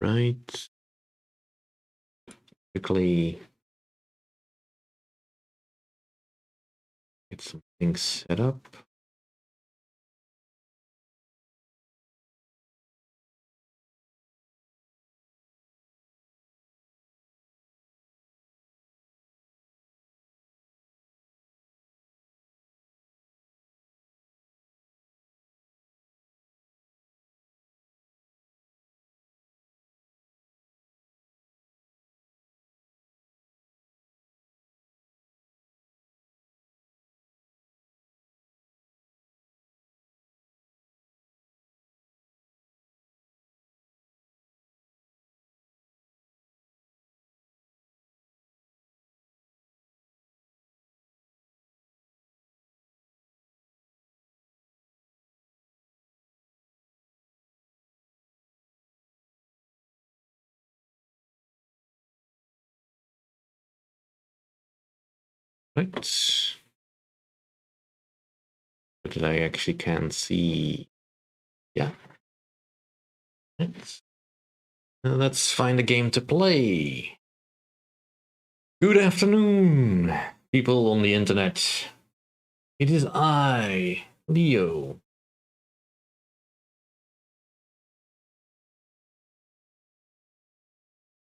Right. Quickly get some things set up. Right. But that I actually can see. Yeah. Right. Now let's find a game to play. Good afternoon, people on the internet. It is I, Leo.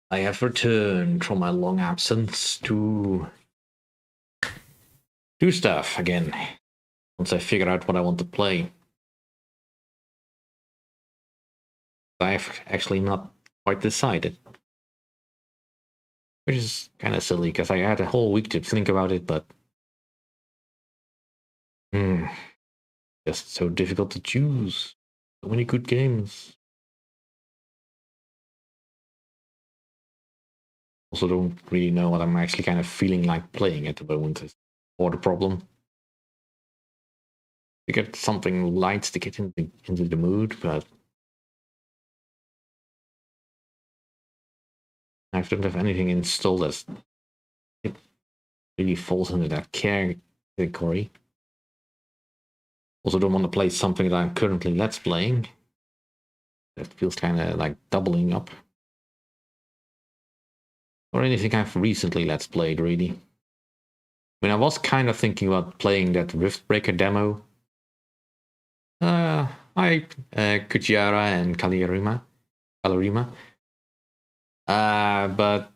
I have returned from my long absence to do stuff again. Once I figure out what I want to play. I've actually not quite decided. Which is kind of silly, because I had a whole week to think about it, but... just so difficult to choose. So many good games. Also don't really know what I'm actually kind of feeling like playing at the moment, or the problem. To get something light to get into the mood, but I don't have anything installed as it really falls into that category. Also don't want to play something that I'm currently Let's Playing. That feels kind of like doubling up. Or anything I've recently Let's Played, really. I mean, I was kind of thinking about playing that Riftbreaker demo. Kujara and Kalirima. But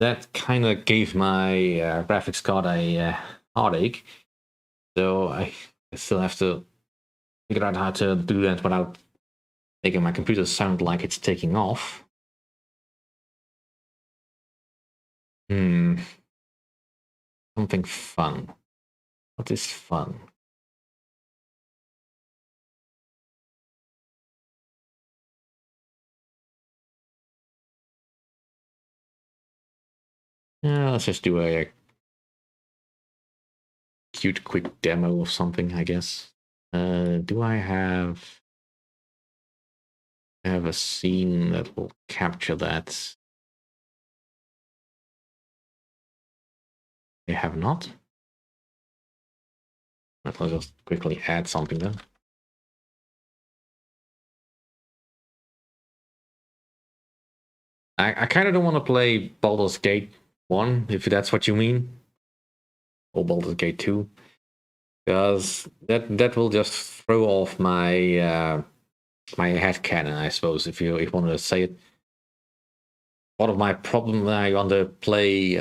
that kind of gave my graphics card a heartache. So I still have to figure out how to do that without making my computer sound like it's taking off. Something fun. What is fun? Yeah, let's just do a cute quick demo of something, I guess. Do I have a scene that will capture that? I have not. I'll just quickly add something then. I kind of don't want to play Baldur's Gate 1, if that's what you mean. Or Baldur's Gate 2. Because that will just throw off my my headcanon, I suppose, if you want to say it. Part of my problem when I want to play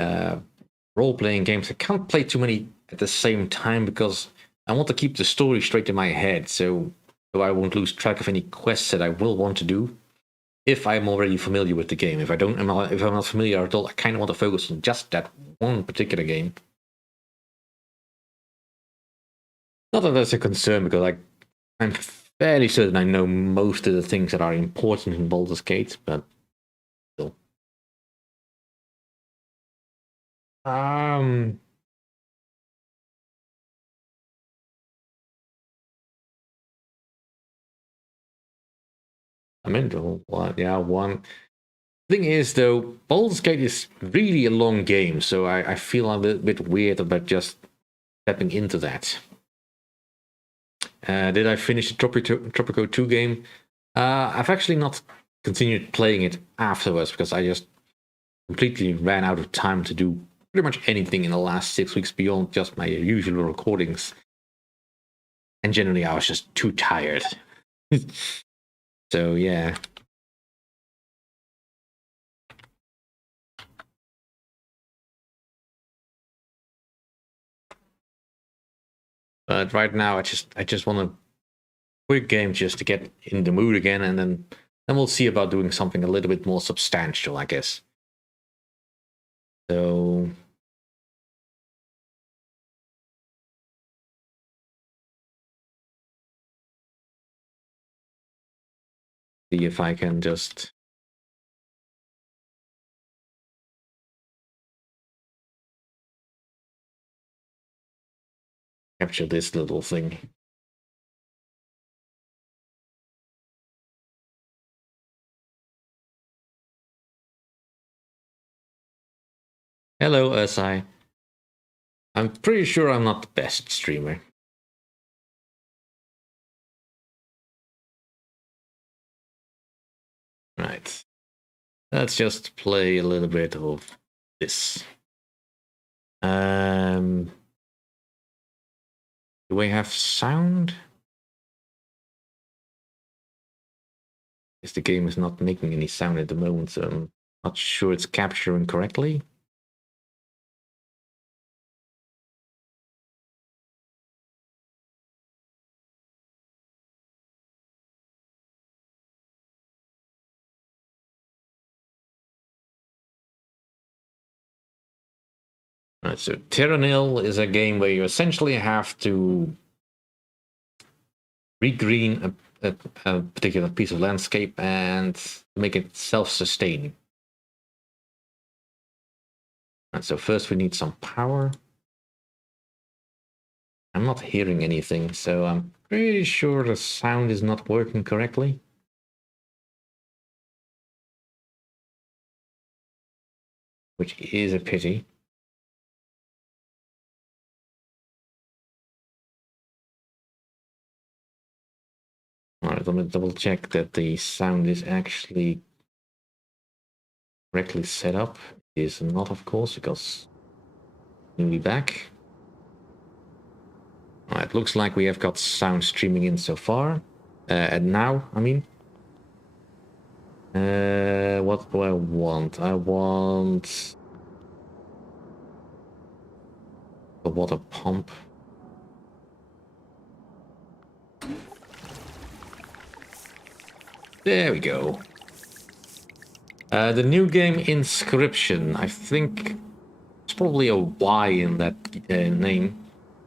role-playing games, I can't play too many at the same time because I want to keep the story straight in my head, so I won't lose track of any quests that I will want to do. If I'm already familiar with the game, if I'm not familiar at all, I kind of want to focus on just that one particular game. Not that that's a concern, because I'm fairly certain I know most of the things that are important in Baldur's Gate, but still. I'm into one. Yeah, one. Thing is, though, Baldur's Gate is really a long game, so I feel a little bit weird about just stepping into that. Did I finish the Tropico 2 game? I've actually not continued playing it afterwards because I just completely ran out of time to do pretty much anything in the last 6 weeks beyond just my usual recordings. And generally, I was just too tired. So, yeah. But right now, I just want a quick game just to get in the mood again, and then we'll see about doing something a little bit more substantial, I guess. So see if I can just capture this little thing. Hello, SI. I'm pretty sure I'm not the best streamer. Right. Let's just play a little bit of this. Do we have sound? Because the game is not making any sound at the moment, so I'm not sure it's capturing correctly. Right, so Terranil is a game where you essentially have to regreen a particular piece of landscape and make it self-sustaining. And so first we need some power. I'm not hearing anything, so I'm pretty sure the sound is not working correctly. Which is a pity. Alright, let me double check that the sound is actually correctly set up. It is not, of course, because we'll be back. Alright, looks like we have got sound streaming in so far. And now, I mean. What do I want? I want the water pump. There we go. The new game Inscription. I think it's probably a Y in that name.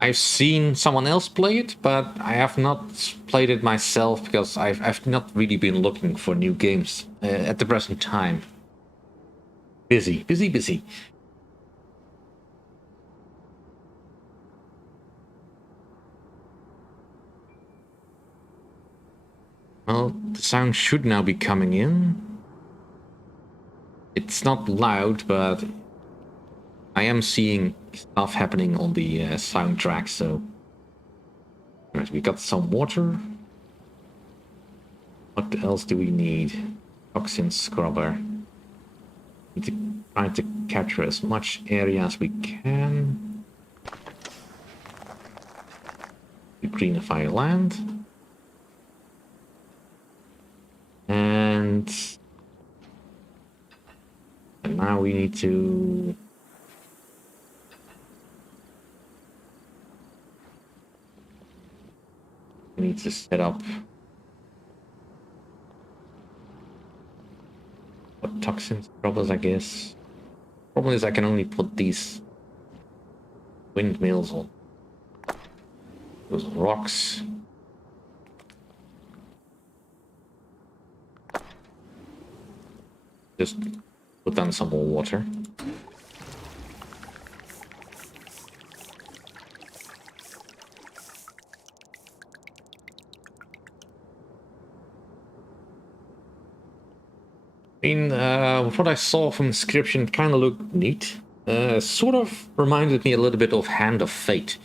I've seen someone else play it, but I have not played it myself because I've not really been looking for new games at the present time. Busy. Well, the sound should now be coming in. It's not loud, but I am seeing stuff happening on the soundtrack, so... Right, we got some water. What else do we need? Toxin scrubber. Need to try to capture as much area as we can. To greenify land. And now we need to... We need to set up what toxin scrubbers, I guess. Problem is I can only put these windmills on those rocks. Just put down some more water. I mean, what I saw from Inscription, it kind of looked neat. Sort of reminded me a little bit of Hand of Fate,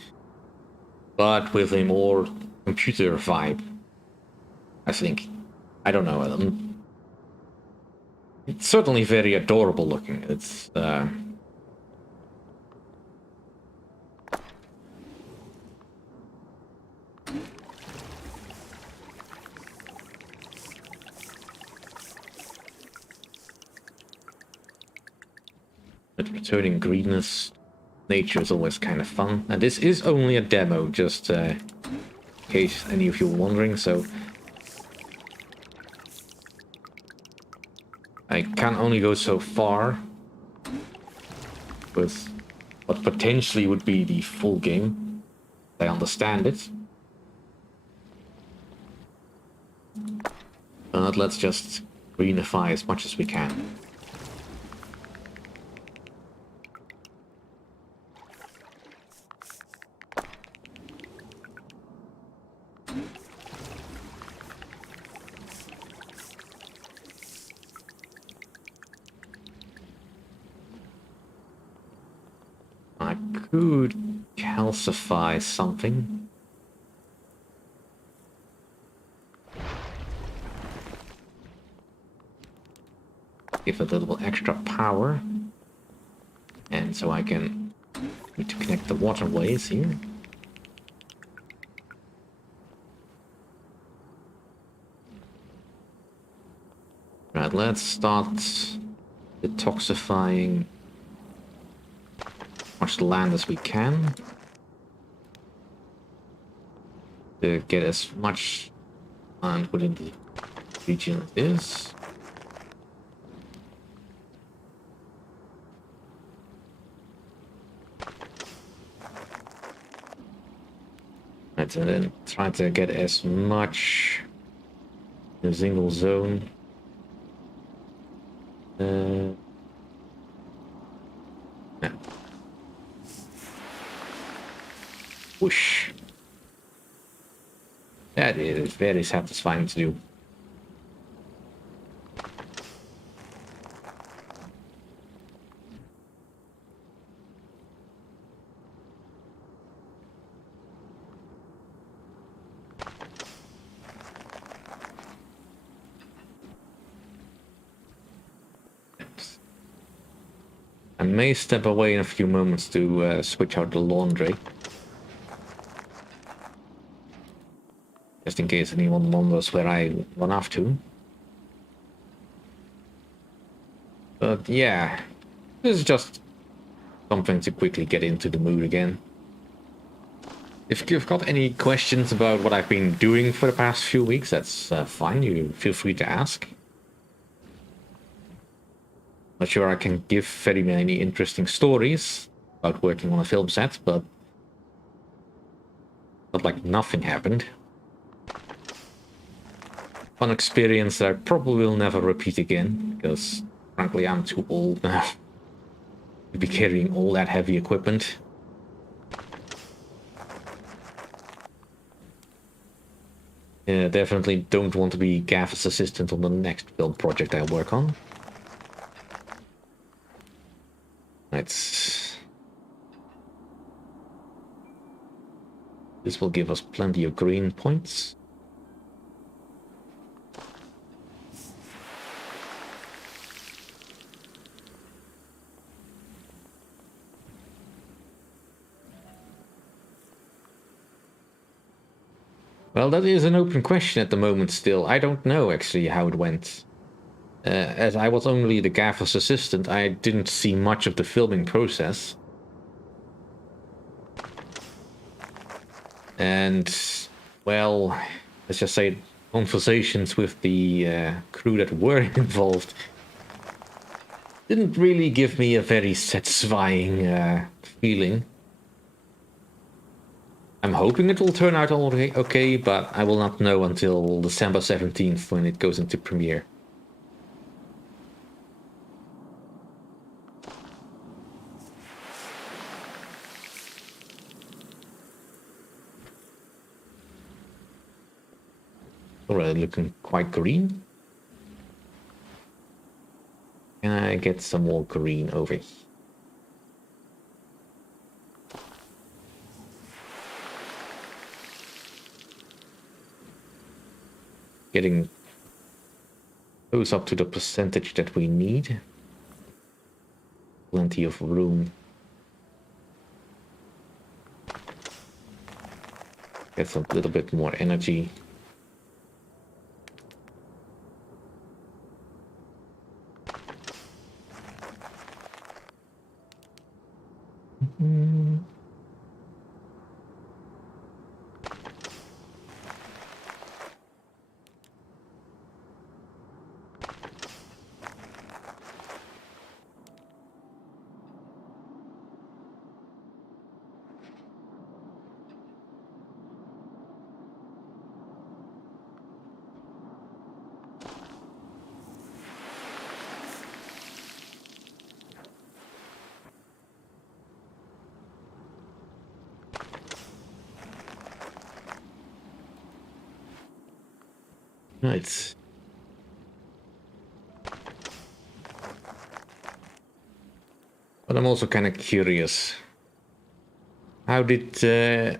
but with a more computer vibe, I think. I don't know. It's certainly very adorable looking. It's but returning greenness, nature is always kind of fun. And this is only a demo, just in case any of you were wondering. So I can only go so far with what potentially would be the full game. I understand it. But let's just greenify as much as we can. I could calcify something. Give it a little extra power. And so I can need to connect the waterways here. Right, let's start detoxifying as much land as we can. To get as much land within the region as is. Right, and then try to get as much in a single zone. Yeah. Whoosh. That is very satisfying to do. I may step away in a few moments to switch out the laundry. Just in case anyone wonders where I run off to. But yeah, this is just something to quickly get into the mood again. If you've got any questions about what I've been doing for the past few weeks, that's fine. You feel free to ask. Not sure I can give very many interesting stories about working on a film set, but not like nothing happened. Fun experience that I probably will never repeat again, because frankly I'm too old now to be carrying all that heavy equipment. Yeah, definitely don't want to be gaffer's assistant on the next film project I work on. This will give us plenty of green points. Well, that is an open question at the moment still. I don't know actually how it went. As I was only the gaffer's assistant, I didn't see much of the filming process. And, well, let's just say conversations with the crew that were involved didn't really give me a very satisfying feeling. I'm hoping it will turn out all okay, but I will not know until December 17th when it goes into premiere. Already looking quite green. Can I get some more green over here? Getting Goes up to the percentage that we need. Plenty of room. Gets a little bit more energy. Right. But I'm also kind of curious. How did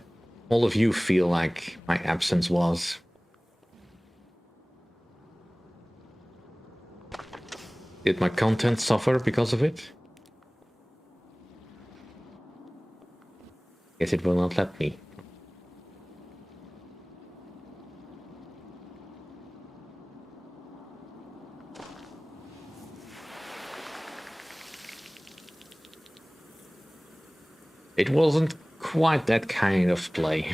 all of you feel like my absence was? Did my content suffer because of it? Guess it will not let me. It wasn't quite that kind of play.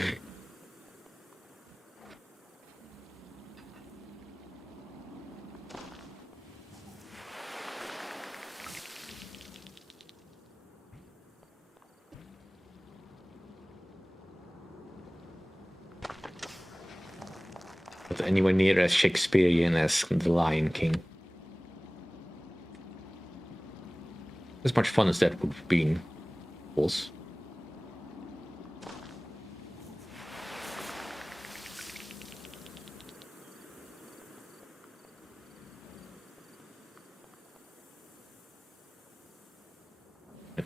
But anywhere near as Shakespearean as The Lion King. As much fun as that would have been, of course.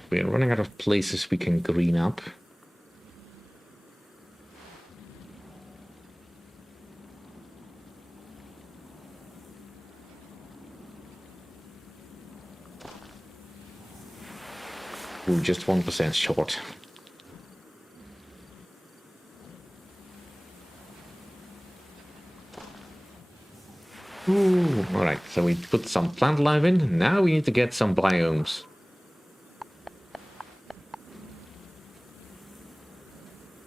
We're running out of places we can green up. Ooh, just 1% short. Ooh, alright, so we put some plant life in. Now we need to get some biomes.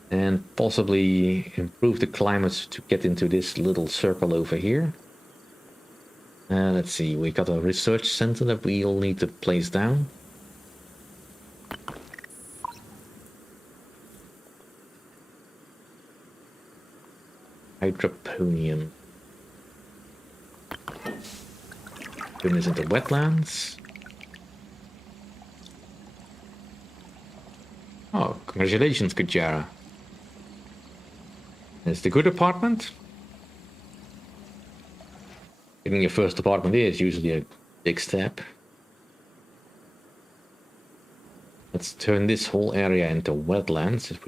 And possibly improve the climate to get into this little circle over here. Let's see, we got a research center that we'll need to place down. Hydroponium. Turn this into wetlands. Oh, congratulations, Kujara. It's the good apartment. Getting your first apartment here is usually a big step. Let's turn this whole area into wetlands.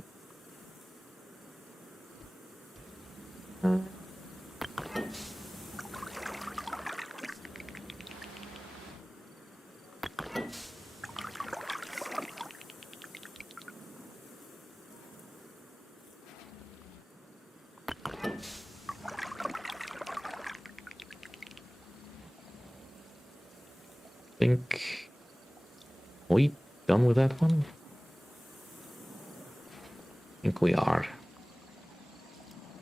Think. Are we done with that one? I think we are.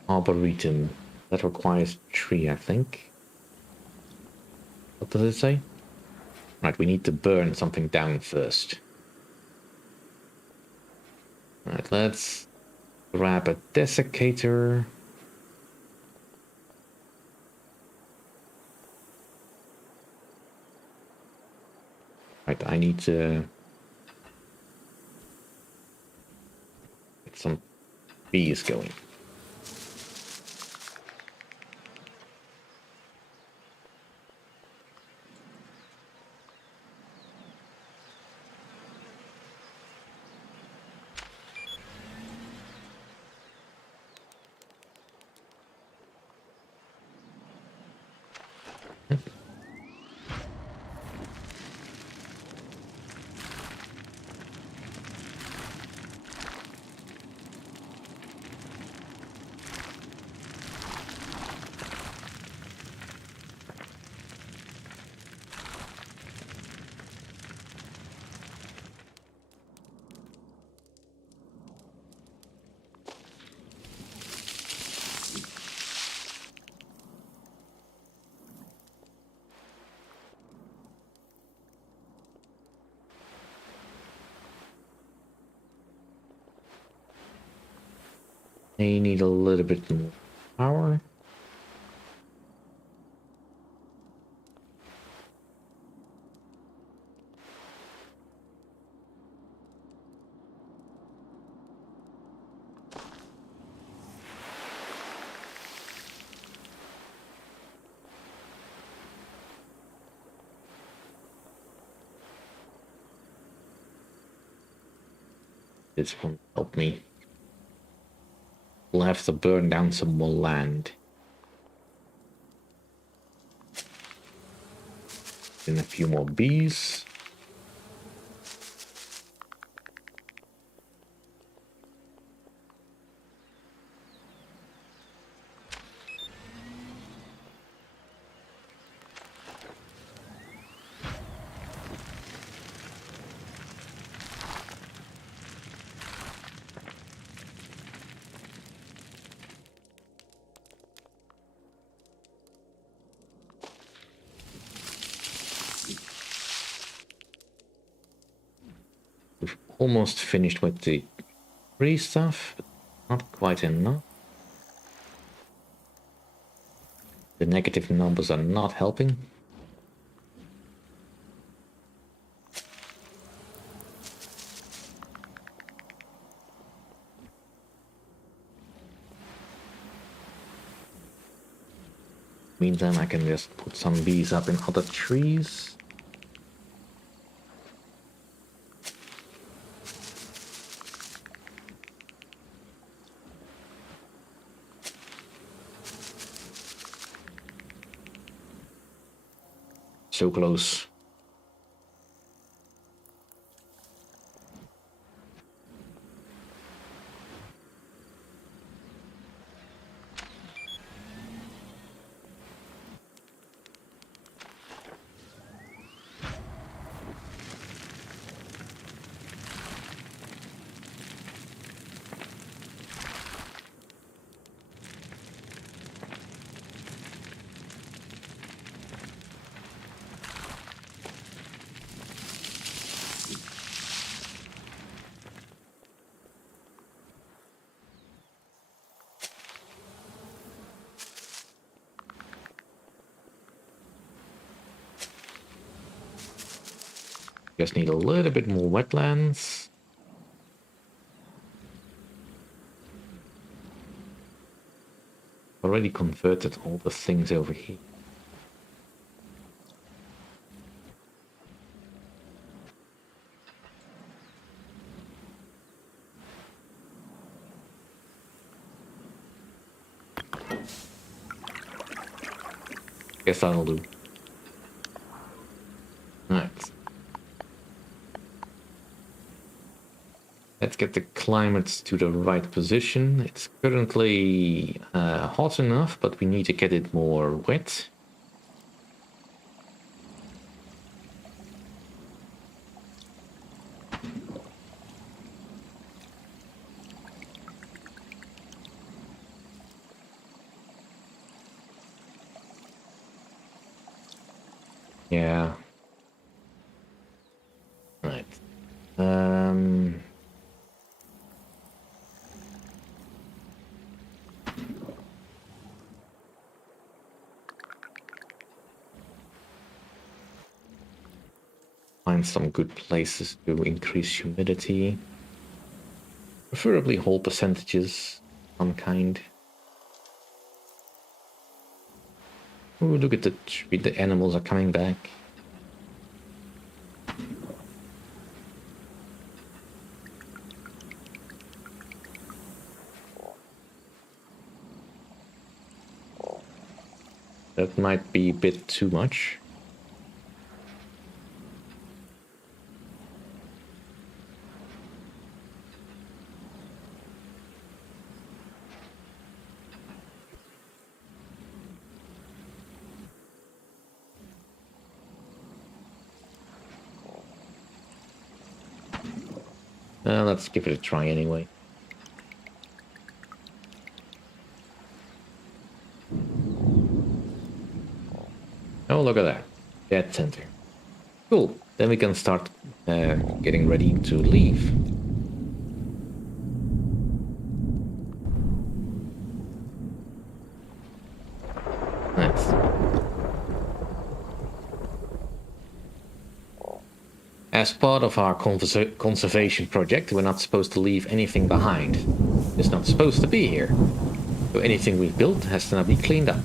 Arboretum. That requires 3, I think. What does it say? Right, we need to burn something down first. Right, let's grab a desiccator. Right, I need to get some bees going. They need a little bit more power. This won't help me. We'll have to burn down some more land. And a few more bees. We've almost finished with the free stuff, but not quite enough. The negative numbers are not helping. Meantime, I can just put some bees up in other trees. So close. Just need a little bit more wetlands. Already converted all the things over here. Guess that'll do. Alright. Let's get the climate to the right position. It's currently hot enough, but we need to get it more wet. Yeah. Right. Find some good places to increase humidity. Preferably whole percentages, some kind. Ooh, look at the tree, the animals are coming back. That might be a bit too much. Let's give it a try anyway. Oh, look at that. Dead center. Cool. Then we can start getting ready to leave. as part of our conservation project, we're not supposed to leave anything behind. It's not supposed to be here. So anything we've built has to now be cleaned up.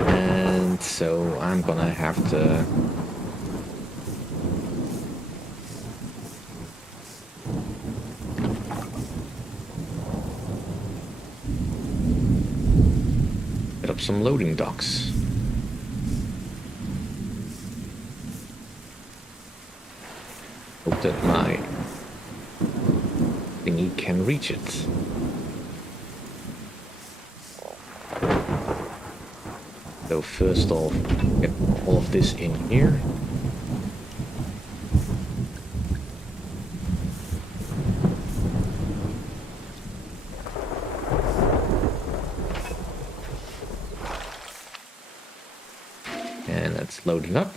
And so I'm gonna have to... set up some loading docks. Hope that my thingy can reach it. So first off, get all of this in here. And let's load it up.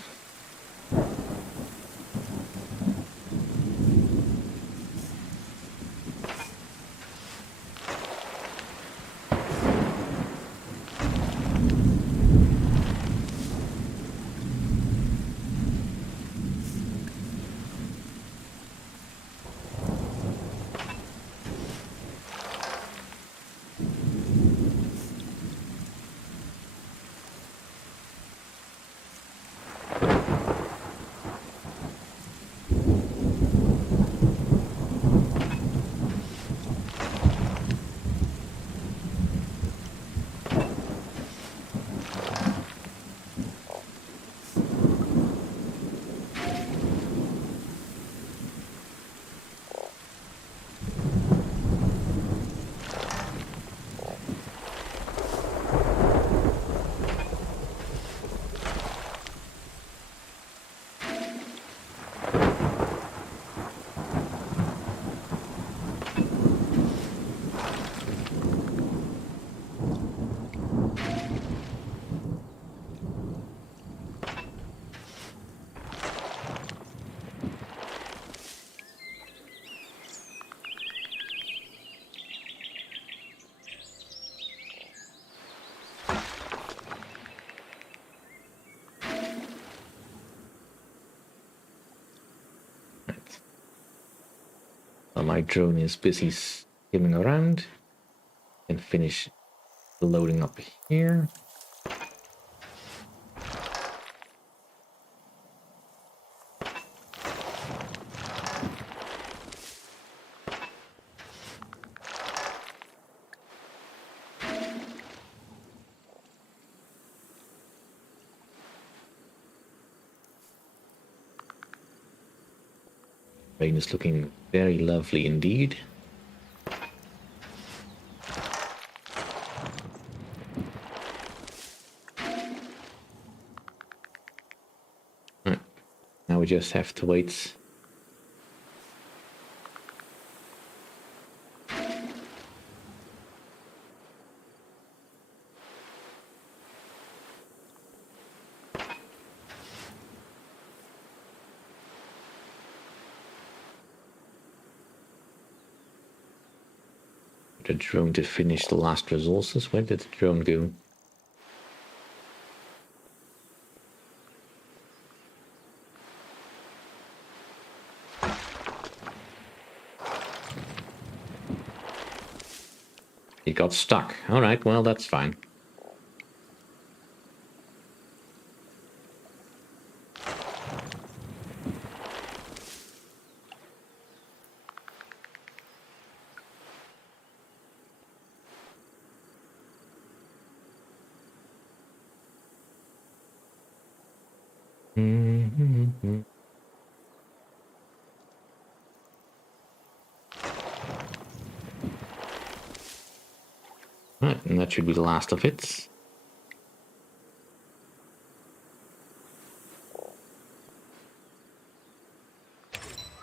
While my drone is busy skimming around, and finish loading up here. Rain is looking very lovely indeed. Right. Now we just have to wait. The drone to finish the last resources. Where did the drone go? It got stuck. Alright, well, that's fine. Right, and that should be the last of it.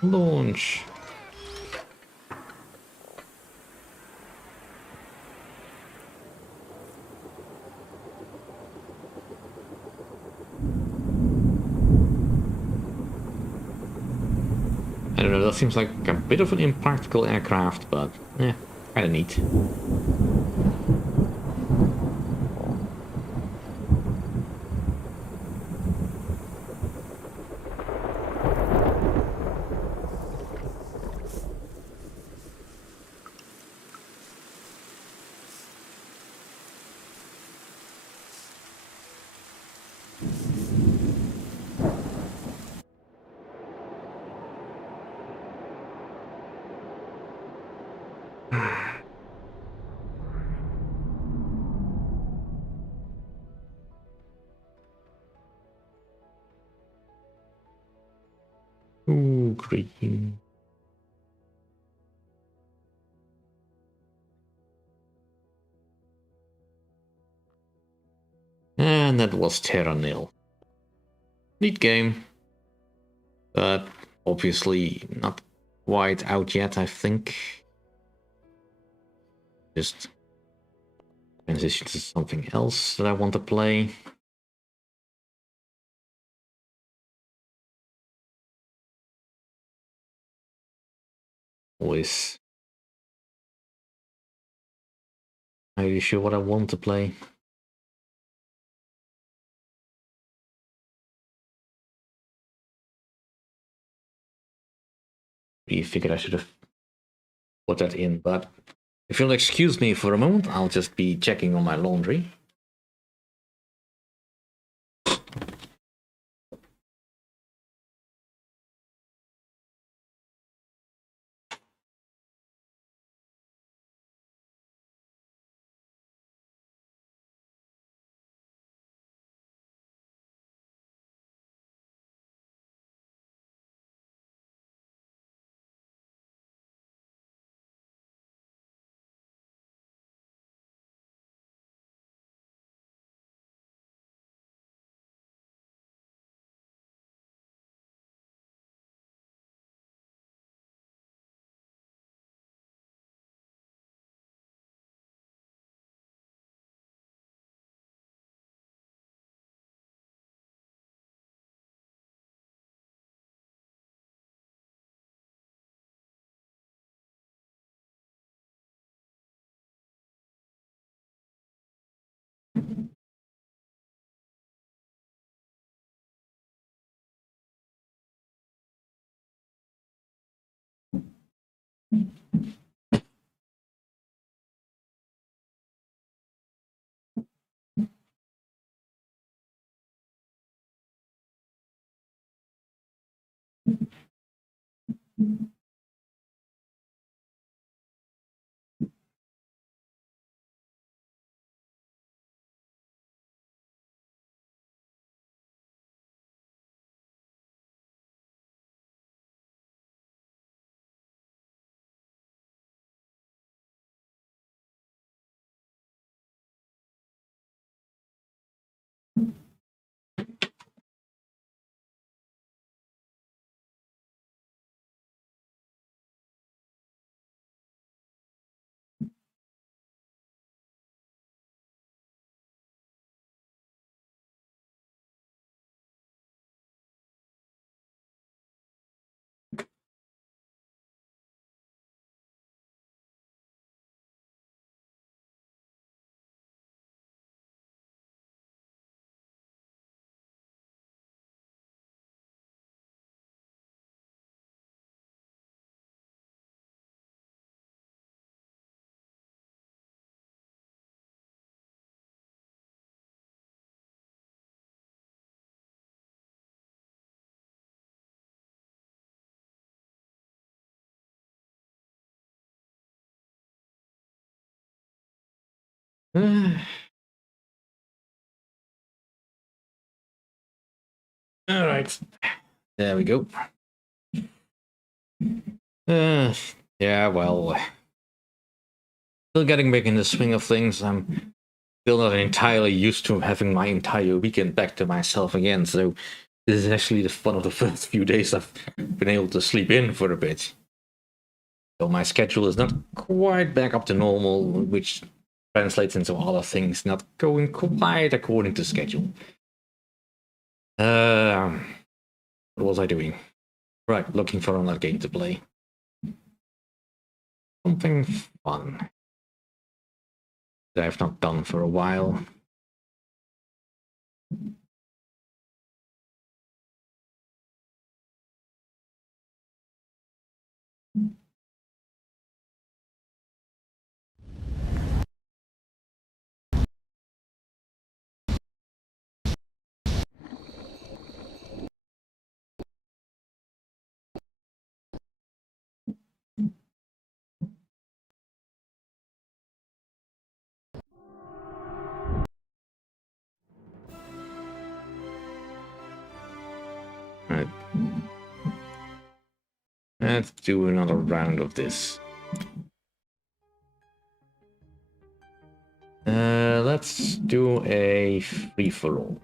Launch. I don't know, that seems like a bit of an impractical aircraft, but yeah, kinda neat. green. And that was Terra Nil. Neat game, but obviously not quite out yet, I think. Just transition to something else that I want to play. Always not really sure what I want to play. Really figured I should have put that in, but if you'll excuse me for a moment, I'll just be checking on my laundry. All right, there we go. Yeah, well, still getting back in the swing of things. I'm still not entirely used to having my entire weekend back to myself again, so this is actually one of the first few days I've been able to sleep in for a bit. So my schedule is not quite back up to normal, which translates into other things not going quite according to schedule. What was I doing? Right, looking for another game to play. Something fun that I've not done for a while. Right. Let's do another round of this. Let's do a free-for-all.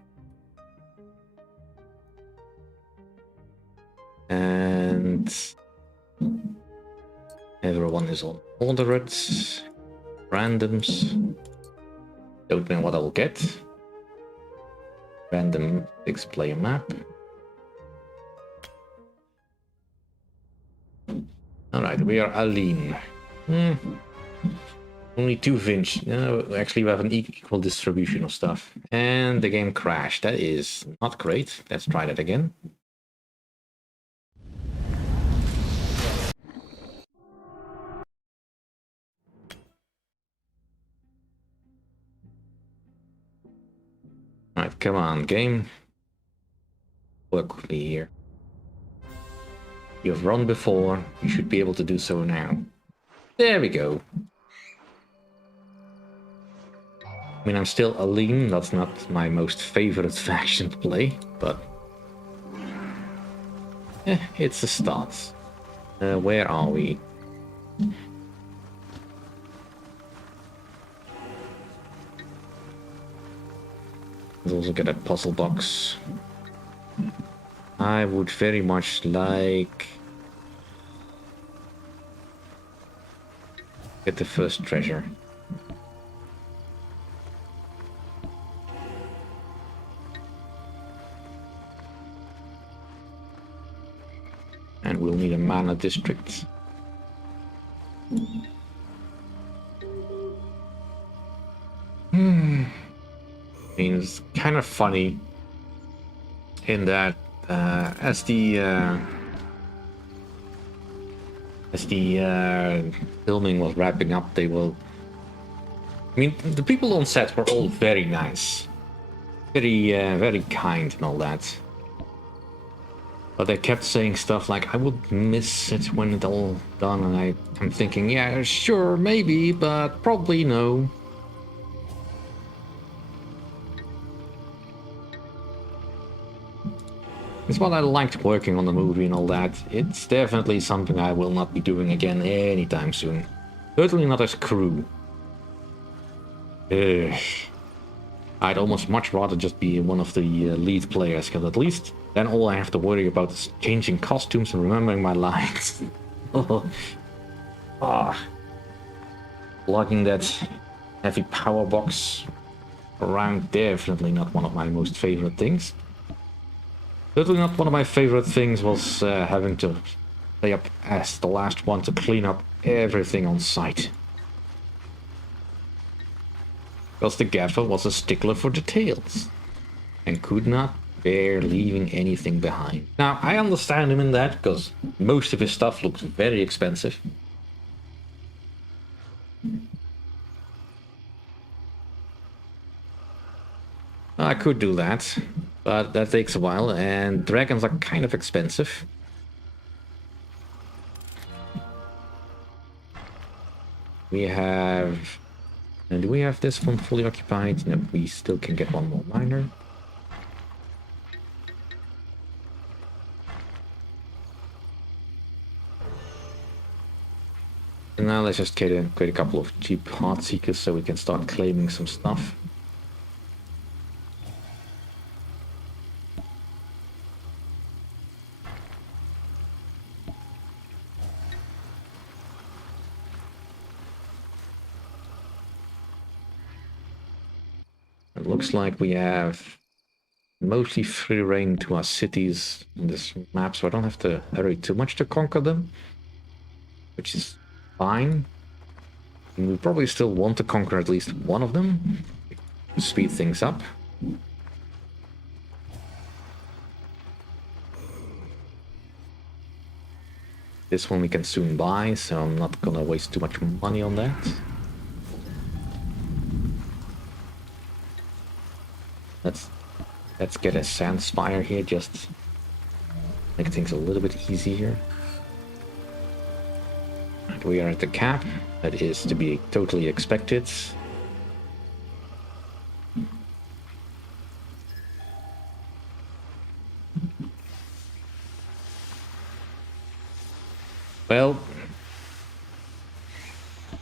And everyone is on moderates, randoms. Don't know what I'll get. Random 6-player map. Alright, we are Aline. Only 2 Vinch. No, actually, we have an equal distribution of stuff. And the game crashed. That is not great. Let's try that again. Alright, come on, game. Work quickly here. You've run before. You should be able to do so now. There we go. I mean, I'm still Aline. That's not my most favorite faction to play, but it's a start. Where are we? Let's also get a puzzle box. I would very much like get the first treasure. And we'll need a mana district. I mean, it's kind of funny in that as the filming was wrapping up, they will. I mean, the people on set were all very nice, very kind and all that. But they kept saying stuff like, "I would miss it when it's all done," and I'm thinking, yeah, sure, maybe, but probably no. It's what I liked working on the movie and all that. It's definitely something I will not be doing again anytime soon. Certainly not as crew. I'd almost much rather just be one of the lead players, because at least then all I have to worry about is changing costumes and remembering my lines. Lugging that heavy power box around, definitely not one of my most favorite things. Certainly not one of my favorite things was having to stay up as the last one to clean up everything on site. Because the gaffer was a stickler for details and could not bear leaving anything behind. Now, I understand him in that, because most of his stuff looks very expensive. I could do that, but that takes a while, and dragons are kind of expensive. We have... And do we have this one fully occupied? No, we still can get one more miner. And now let's just create a couple of cheap heart seekers so we can start claiming some stuff. It looks like we have mostly free reign to our cities in this map, so I don't have to hurry too much to conquer them, which is fine. And we probably still want to conquer at least one of them to speed things up. This one we can soon buy, so I'm not gonna waste too much money on that. Let's get a sand spire here, just make things a little bit easier. And we are at the cap. That is to be totally expected. Well,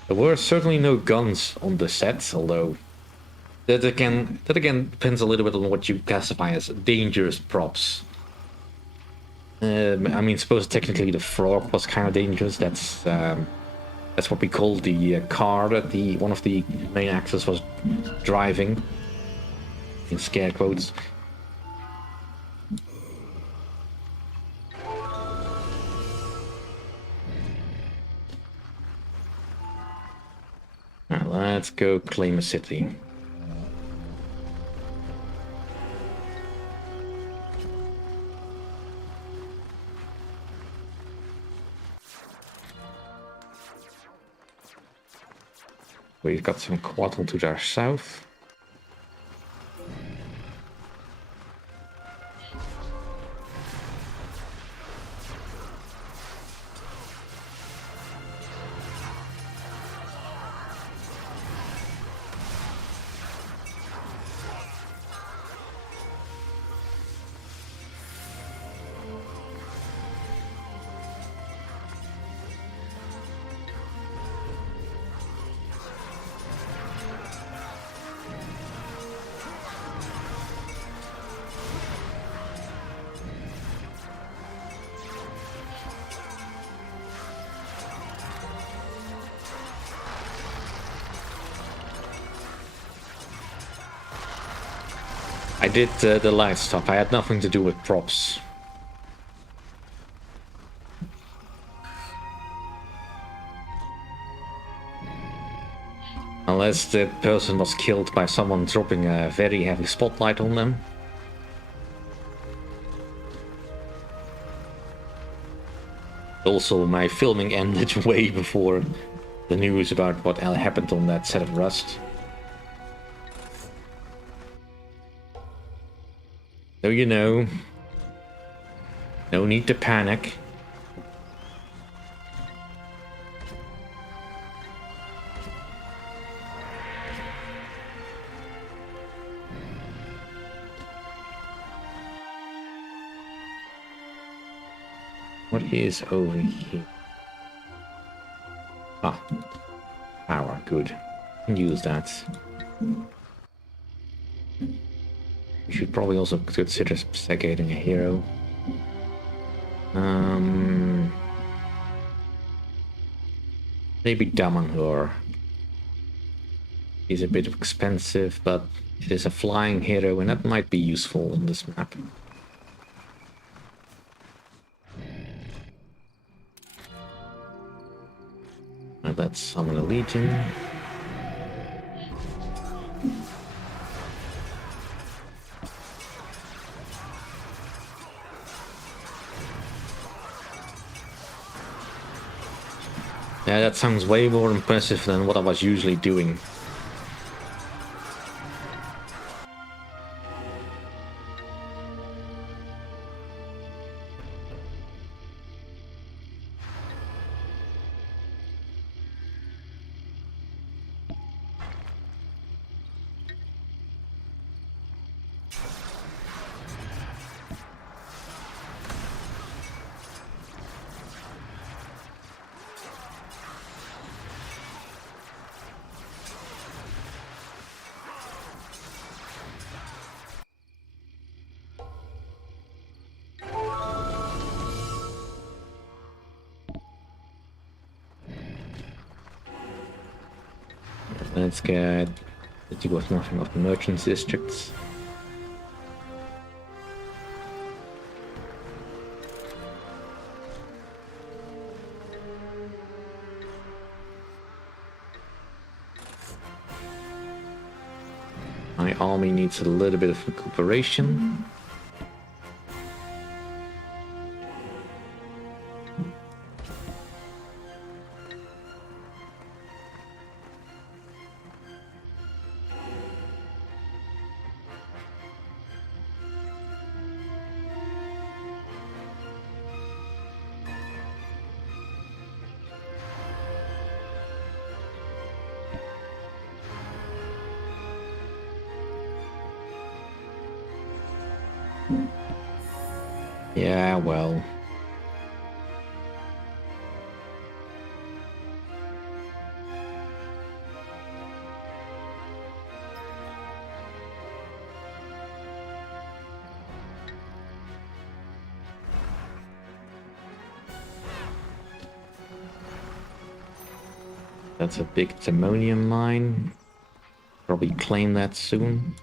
there were certainly no guns on the set, although that again depends a little bit on what you classify as dangerous props. I mean, suppose technically the frog was kind of dangerous. That's what we call the car that the one of the main actors was driving. In scare quotes. Now, let's go claim a city. We've got some quadrant to our south. I did the light stuff. I had nothing to do with props. Unless the person was killed by someone dropping a very heavy spotlight on them. Also, my filming ended way before the news about what happened on that set of Rust. So you know, no need to panic. What is over here? Ah, power, good. Use that. We should probably also consider stagating a hero. Maybe Damanhur. He's a bit expensive, but it is a flying hero, and that might be useful on this map. Let's summon a legion. Yeah, that sounds way more impressive than what I was usually doing. Let's get the deal with nothing of the merchants districts. My army needs a little bit of recuperation. Yeah, well. That's a big Timonium mine. Probably claim that soon.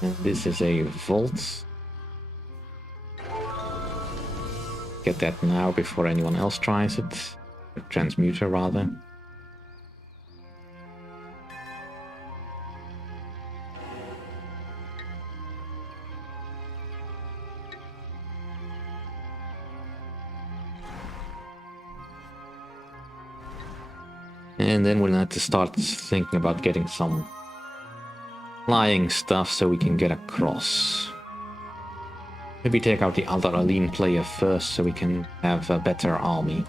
And this is a vault. Get that now before anyone else tries it. A transmuter, rather. And then we'll have to start thinking about getting some flying stuff so we can get across. Maybe take out the other Aline player first so we can have a better army.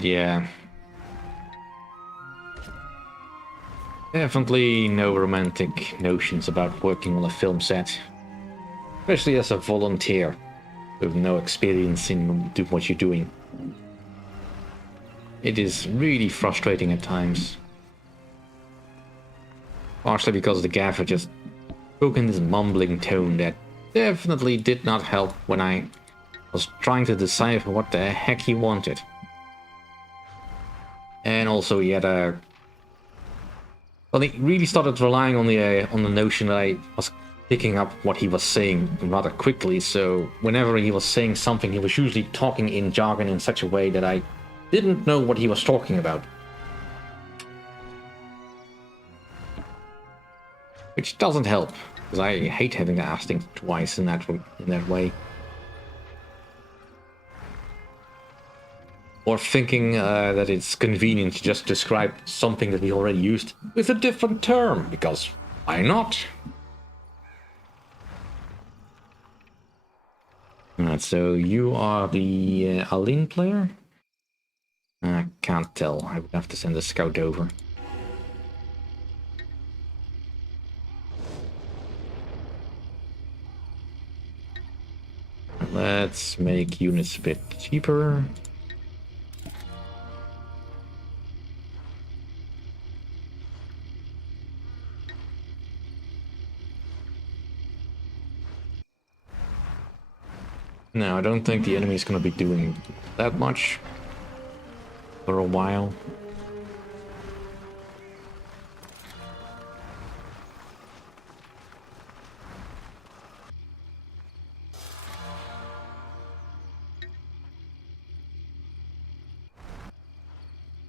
Yeah. Definitely no romantic notions about working on a film set. Especially as a volunteer with no experience in what you're doing. It is really frustrating at times. Partially because the gaffer just spoke in this mumbling tone that definitely did not help when I was trying to decipher what the heck he wanted. And also he had a... Well, he really started relying on the notion that I was picking up what he was saying rather quickly, so whenever he was saying something, he was usually talking in jargon in such a way that I didn't know what he was talking about. Which doesn't help, because I hate having to ask things twice in that way. Or thinking that it's convenient to just describe something that we already used with a different term, because why not? Alright, so you are the Aline player? I can't tell. I would have to send a scout over. Let's make units a bit cheaper. No, I don't think the enemy is going to be doing that much for a while.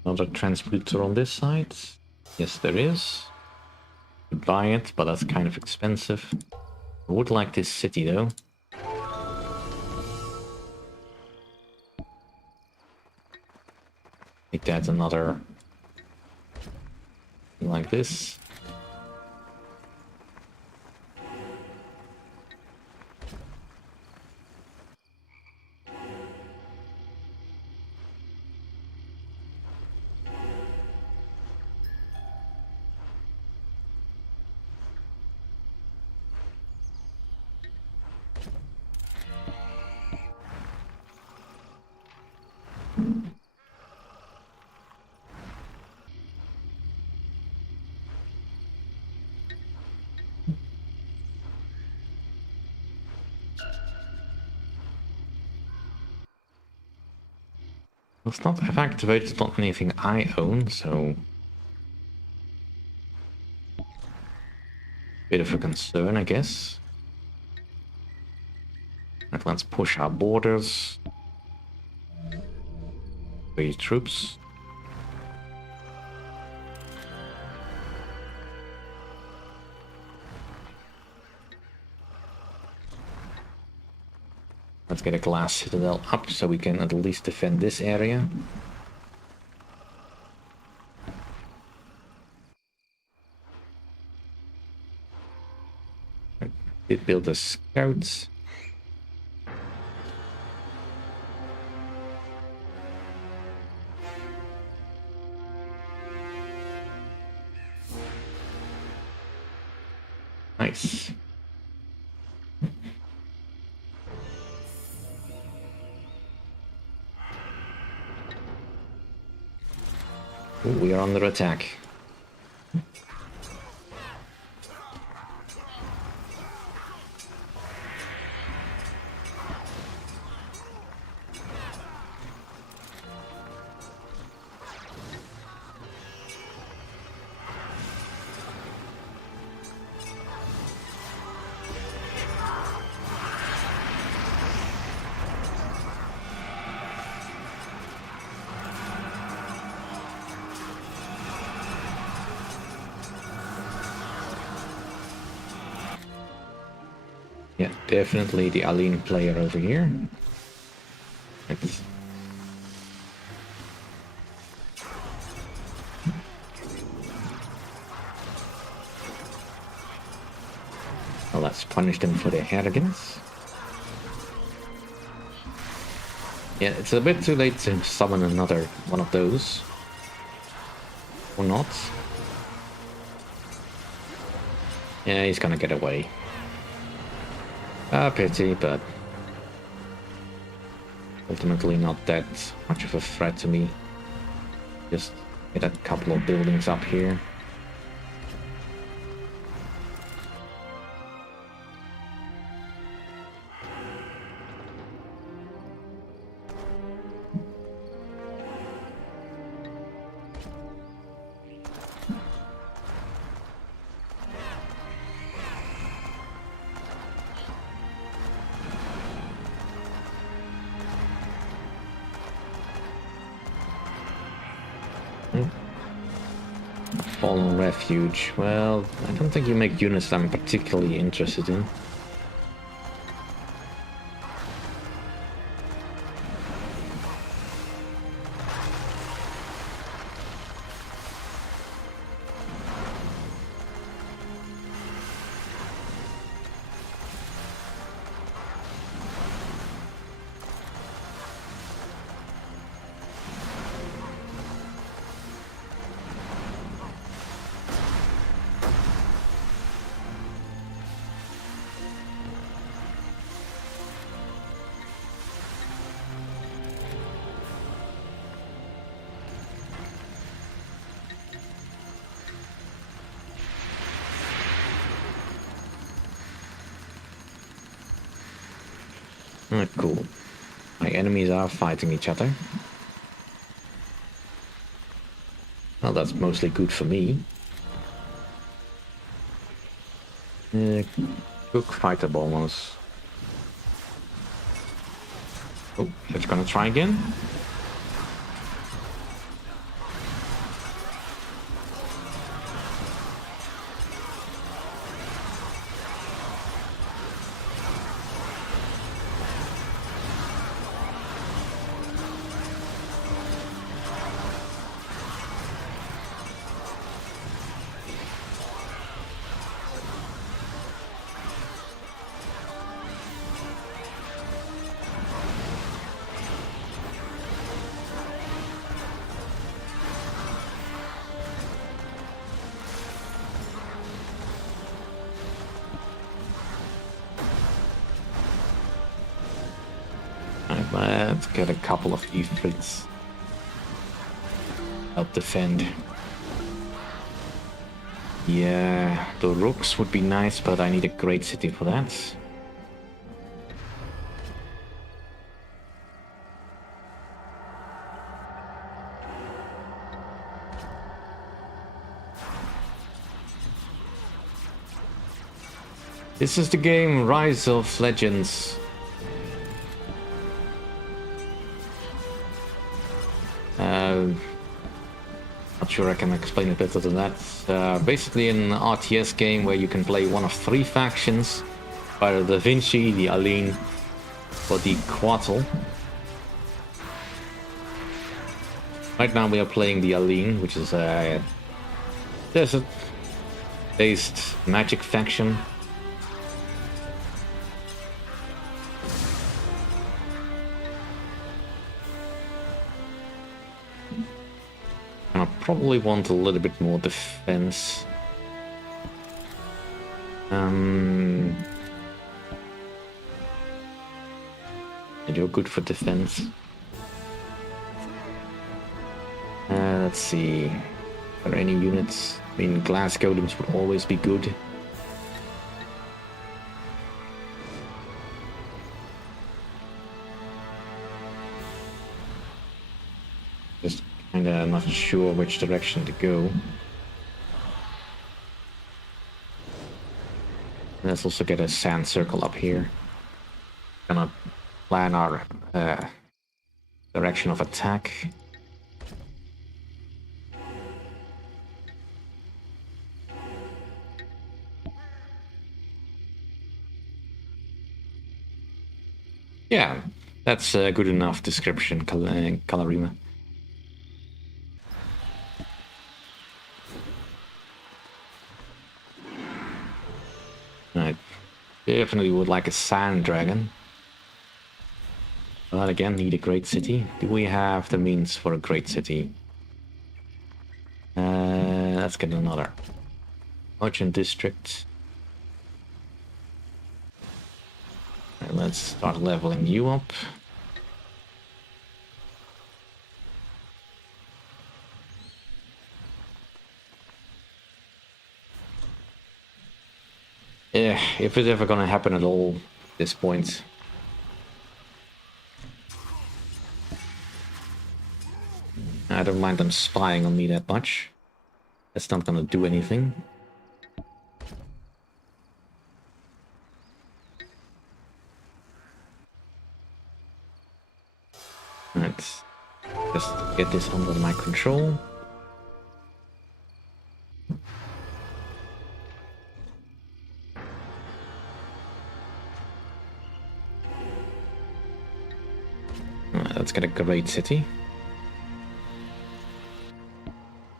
Another transmuter on this side. Yes, there is. You buy it, but that's kind of expensive. I would like this city, though. Make that another thing like this. It's not activated, it's not anything I own, so... Bit of a concern, I guess. Right, let's push our borders. Wait, troops. Let's get a glass citadel up so we can at least defend this area. Did build the scouts. Nice. Ooh, we are under attack. Yeah, definitely the Aline player over here. It's... Well, let's punish them for their arrogance. Yeah, it's a bit too late to summon another one of those. Or not. Yeah, he's gonna get away. Pity, but ultimately not that much of a threat to me. Just get a couple of buildings up here. Fallen Refuge. Well, I don't think you make units that I'm particularly interested in. Cool. My enemies are fighting each other. Well, that's mostly good for me. Cook fighter bonus. Oh, it's gonna try again. Let's get a couple of E-fleets. Help defend. Yeah, the rooks would be nice, but I need a great city for that. This is the game Rise of Legends. Not sure I can explain it better than that. Basically an RTS game where you can play one of three factions. Either the Vinci, the Aline, or the Quattle. Right now we are playing the Aline, which is a desert-based magic faction. And I probably want a little bit more defense. And you're good for defense. Let's see. Are there any units? I mean, glass golems would always be good. Just kinda not sure which direction to go. Let's also get a sand circle up here. Gonna plan our direction of attack. Yeah, that's a good enough description, Kalarima. I definitely would like a sand dragon. But again, need a great city. Do we have the means for a great city? Let's get another merchant district. And let's start leveling you up. Yeah, if it's ever gonna happen at all at this point. I don't mind them spying on me that much. That's not gonna do anything. Let's just get this under my control. Let's get a great city.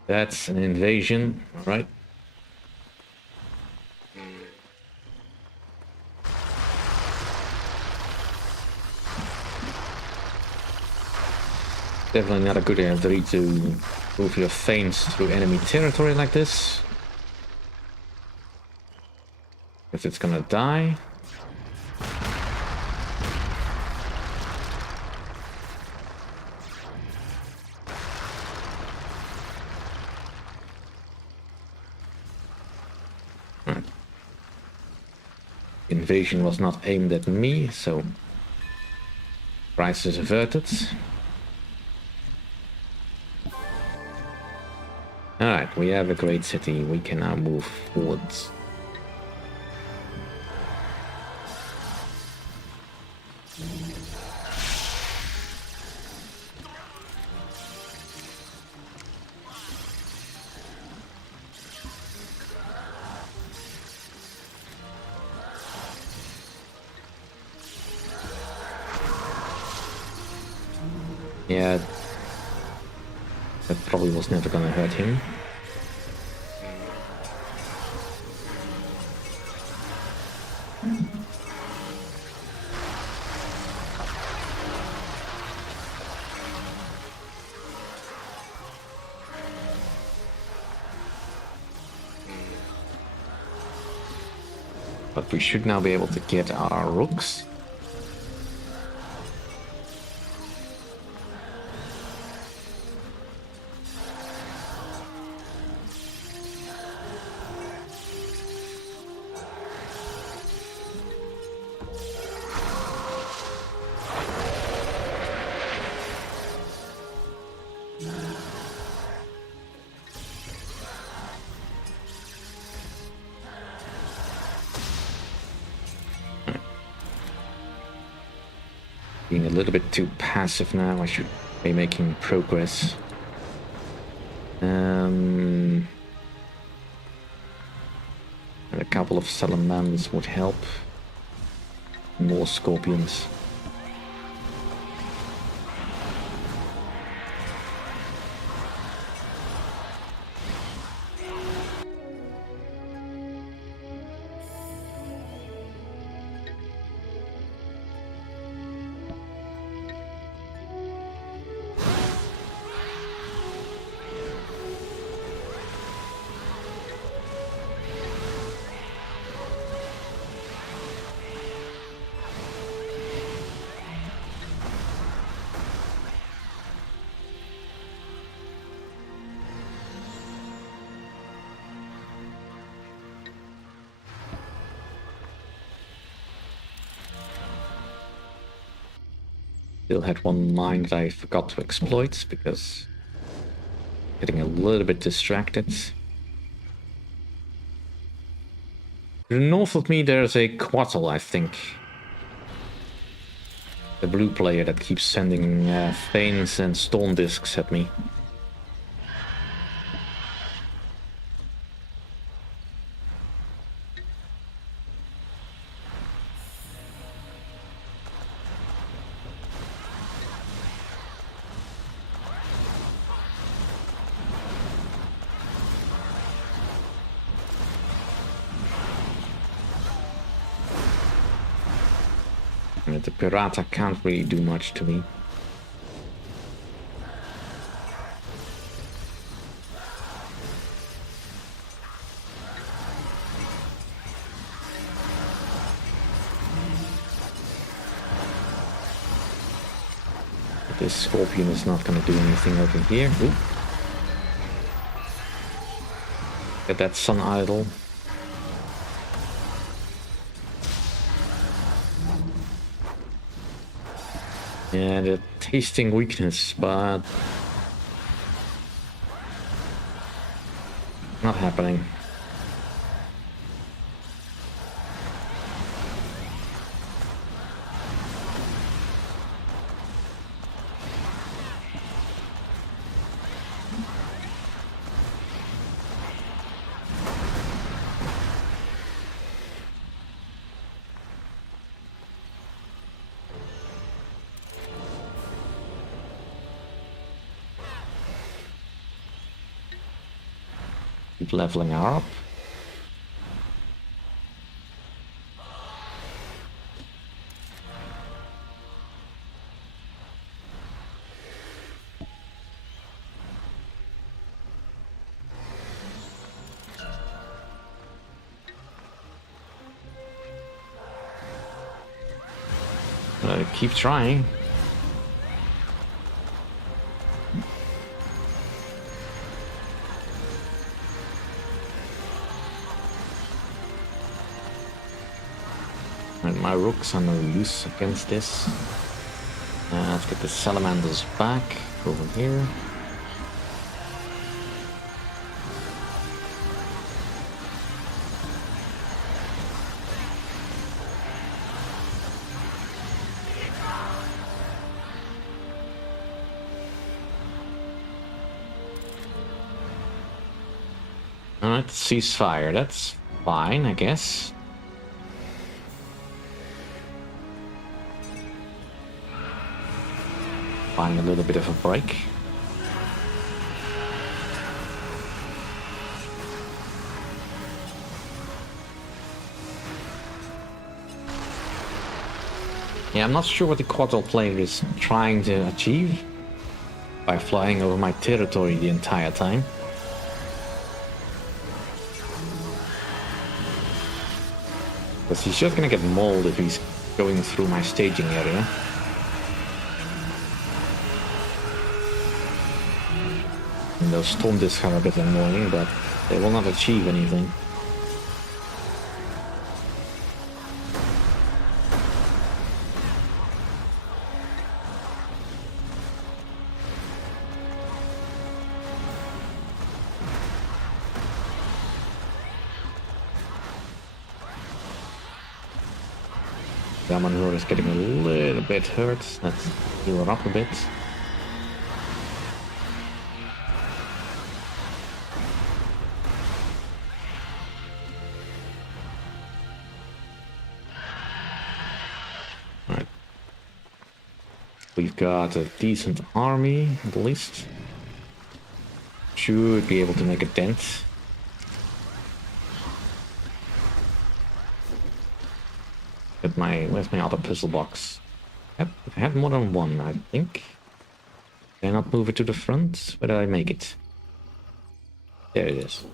That's an invasion, alright. Definitely not a good idea to move your thanes through enemy territory like this. If it's gonna die. Invasion was not aimed at me, so crisis averted. Alright, we have a great city. We can now move forwards. Yeah, that probably was never gonna hurt him. But we should now be able to get our rooks. Being a little bit too passive now. I should be making progress. And a couple of salamanders would help. More scorpions. Still had one mine that I forgot to exploit because getting a little bit distracted. To the north of me there's a Quattle, I think. The blue player that keeps sending Thanes and Storm Discs at me. The Pirata can't really do much to me. But this Scorpion is not going to do anything over here. Ooh. Get that Sun Idol. Yeah, the tasting weakness, but not happening. Keep leveling her up. Keep trying. And my rooks are no use against this. Let's get the salamanders back over here. Alright, ceasefire, that's fine, I guess. Buying a little bit of a break. Yeah, I'm not sure what the Quattle player is trying to achieve by flying over my territory the entire time. Because he's just gonna get mauled if he's going through my staging area. And those Storm Discs are a bit annoying, but they will not achieve anything. Damanhur is getting a little bit hurt. Let's heal her up a bit. Alright. We've got a decent army, at least. Should be able to make a dent. Where's my other puzzle box? Yep, I had more than one, I think. Did I not move it to the front? Where did I make it? There it is.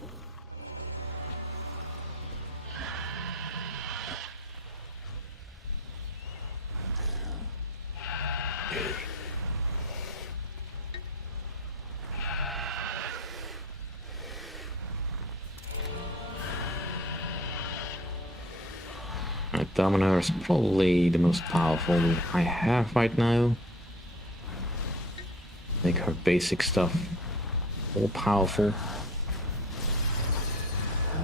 Dominator is probably the most powerful I have right now. Make her basic stuff all powerful.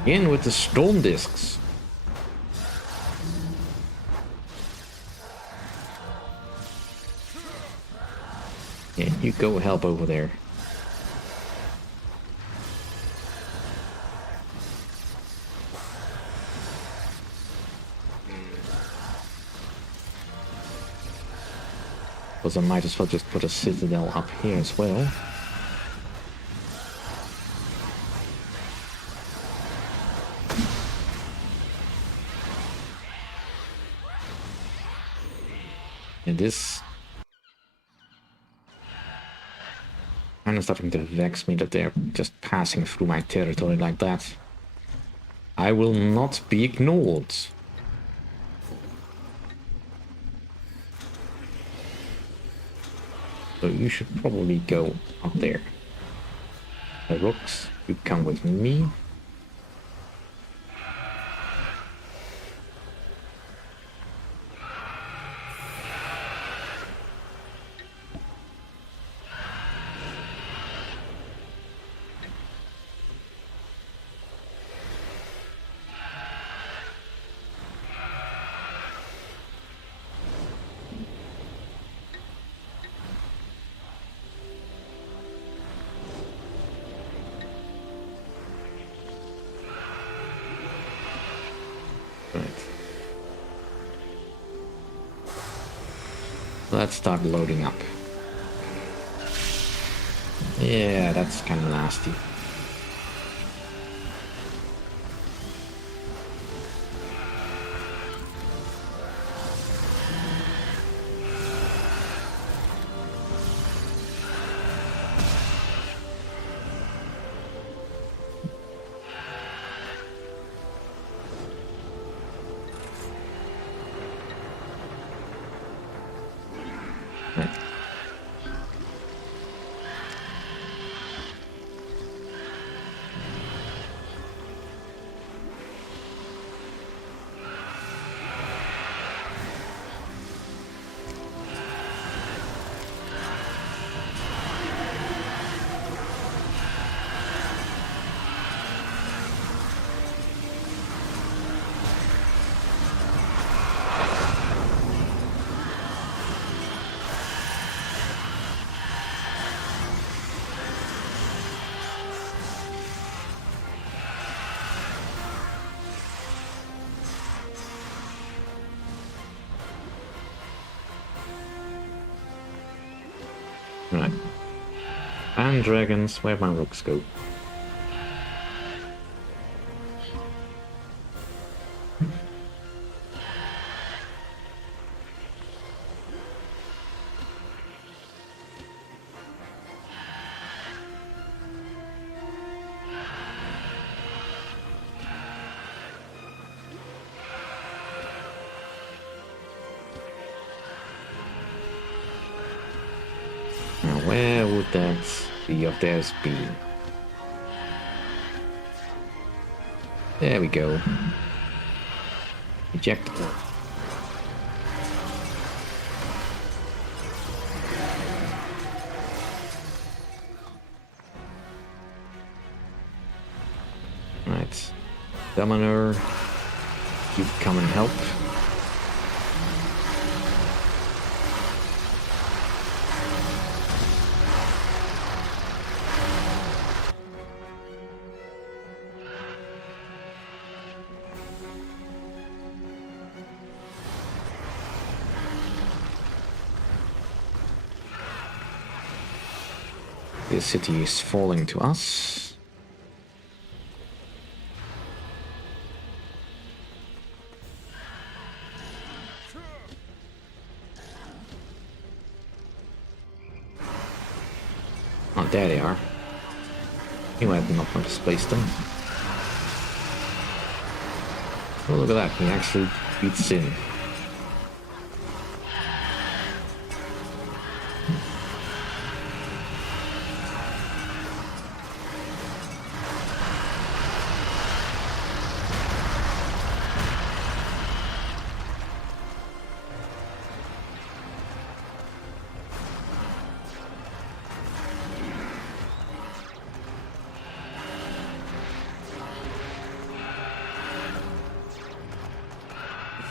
In with the storm discs. Yeah, you go help over there. Because I might as well just put a citadel up here as well. And this kind of starting to vex me that they're just passing through my territory like that. I will not be ignored. So you should probably go up there. The rooks, you come with me. Let's start loading up. Yeah, that's kind of nasty. Right. And dragons, where'd my rooks go? Where would that be of theirs be? There we go. Eject. Right. Summoner, you come and help. The city is falling to us. Oh, there they are. You had not misplaced them. Oh, look at that. He actually beats Sin.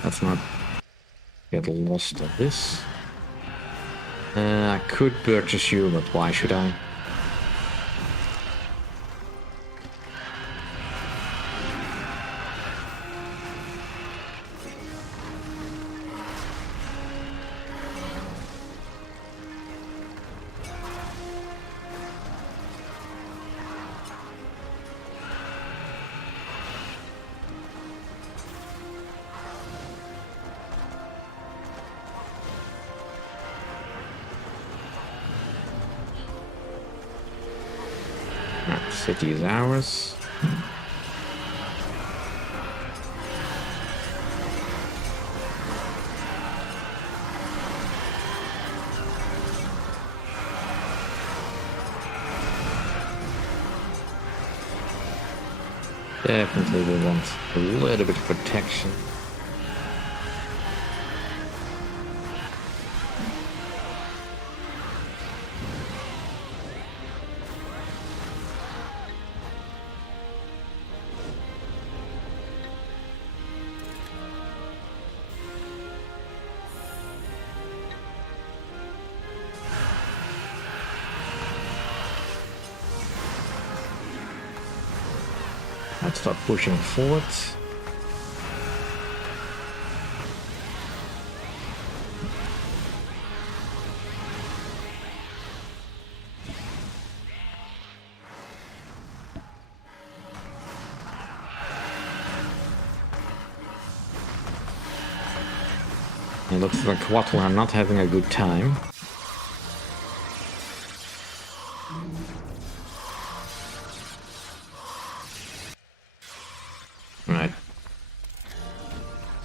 let's not get lost on this. I could purchase you, but why should I? City is ours. Definitely we want a little bit of protection. Let's start pushing forward. It looks like Wattle are not having a good time. Right.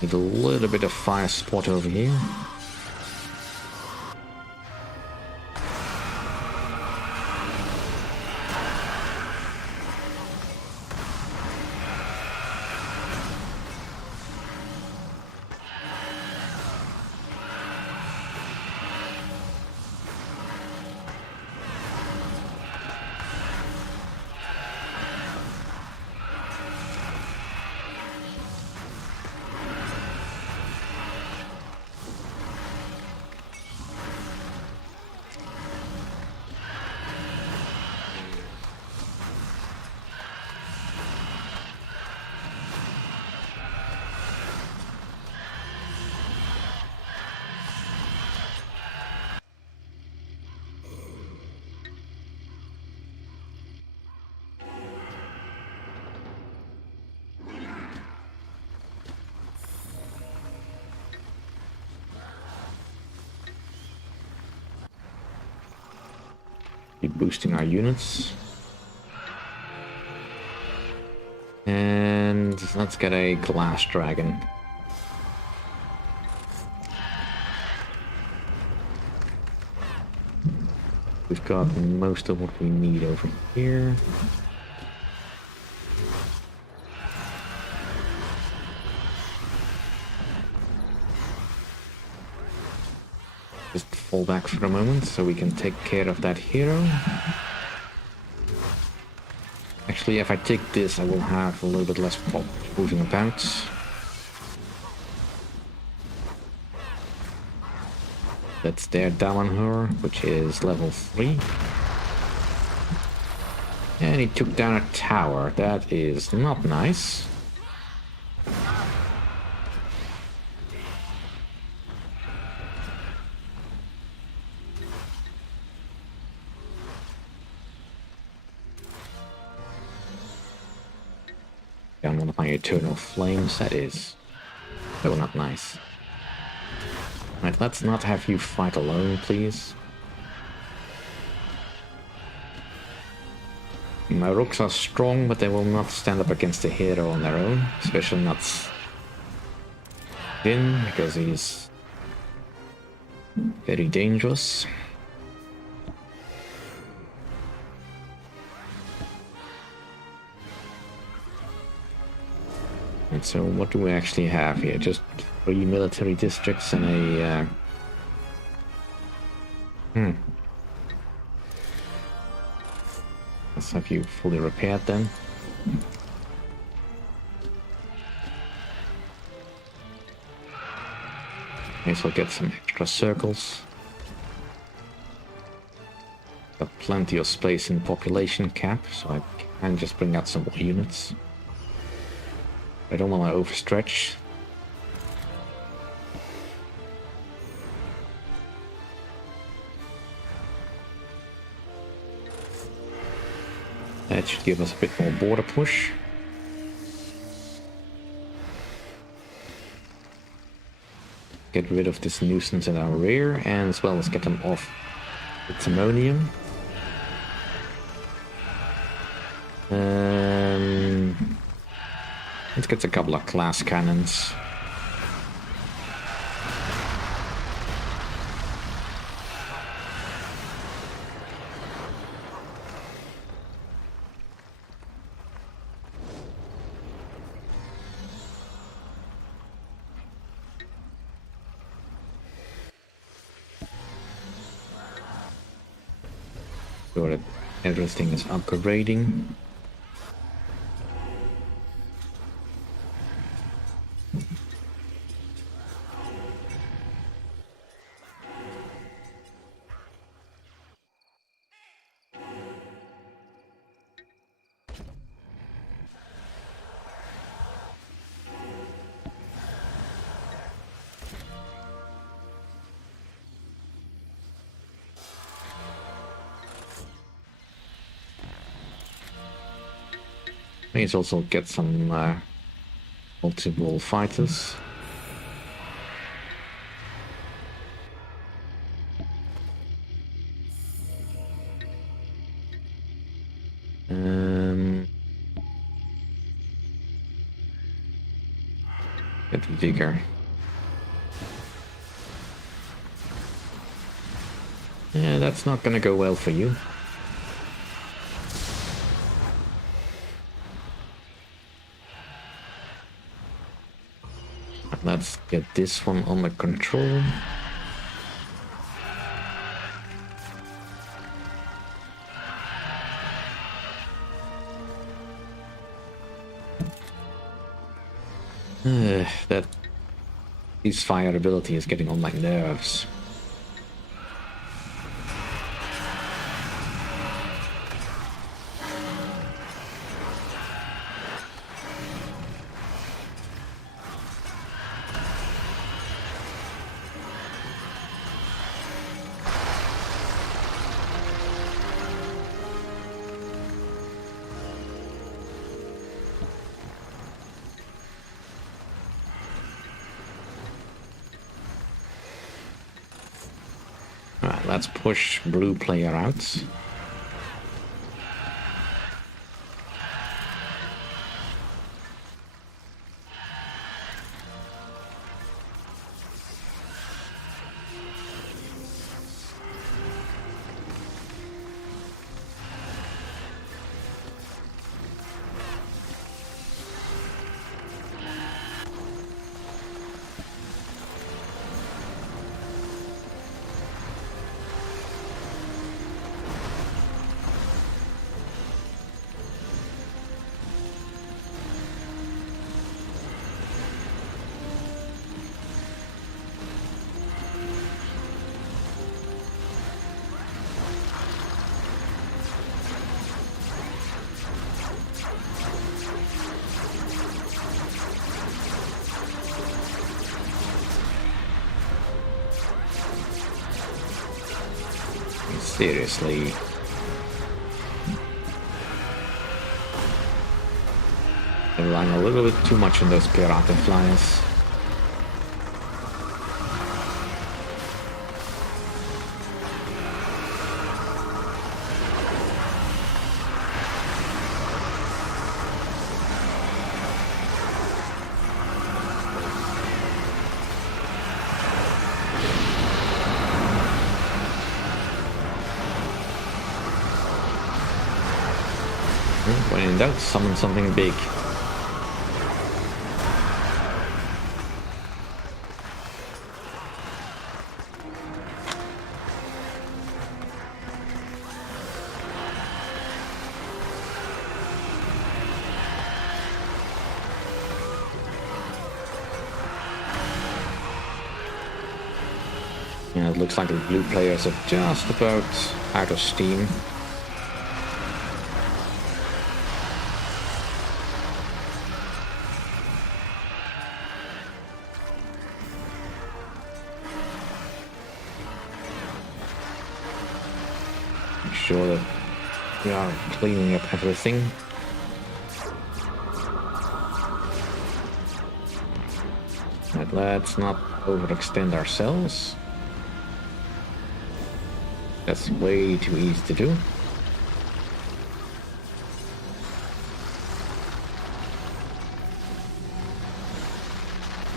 Need a little bit of fire support over here. Keep boosting our units. And let's get a glass dragon. We've got most of what we need over here. Just fall back for a moment so we can take care of that hero. Actually, if I take this, I will have a little bit less pop moving about. That's their Damanhur, which is level 3. And he took down a tower. That is not nice. I'm one of my eternal flames. That is so not nice. Right, let's not have you fight alone, please. My rooks are strong, but they will not stand up against a hero on their own, especially not Din, because he's very dangerous. And so what do we actually have here? Just 3 military districts and a... Let's have you fully repaired then. May as well get some extra circles. Got plenty of space in population cap, so I can just bring out some more units. I don't want to overstretch. That should give us a bit more border push. Get rid of this nuisance in our rear, and as well as get them off the Timonium. Let's get a couple of class cannons. So that everything is upgrading. Let's also get some multiple fighters. Get bigger. Yeah, that's not gonna go well for you. Let's get this one under control. That his fire ability is getting on my nerves. Alright, let's push blue player out. Seriously. They're relying a little bit too much on those pirate flyers. When in doubt, summon something big. It looks like the blue players are just about out of steam. Make sure that we are cleaning up everything. But let's not overextend ourselves. That's way too easy to do.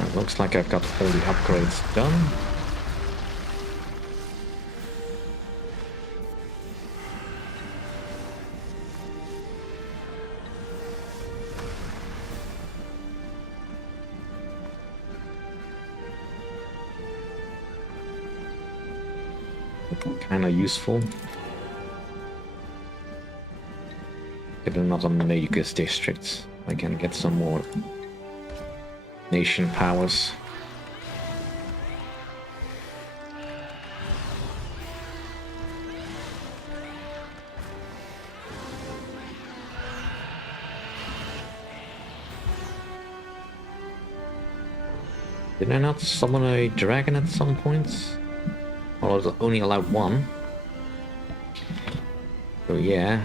It looks like I've got all the upgrades done. Kind of useful. Get another Magus district. I can get some more nation powers. Did I not summon a dragon at some point? Well, I was only allowed one. So yeah.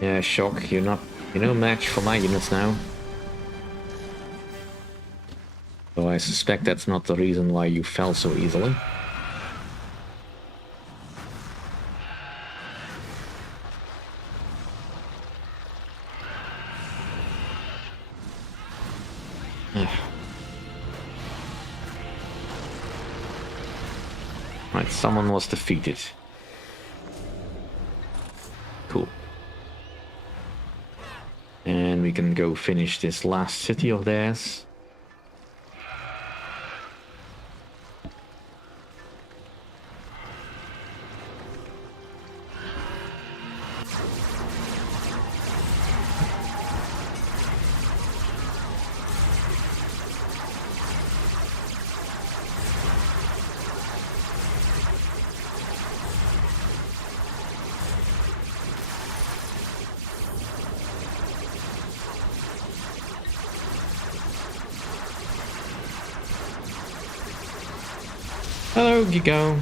Yeah, Shock, you're no match for my units now. Though I suspect that's not the reason why you fell so easily. Right, someone was defeated. Cool. And we can go finish this last city of theirs. Hello, Gigo.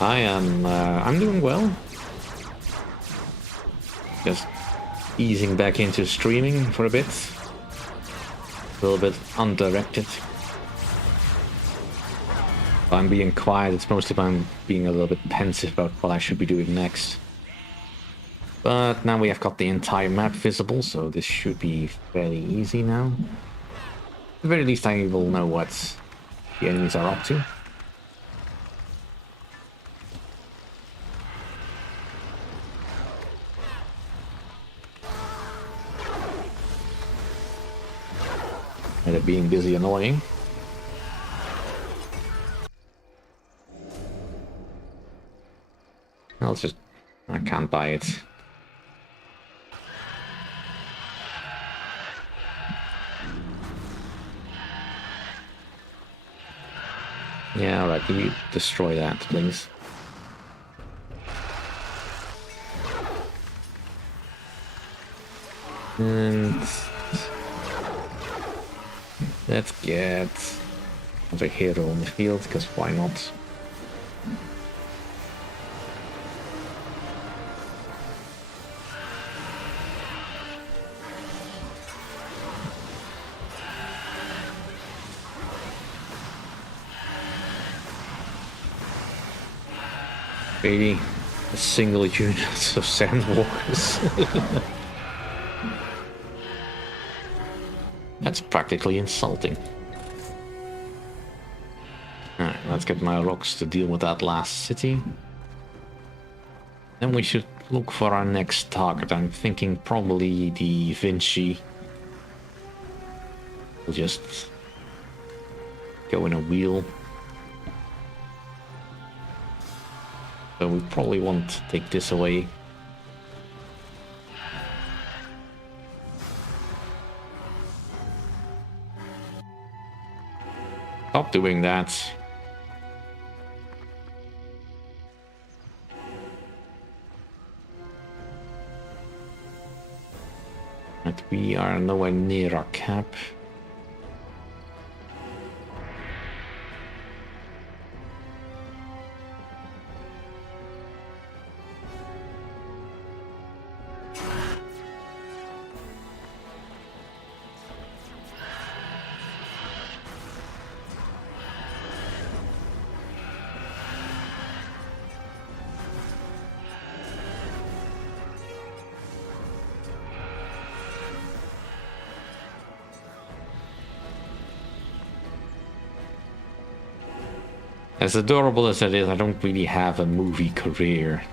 I'm doing well. Just easing back into streaming for a bit. A little bit undirected. If I'm being quiet, it's mostly if I'm being a little bit pensive about what I should be doing next. But now we have got the entire map visible, so this should be fairly easy now. At the very least, I will know what the enemies are up to. And it being busy annoying. I'll just... I can't buy it. Yeah, alright, can you destroy that, please? And... let's get another hero on the field, because why not? Really, a single unit of Sandwalkers. That's practically insulting. Alright, let's get my rocks to deal with that last city. Then we should look for our next target. I'm thinking probably the Vinci. We'll just go in a wheel. So we probably want to take this away. Stop doing that. But we are nowhere near our cap. As adorable as it is, I don't really have a movie career.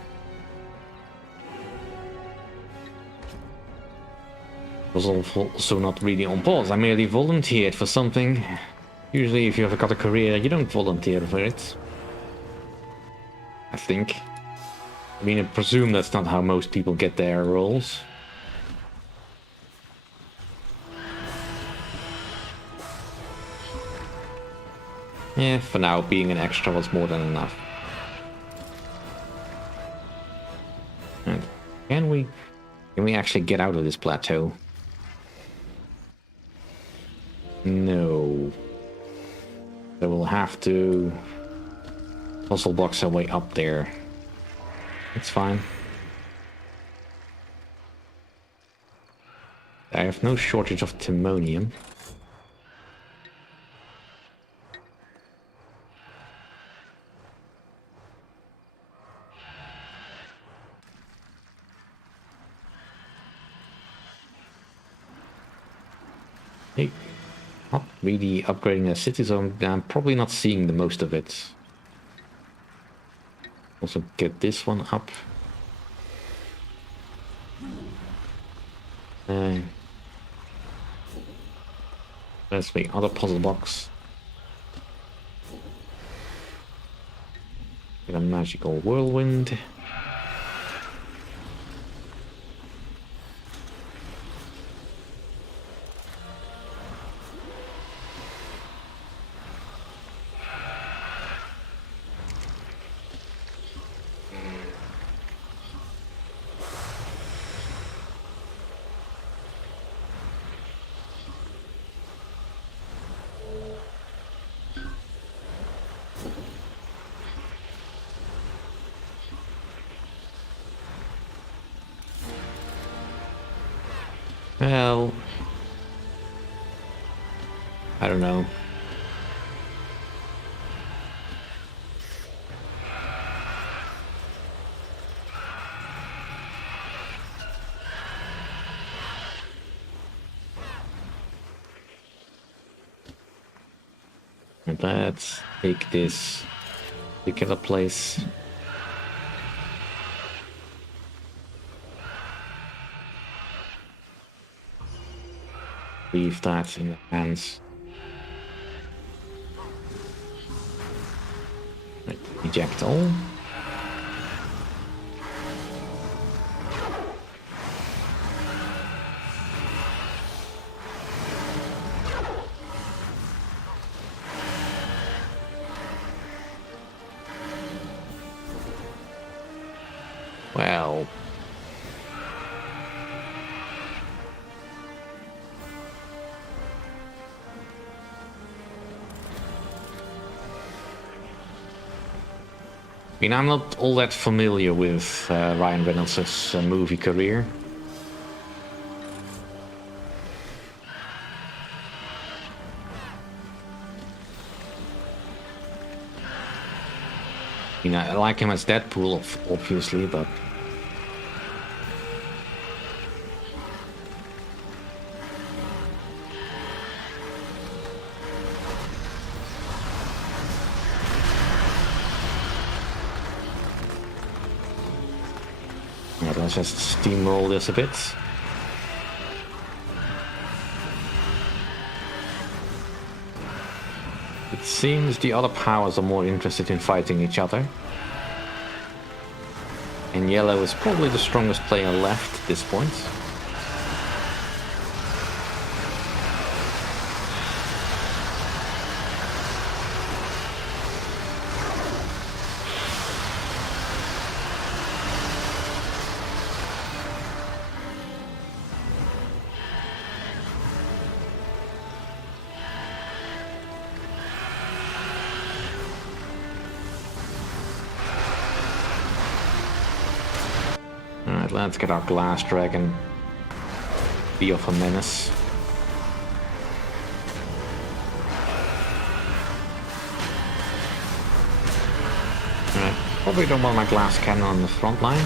I was also not really on pause. I merely volunteered for something. Usually if you have got a career, you don't volunteer for it. I think. I mean, I presume that's not how most people get their roles. Yeah, for now, being an extra was more than enough. And can we actually get out of this plateau? No. So we'll have to puzzle box our way up there. It's fine. I have no shortage of timonium. Hey, not really upgrading the city, so I'm probably not seeing the most of it. Also get this one up. There's the other puzzle box. Get a magical whirlwind. Well, I don't know. And let's take this particular place. Leave that in the hands. Right, eject all. Well. I mean, I'm not all that familiar with Ryan Reynolds' movie career. I mean, I like him as Deadpool, obviously, but... let's just steamroll this a bit. It seems the other powers are more interested in fighting each other. And yellow is probably the strongest player left at this point. Alright, let's get our glass dragon. Be of a menace. Alright, probably don't want my glass cannon on the front line.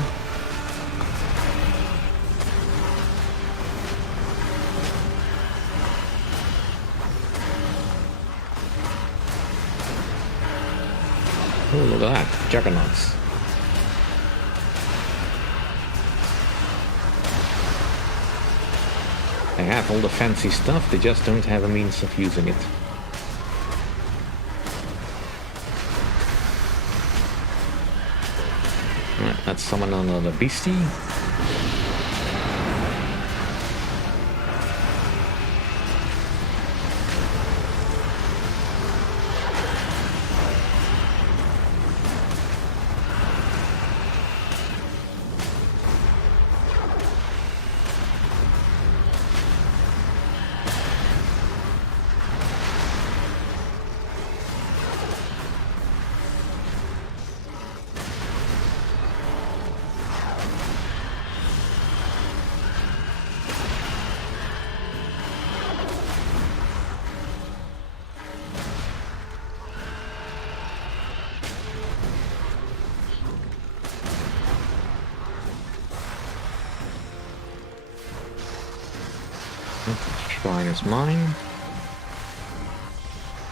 Oh, look at that, juggernauts. They have all the fancy stuff, they just don't have a means of using it. Alright, let's summon another beastie. Shrine is mine.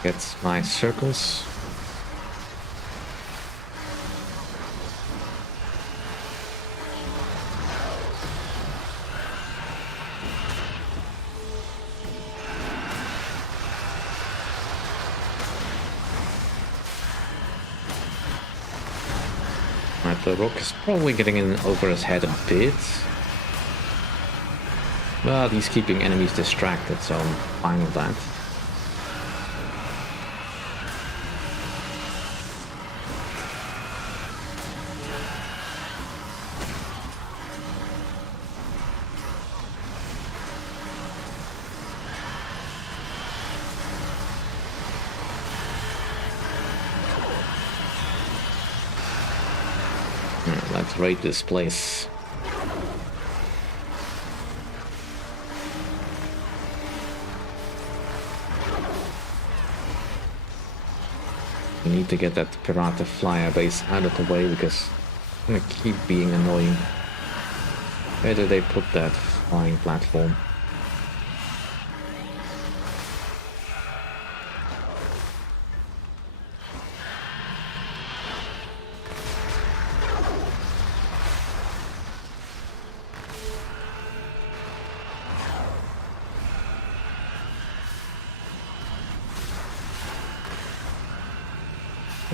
Gets my circles. Right, the rook is probably getting in over his head a bit. But he's keeping enemies distracted, so I'm fine with that. Let's raid this place. We need to get that Pirata flyer base out of the way because it's gonna keep being annoying. Where did they put that flying platform?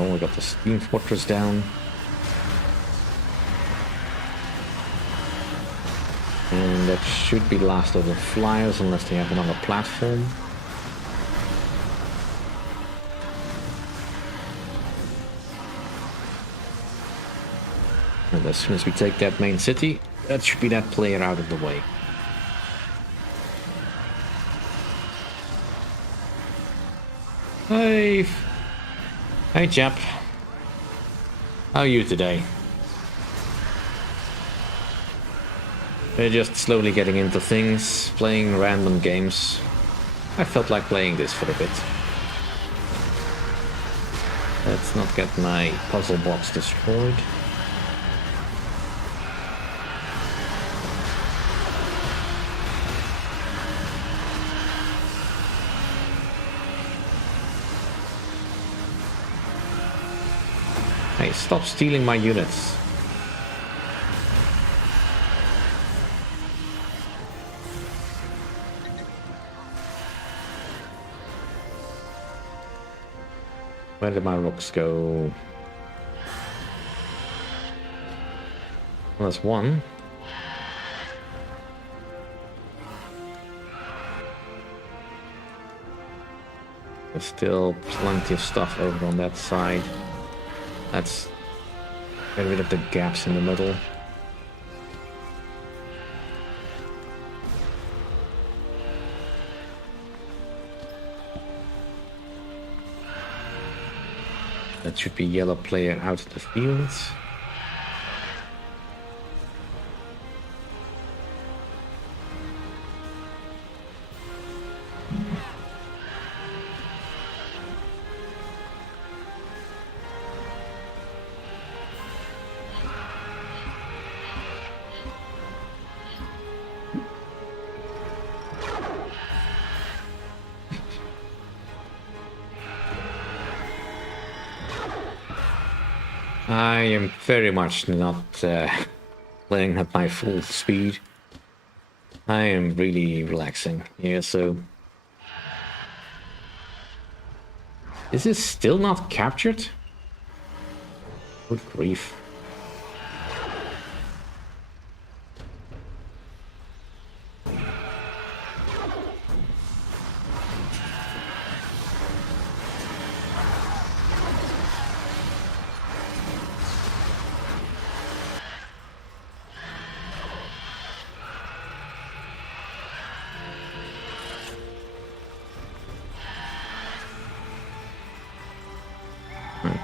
Oh, we got the Steam Fortress down. And that should be the last of the flyers, unless they have another platform. And as soon as we take that main city, that should be that player out of the way. Hey! Hey chap, how are you today? We're just slowly getting into things, playing random games. I felt like playing this for a bit. Let's not get my puzzle box destroyed. Hey, stop stealing my units. Where did my rocks go? Well, that's one. There's still plenty of stuff over on that side. Let's get rid of the gaps in the middle. That should be yellow player out of the fields. I am very much not playing at my full speed. I am really relaxing here, so... Is this still not captured? Good grief.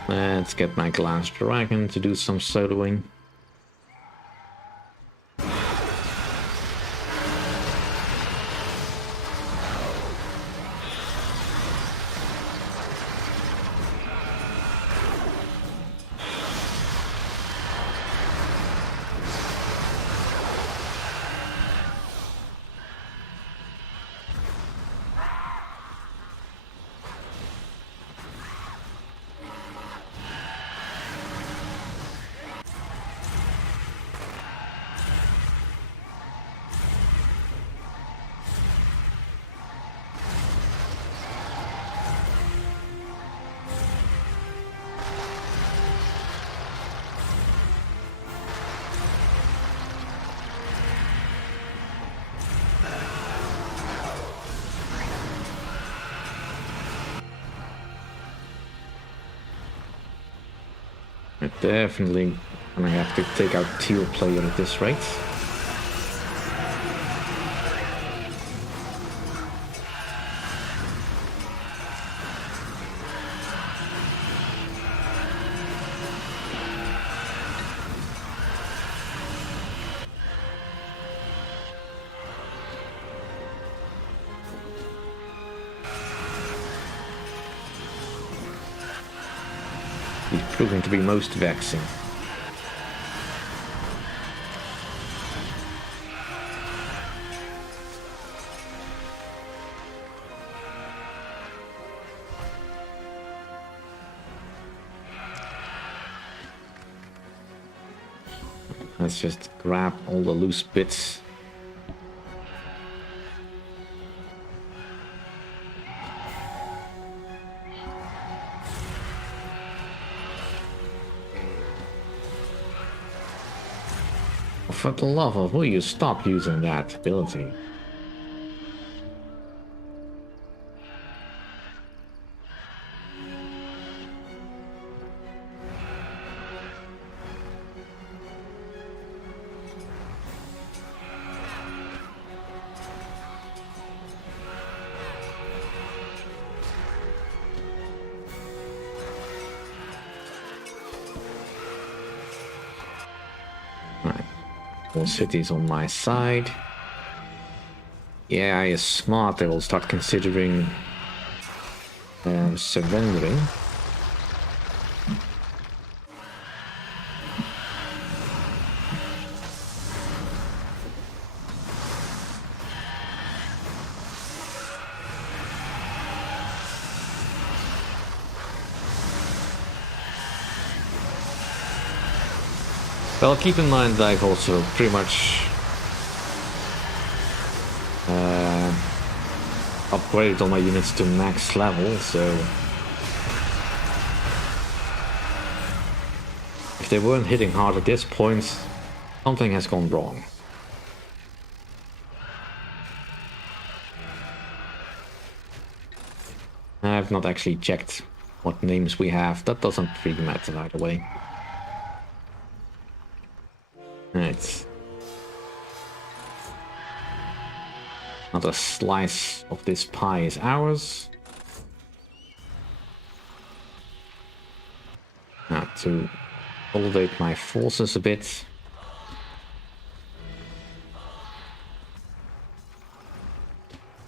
Let's get my glass dragon to do some soloing. Definitely gonna have to take out teal player at this rate. He's proving to be most vexing. Let's just grab all the loose bits. For the love of, will you stop using that ability? All cities on my side. Yeah, is smart. They will start considering surrendering. Well, keep in mind that I've also pretty much upgraded all my units to max level, so If they weren't hitting hard at this point, something has gone wrong. I've not actually checked what names we have. That doesn't really matter either way. Right. Another slice of this pie is ours. Now to consolidate my forces a bit.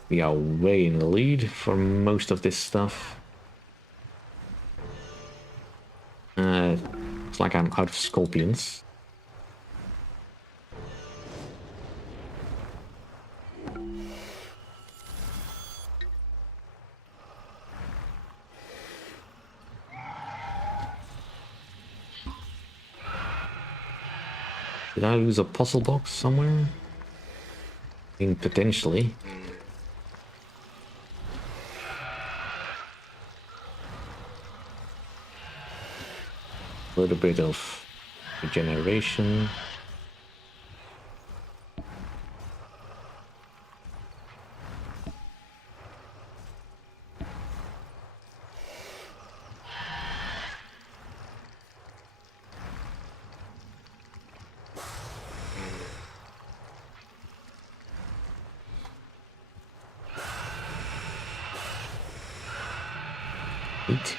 We are way in the lead for most of this stuff. Looks like I'm out of scorpions. Did I lose a puzzle box somewhere? I think potentially. A little bit of regeneration. Eight.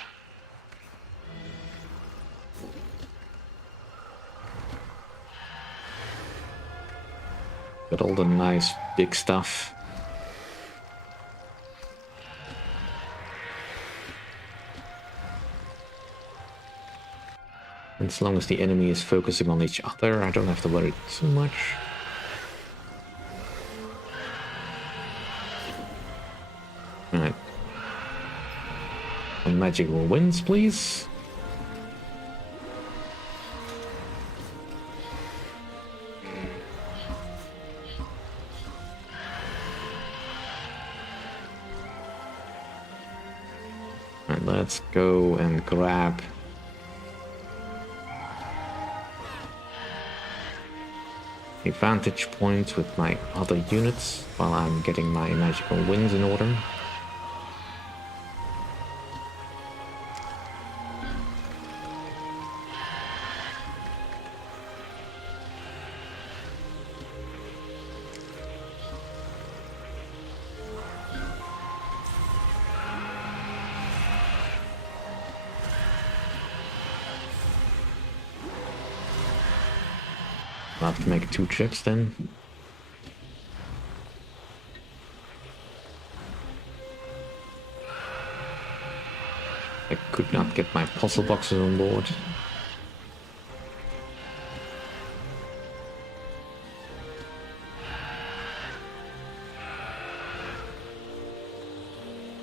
Got all the nice big stuff. And as long as the enemy is focusing on each other, I don't have to worry too much. Alright. Some magical winds, please. And let's go and grab a vantage point with my other units while I'm getting my magical winds in order. I'll have to make 2 trips then. I could not get my puzzle boxes on board.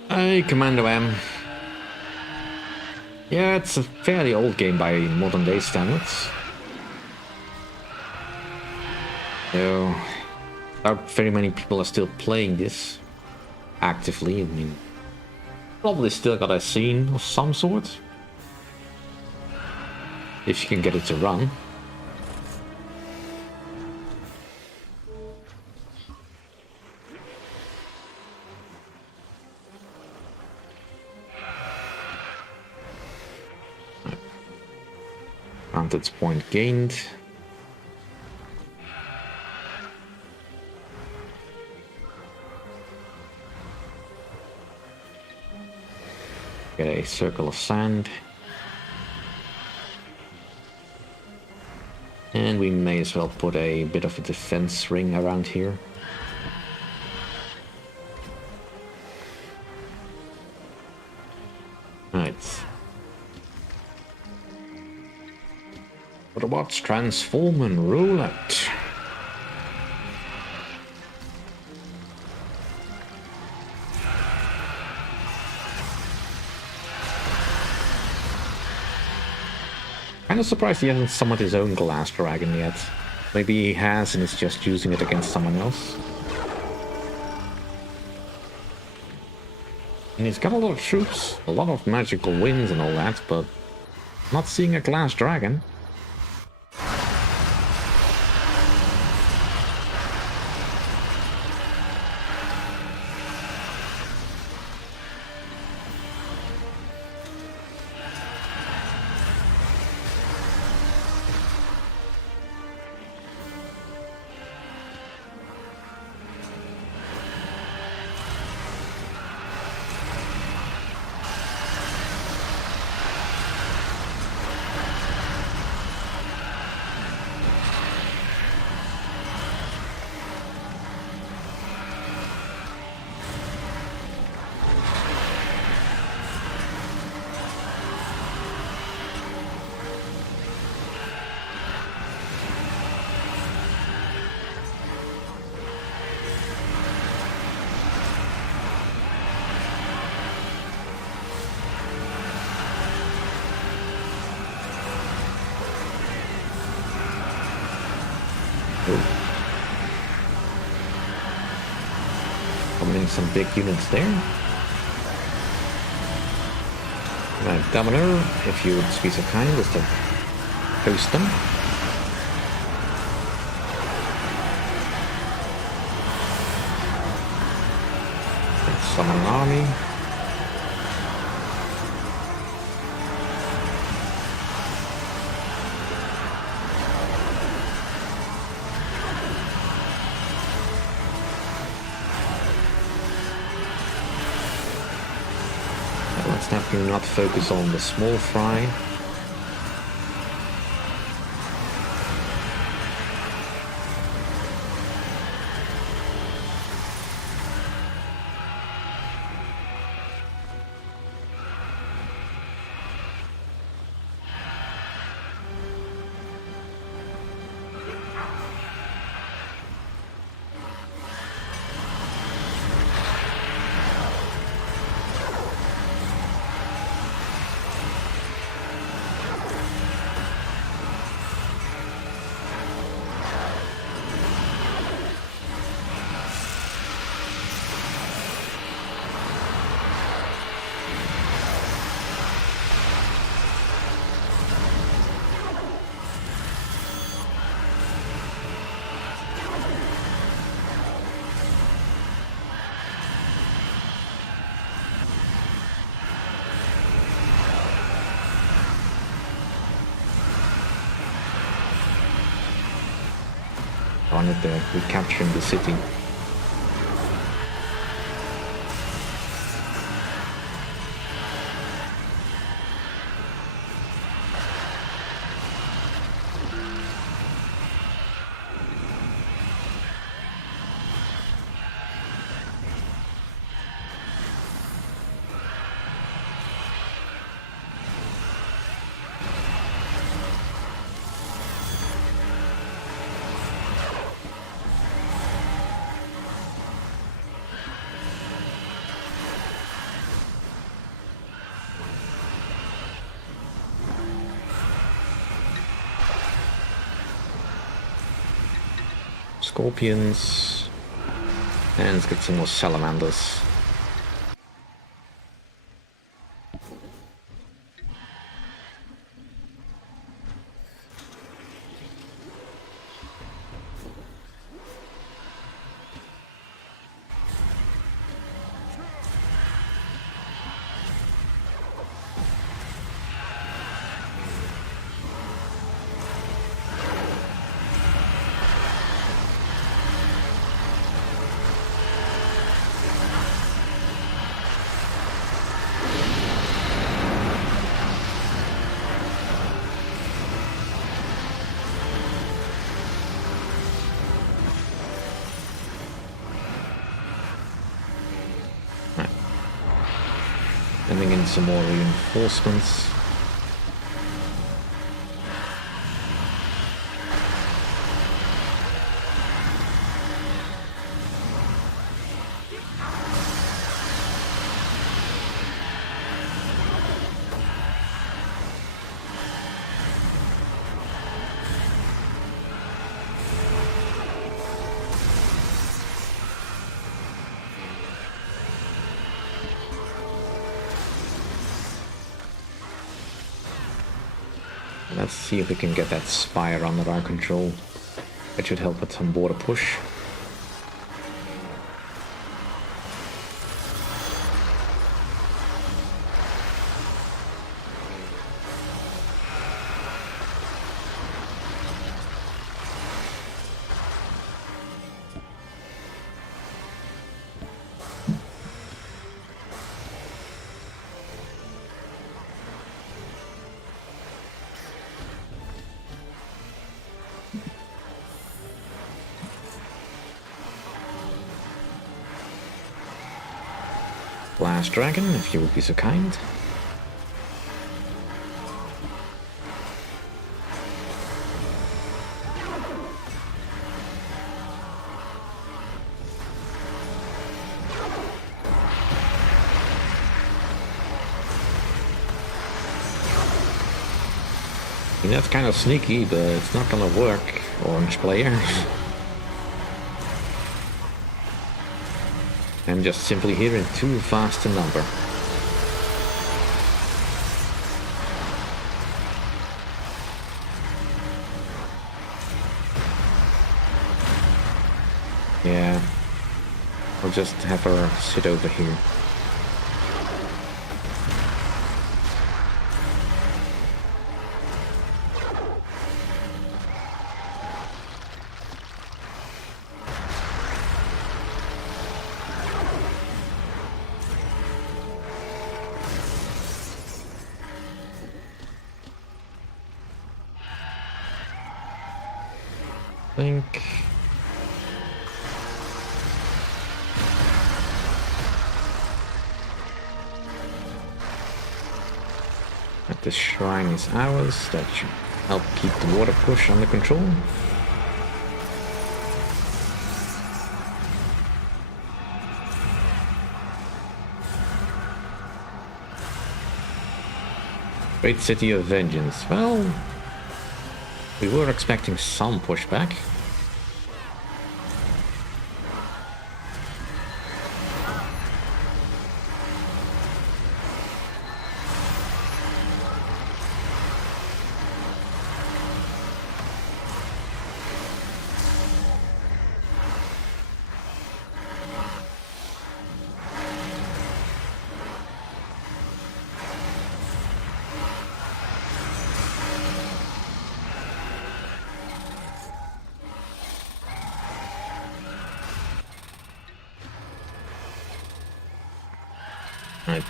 Hey, Commando M. Yeah, it's a fairly old game by modern day standards. So, not very many people are still playing this actively. I mean, probably still got a scene of some sort. If you can get it to run. Vantage point gained. Get a circle of sand. And we may as well put a bit of a defense ring around here. Right. Autobots transform and roll out. Kind of surprised he hasn't summoned his own glass dragon yet. Maybe he has and is just using it against someone else. And he's got a lot of troops, a lot of magical winds and all that, but not seeing a glass dragon. Oh. Coming some big units there. Governor, if you would be so kind as to host them. Let's summon an army. Let's definitely not focus on the small fry. On it there, recapturing the city. Scorpions. And let's get some more salamanders. Sending in some more reinforcements. Let's see if we can get that spire under our control. That should help with some border push. Blast Dragon, if you would be so kind. mean, that's kind of sneaky, but it's not gonna work, orange player. I'm just simply here in too vast a number. Yeah, I'll just have her sit over here. Think. That the shrine is ours. That should help keep the water push under control. Great City of Vengeance. Well, we were expecting some pushback. Right.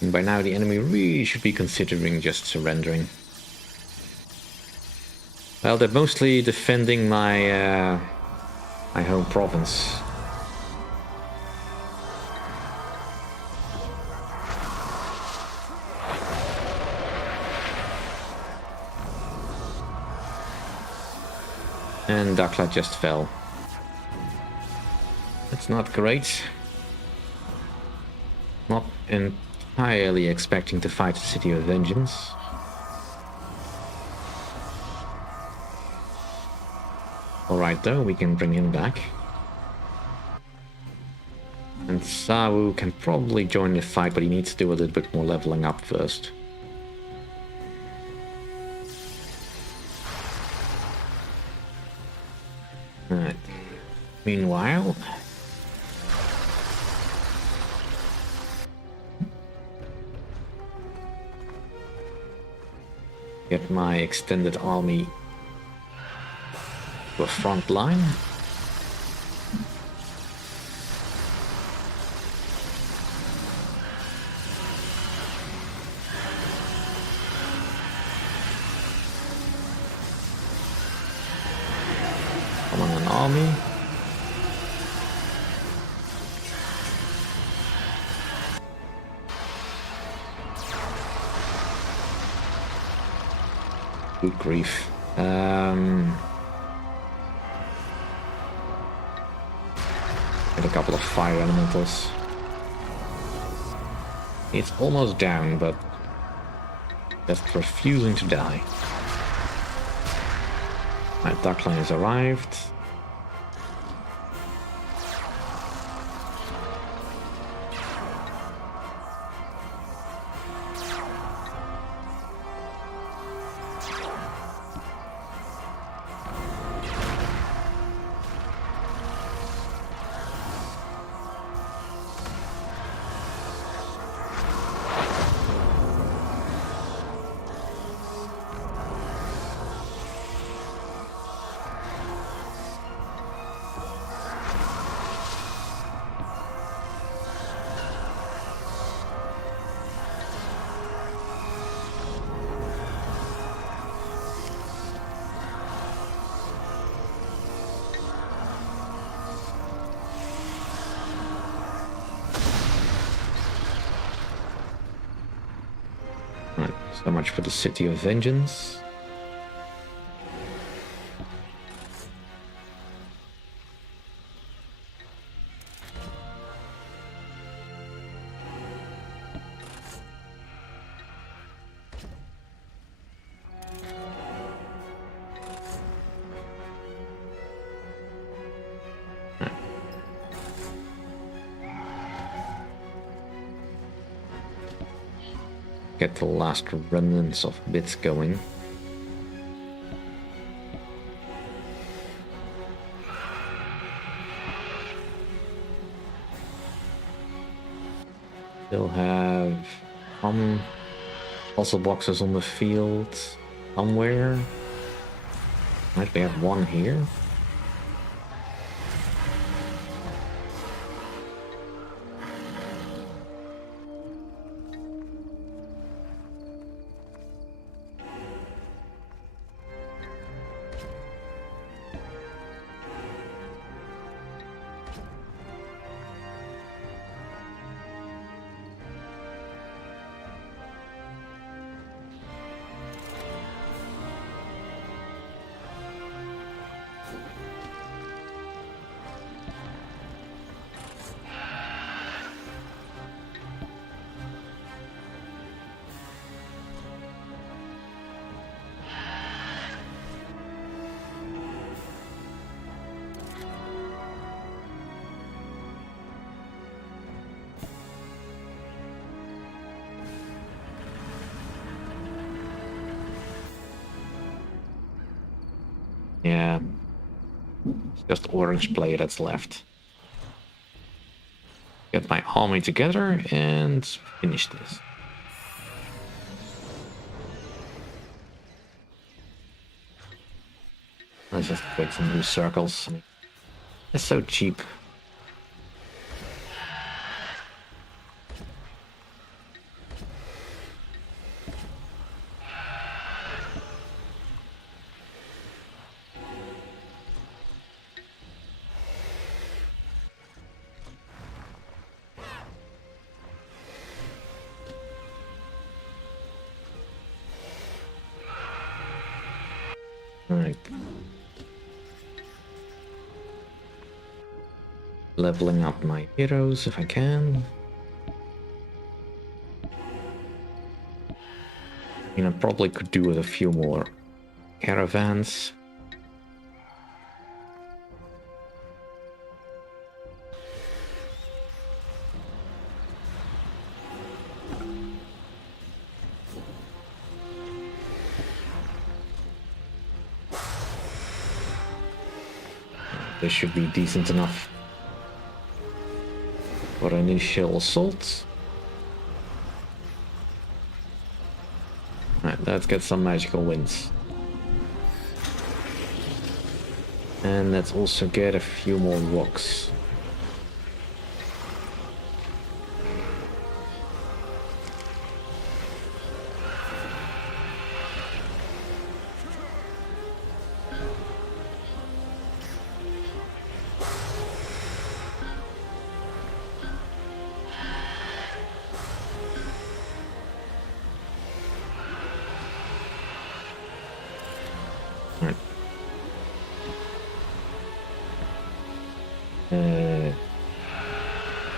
And by now the enemy really should be considering just surrendering. Well, they're mostly defending my my home province. And Dakla just fell. That's not great. Not entirely expecting to fight the City of Vengeance. Alright though, we can bring him back. And Sawu can probably join the fight, but he needs to do a little bit more leveling up first. Alright. Meanwhile... get my extended army to a front line. Come on, an army. Good grief. Get a couple of fire elementals. It's almost down, but just refusing to die. My duckling has arrived. So much for the City of Vengeance. get the last remnants of bits going. Still have some puzzle boxes on the field somewhere. Might we have one here? Yeah, it's just orange play that's left. Get my army together and finish this. Let's just create some new circles. It's so cheap. Alright. Leveling up my heroes if I can. I mean, I probably could do with a few more caravans. This should be decent enough for initial assault. Alright, let's get some magical winds. And let's also get a few more rocks.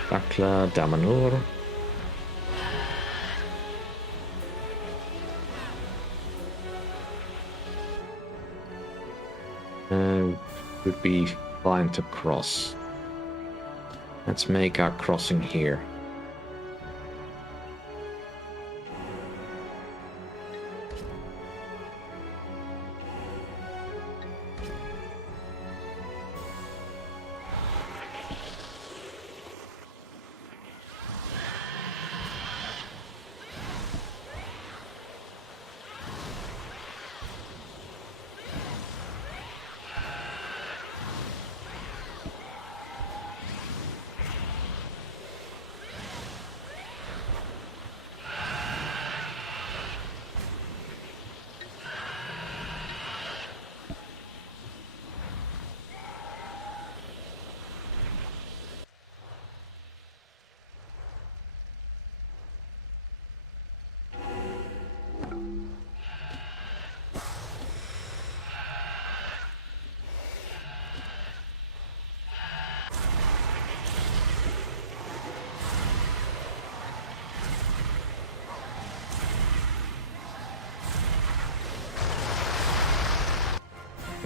Bakla, Damanur. Would be fine to cross. Let's make our crossing here.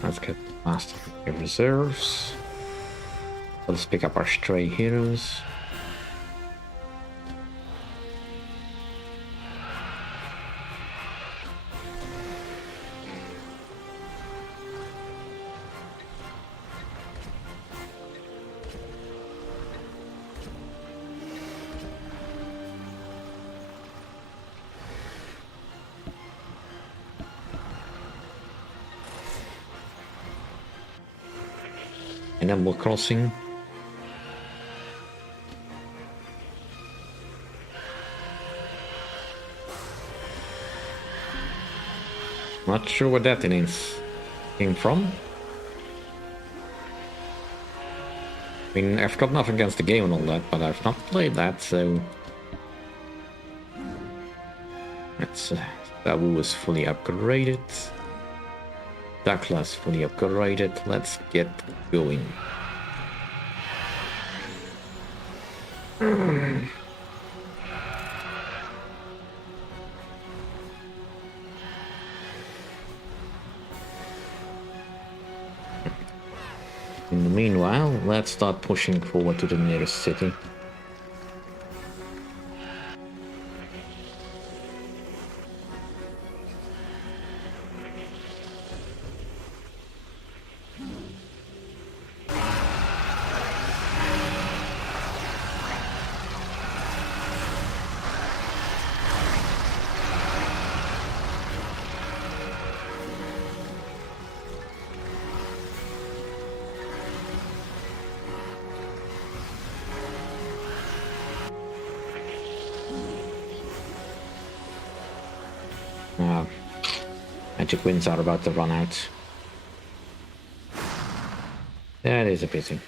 Let's get Master Reserves. Let's pick up our stray heroes. in Animal Crossing. Not sure what that came from. I mean, I've got nothing against the game and all that, but I've not played that, so... Let's... Dabu is fully upgraded. Douglas fully upgraded. Let's get going. In the meanwhile, let's start pushing forward to the nearest city. Magic winds are about to run out. That is a pity.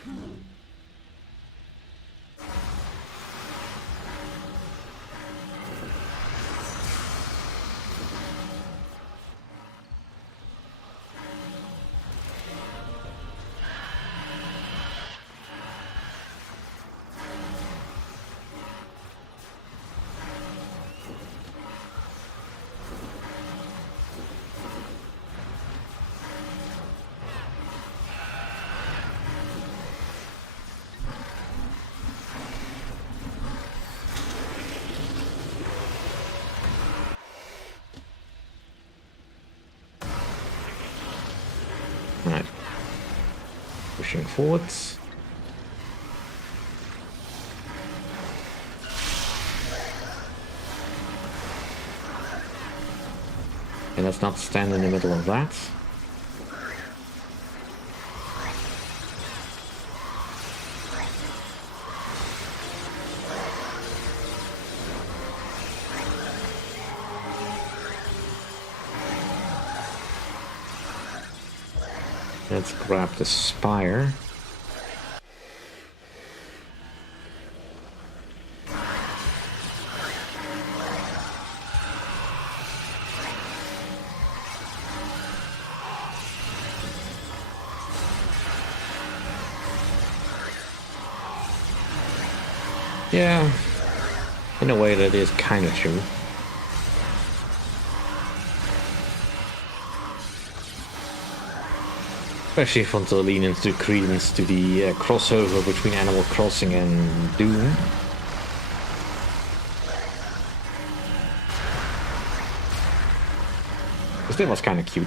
Right. Pushing forwards. And let's not stand in the middle of that. Let's grab the spire. Yeah, in a way that is kind of true. Especially if you want to lean into credence to the crossover between Animal Crossing and Doom. Because that was kind of cute.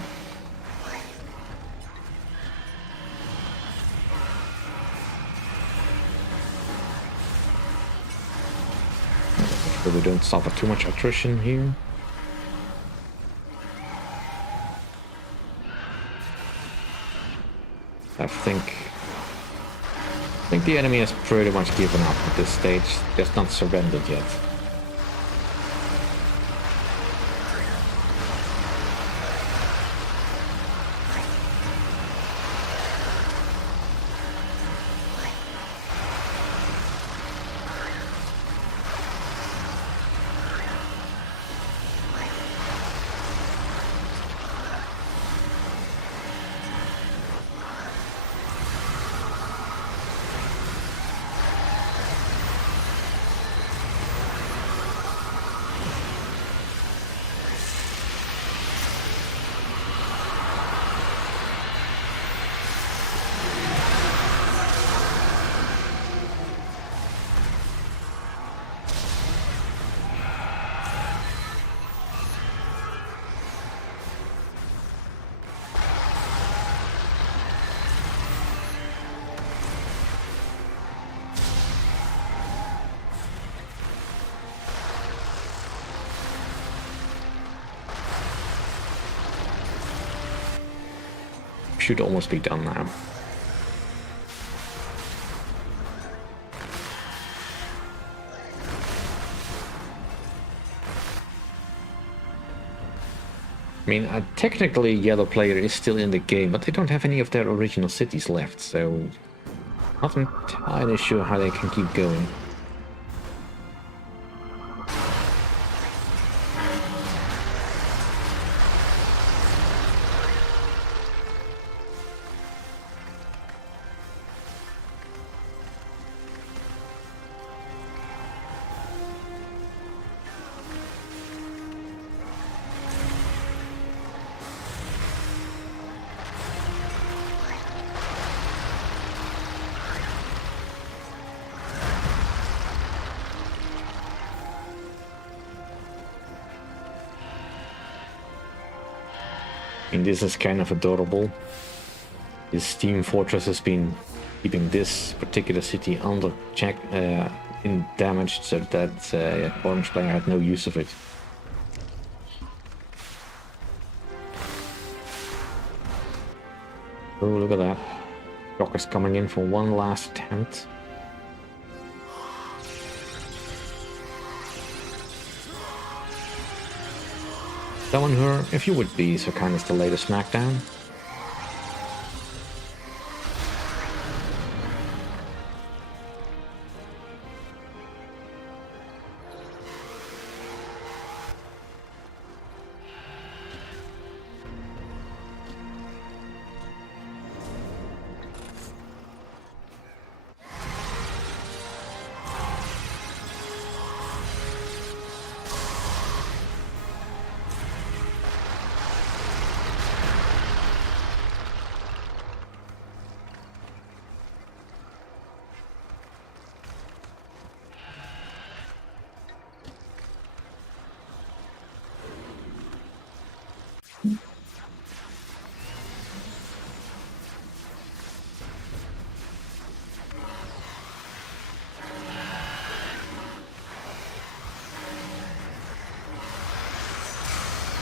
So we don't suffer too much attrition here. I think the enemy has pretty much given up at this stage, just not surrendered yet. Should almost be done now. mean, technically, Yellow Player is still in the game, but they don't have any of their original cities left, so not entirely sure how they can keep going. And this is kind of adorable. This Team Fortress has been keeping this particular city under check, in damage, so that Orange Player had no use of it. Oh, look at that. Docker's coming in for one last attempt. Summon her, if you would be so kind as to lay the smackdown.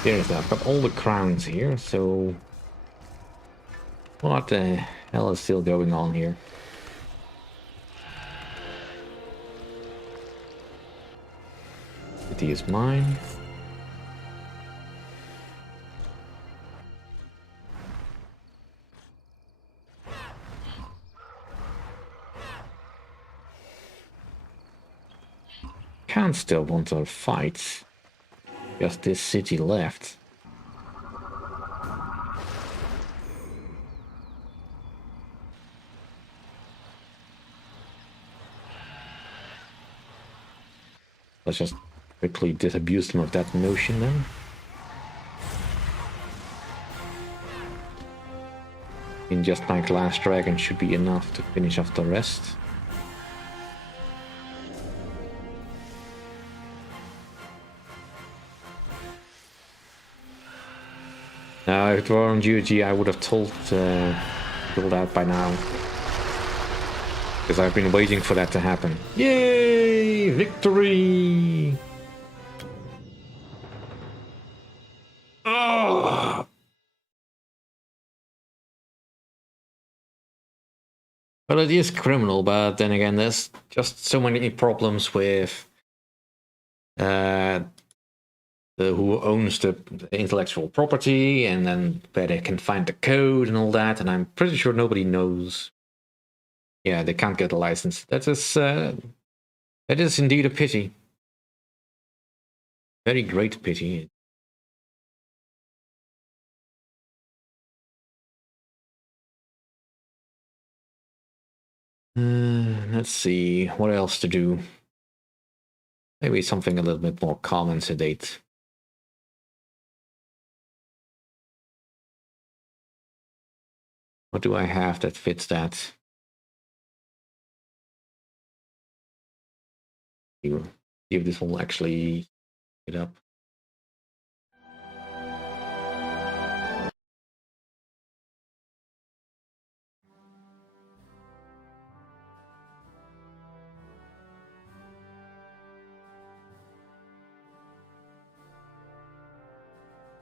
There's that. I've got all the crowns here, so what the hell is still going on here? City is mine. Can't still want to fight. Just this city left. Let's just quickly disabuse them of that notion then. And just like last dragon should be enough to finish off the rest. Now, if it were on GOG, I would have told people that by now. Because I've been waiting for that to happen. Yay! Victory! Oh! Well, it is criminal, but then again, there's just so many problems with who owns the intellectual property, and then where they can find the code and all that, and I'm pretty sure nobody knows. Yeah, they can't get a license. That is indeed a pity. Very great pity. Let's see, what else to do? Maybe something a little bit more calm and sedate. What do I have that fits that? See if this will actually get up.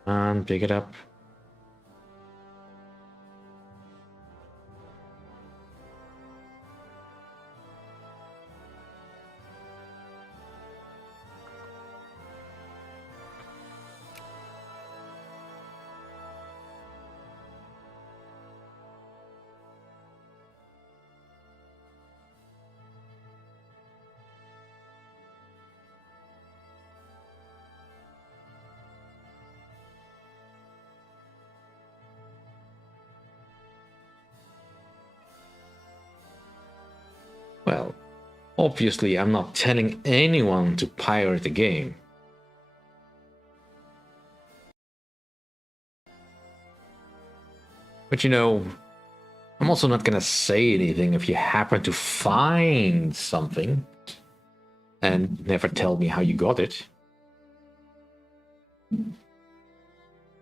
And pick it up. Obviously, I'm not telling anyone to pirate the game. But you know, I'm also not gonna say anything if you happen to find something and never tell me how you got it.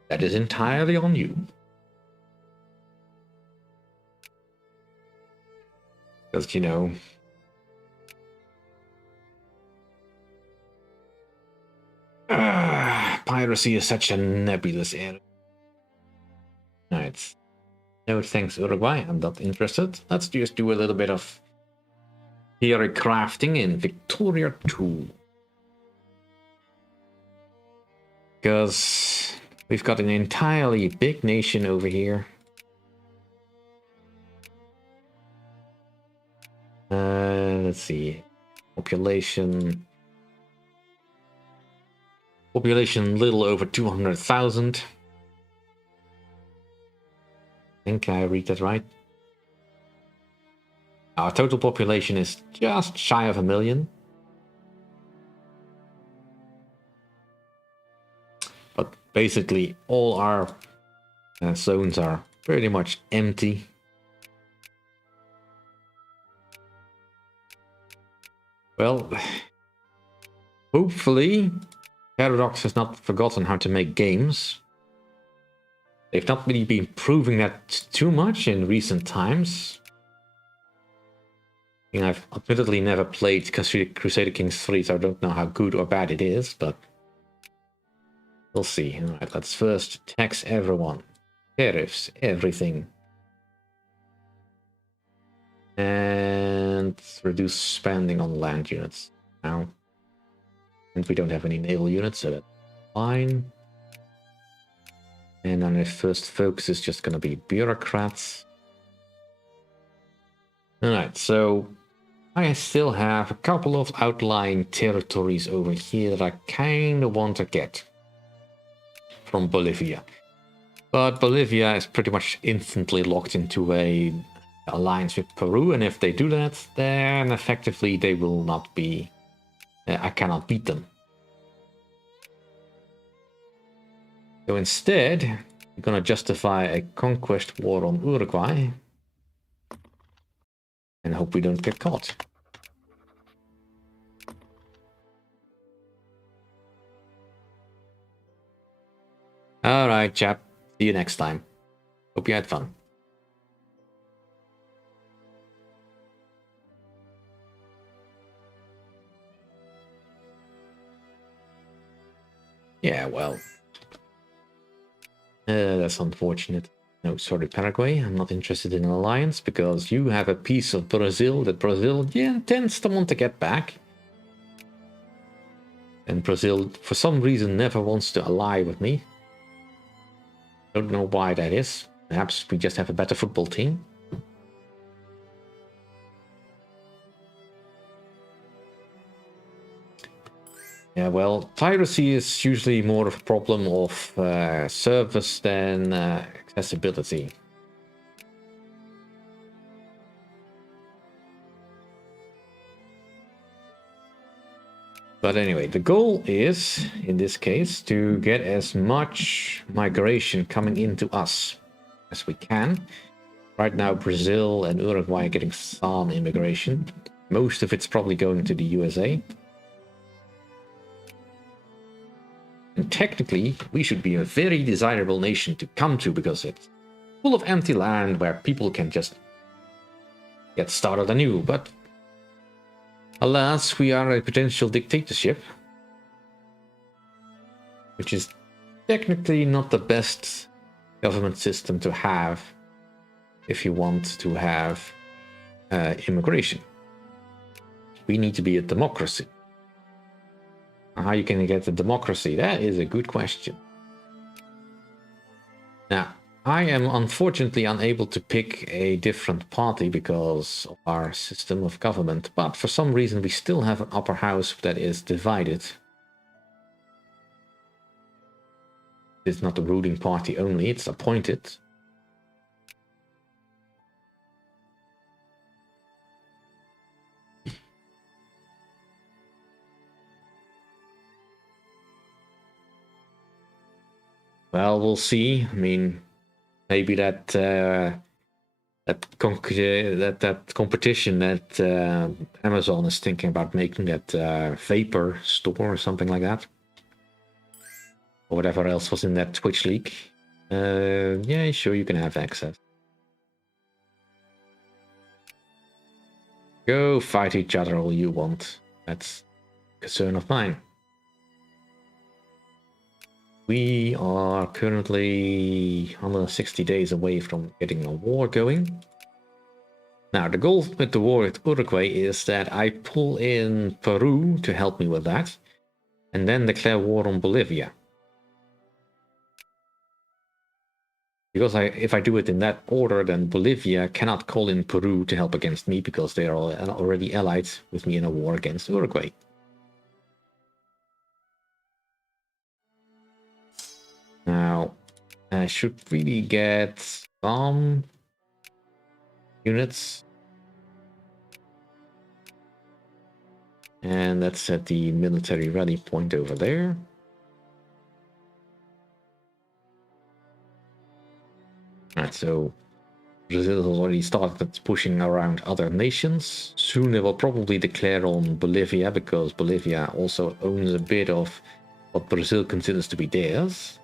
That is entirely on you. Because, you know, piracy is such a nebulous area. Alright. No thanks, Uruguay. I'm not interested. Let's just do a little bit of theory crafting in Victoria 2. Because we've got an entirely big nation over here. Let's see. Population little over 200,000. I think I read that right. Our total population is just shy of 1 million. But basically all our zones are pretty much empty. Well, hopefully Paradox has not forgotten how to make games. They've not really been proving that too much in recent times. I mean, I've admittedly never played Crusader Kings 3, so I don't know how good or bad it is, but we'll see. Alright, let's first tax everyone. Tariffs, everything. And reduce spending on land units now. And we don't have any naval units, so that's fine. And then our first focus is just going to be bureaucrats. Alright, so I still have a couple of outlying territories over here that I kind of want to get from Bolivia. But Bolivia is pretty much instantly locked into a alliance with Peru, and if they do that, then effectively they will not be... I cannot beat them. So instead, we're going to justify a conquest war on Uruguay and hope we don't get caught. Alright, chap. See you next time. Hope you had fun. Yeah, well. That's unfortunate. No, sorry, Paraguay. I'm not interested in an alliance because you have a piece of Brazil that Brazil tends to want to get back. And Brazil, for some reason, never wants to ally with me. Don't know why that is. Perhaps we just have a better football team. Yeah, well, piracy is usually more of a problem of service than accessibility. But anyway, the goal is, in this case, to get as much migration coming into us as we can. Right now, Brazil and Uruguay are getting some immigration. Most of it's probably going to the USA. And technically, we should be a very desirable nation to come to because it's full of empty land where people can just get started anew. But alas, we are a potential dictatorship, which is technically not the best government system to have if you want to have immigration. We need to be a democracy. How you can get a democracy? That is a good question. Now, I am unfortunately unable to pick a different party because of our system of government, but for some reason we still have an upper house that is divided. It's not the ruling party only, it's appointed. Well, we'll see. I mean, maybe that competition that Amazon is thinking about making, that Vapor store or something like that, or whatever else was in that Twitch leak. Yeah, sure, you can have access. Go fight each other all you want. That's a concern of mine. We are currently 160 days away from getting a war going. Now, the goal with the war with Uruguay is that I pull in Peru to help me with that, and then declare war on Bolivia. Because if I do it in that order, then Bolivia cannot call in Peru to help against me, because they are already allied with me in a war against Uruguay. Now, I should really get some units. And that's at the military rally point over there. Alright, so Brazil has already started pushing around other nations. Soon they will probably declare on Bolivia, because Bolivia also owns a bit of what Brazil considers to be theirs.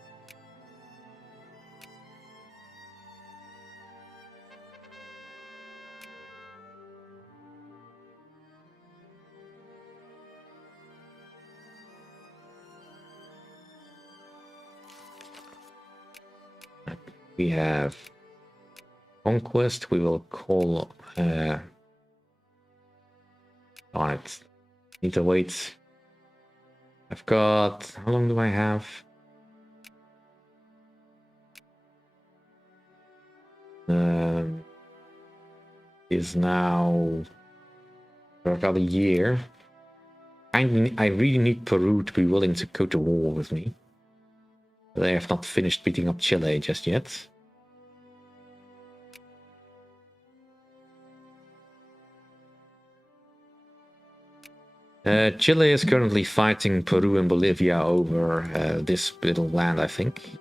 We have conquest. We will call on it. Need to wait. I've got, how long do I have? Is now for about a year. I really need Peru to be willing to go to war with me. They have not finished beating up Chile just yet. Chile is currently fighting Peru and Bolivia over this little land, I think.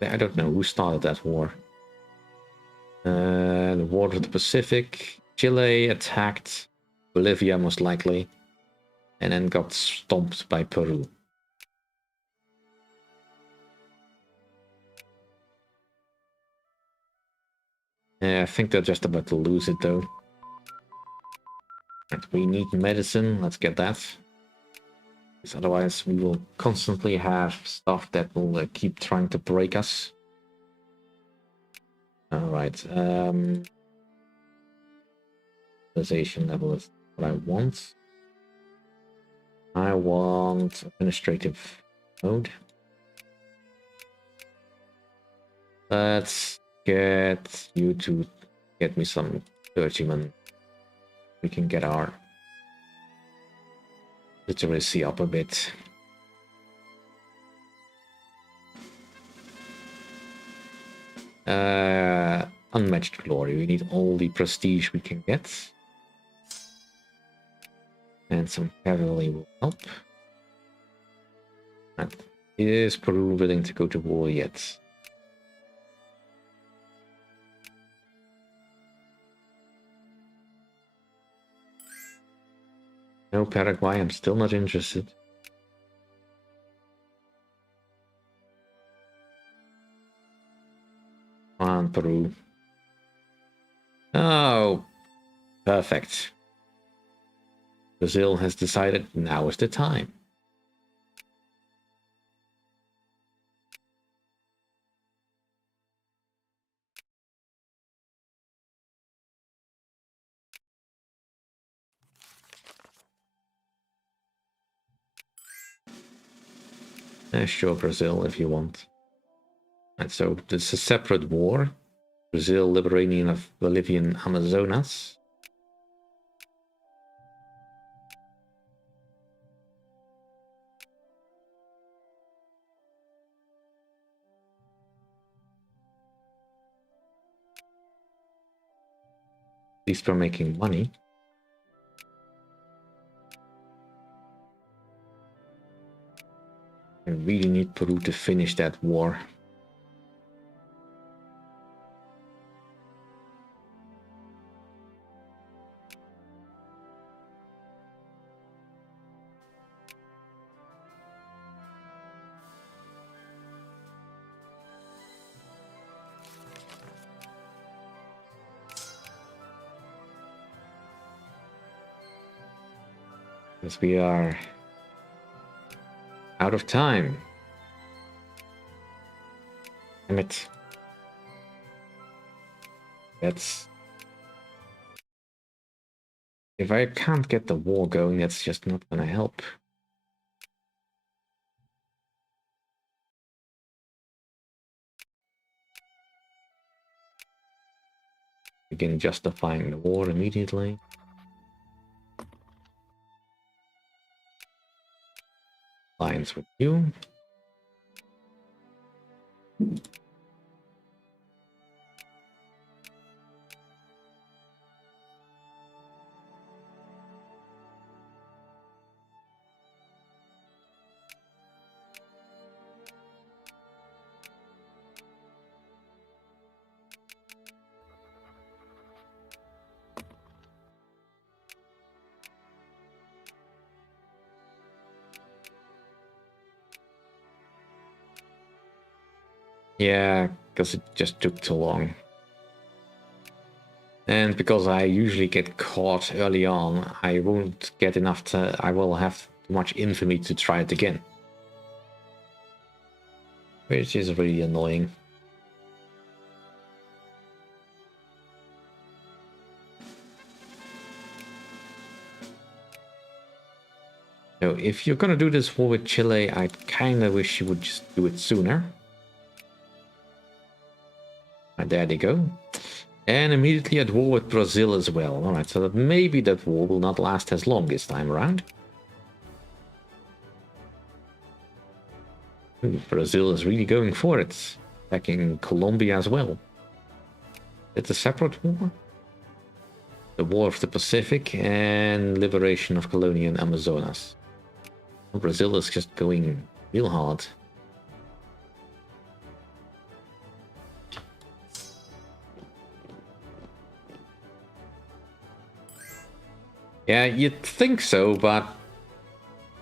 I don't know who started that war. The War of the Pacific. Chile attacked Bolivia, most likely, and then got stomped by Peru. I think they're just about to lose it, though. And we need medicine. Let's get that. Because otherwise, we will constantly have stuff that will keep trying to break us. All right. Civilization level is what I want. I want administrative mode. Let's get you to get me some clergymen. We can get our literacy up a bit. Unmatched glory. We need all the prestige we can get. And some cavalry will help. And is Peru willing to go to war yet? No, Paraguay, I'm still not interested. Come on, Peru. Oh, perfect. Brazil has decided now is the time. Sure, Brazil, if you want. And so this is a separate war. Brazil liberating of Bolivian Amazonas. At least we're making money. I really need Peru to finish that war. Because we are out of time. Damn it. That's... If I can't get the war going, that's just not gonna help. Begin justifying the war immediately. Alliance with you. Yeah, because it just took too long. And because I usually get caught early on, I won't get enough to... I will have too much infamy to try it again. Which is really annoying. So if you're gonna do this war with Chile, I kinda wish you would just do it sooner. And there they go. And immediately at war with Brazil as well. Alright, so that maybe that war will not last as long this time around. Ooh, Brazil is really going for it. Attacking Colombia as well. It's a separate war. The War of the Pacific and Liberation of Colonial Amazonas. Brazil is just going real hard. Yeah, you'd think so, but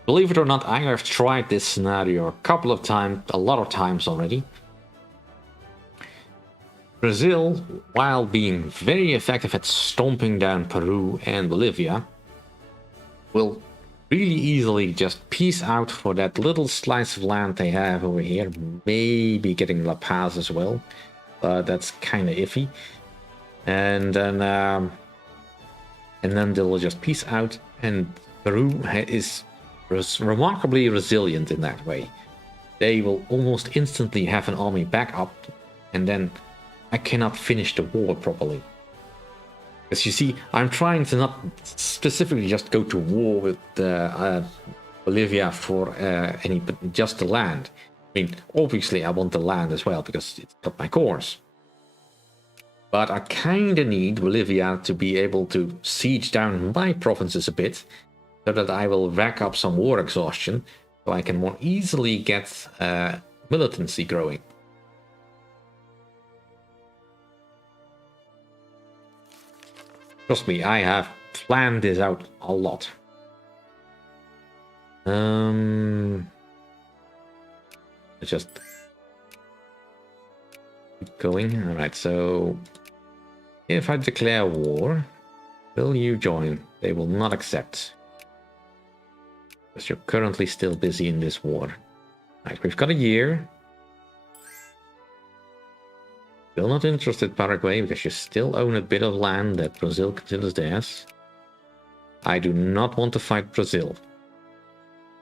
believe it or not, I have tried this scenario a couple of times, a lot of times already. Brazil, while being very effective at stomping down Peru and Bolivia, will really easily just peace out for that little slice of land they have over here, maybe getting La Paz as well, but that's kind of iffy. And then they'll just peace out, and Peru is remarkably resilient in that way. They will almost instantly have an army back up, and then I cannot finish the war properly. Because you see, I'm trying to not specifically just go to war with Bolivia for just the land. I mean, obviously I want the land as well, because it's got my cores. But I kinda need Bolivia to be able to siege down my provinces a bit, so that I will rack up some war exhaustion, so I can more easily get militancy growing. Trust me, I have planned this out a lot. Just keep going. Alright, so if I declare war, will you join? They will not accept. Because you're currently still busy in this war. Right, we've got a year. Still not interested, Paraguay, because you still own a bit of land that Brazil considers theirs. I do not want to fight Brazil.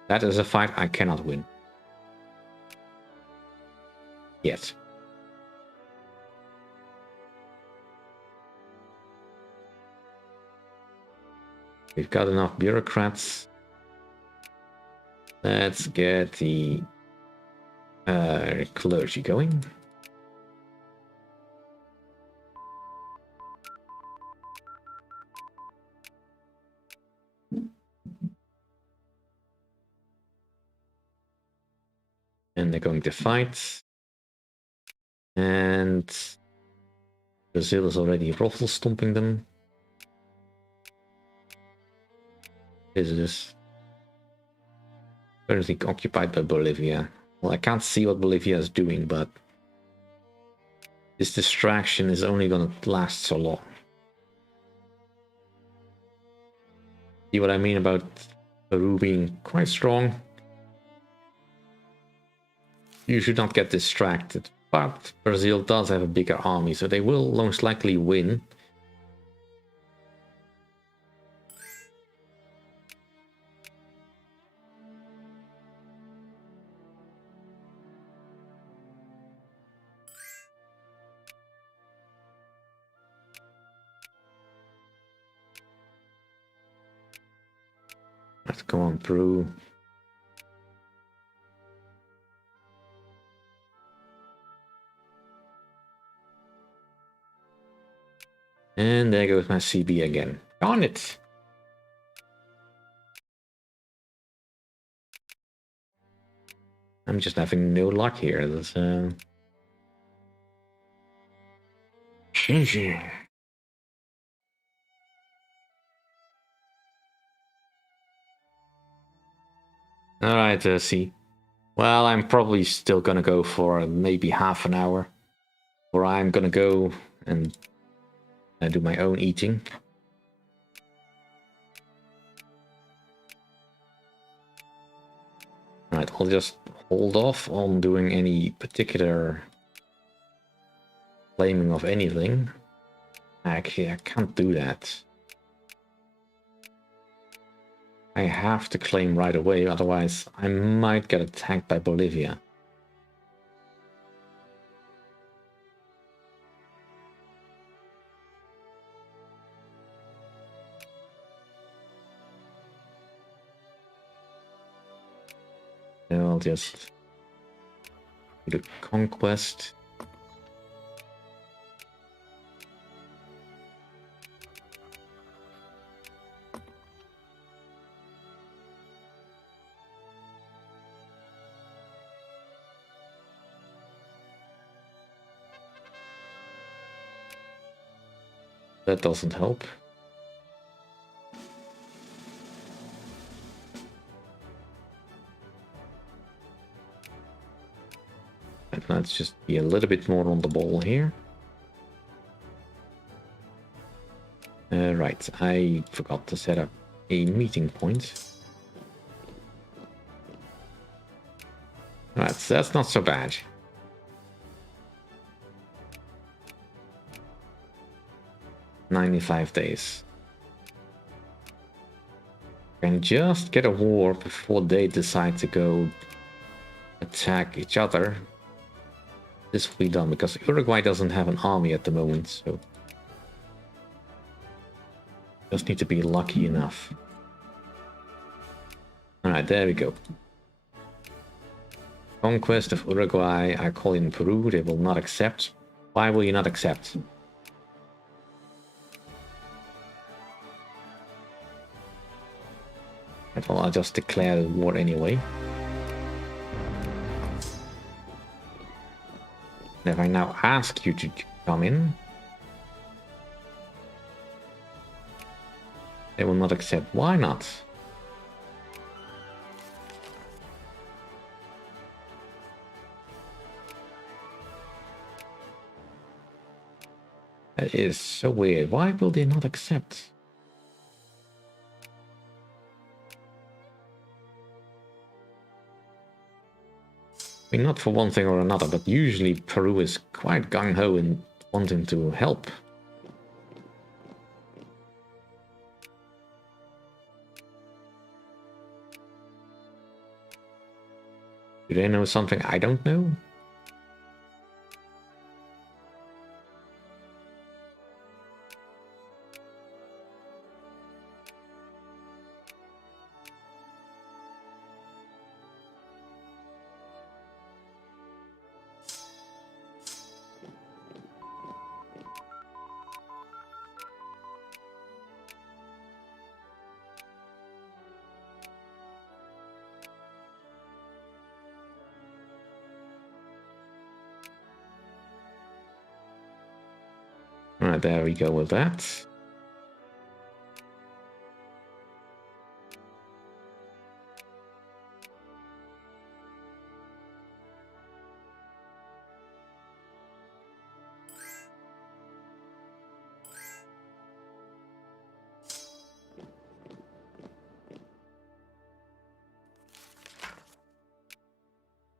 That is a fight I cannot win. Yet. We've got enough bureaucrats. Let's get the clergy going. And they're going to fight. And Brazil is already ruffle stomping them. This is currently occupied by Bolivia. Well, I can't see what Bolivia is doing, but this distraction is only going to last so long. See what I mean about Peru being quite strong? You should not get distracted. But Brazil does have a bigger army, so they will most likely win. Let's go on, Peru. And there goes my CB again. Darn it! I'm just having no luck here. That's Alright, see. Well, I'm probably still gonna go for maybe half an hour. Or I'm gonna go and do my own eating. Alright, I'll just hold off on doing any particular claiming of anything. Actually, I can't do that. I have to claim right away, otherwise I might get attacked by Bolivia. So I'll just do the conquest. That doesn't help. And let's just be a little bit more on the ball here. Right, I forgot to set up a meeting point. Right, so that's not so bad. "95 days. Can just get a war before they decide to go attack each other. This will be done because Uruguay doesn't have an army at the moment, so just need to be lucky enough. Alright, there we go. Conquest of Uruguay. I call in Peru. They will not accept. Why will you not accept? Well, I'll just declare the war anyway. And if I now ask you to come in, they will not accept. Why not? That is so weird. Why will they not accept? I mean, not for one thing or another, but usually Peru is quite gung-ho in wanting to help. Do they know something I don't know? Right, there we go with that.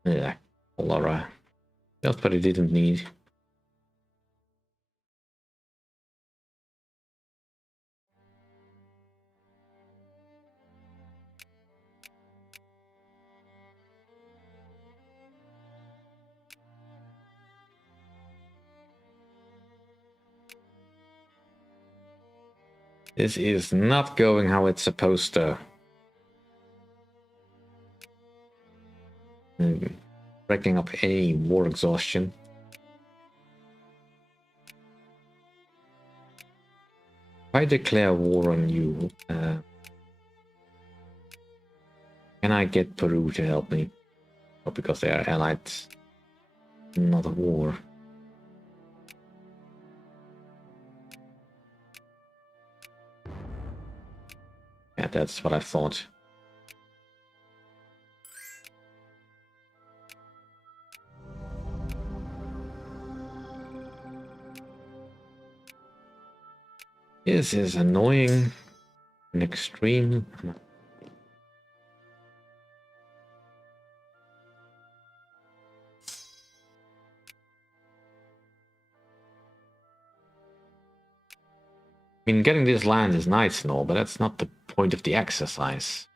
Yeah, Laura. Just what I didn't need. This is not going how it's supposed to. Breaking up any war exhaustion. If I declare war on you, can I get Peru to help me? Oh, because they are allied. Not a war. Yeah, that's what I thought. This is annoying. An extreme. I mean, getting this land is nice and all, but that's not the point of the exercise.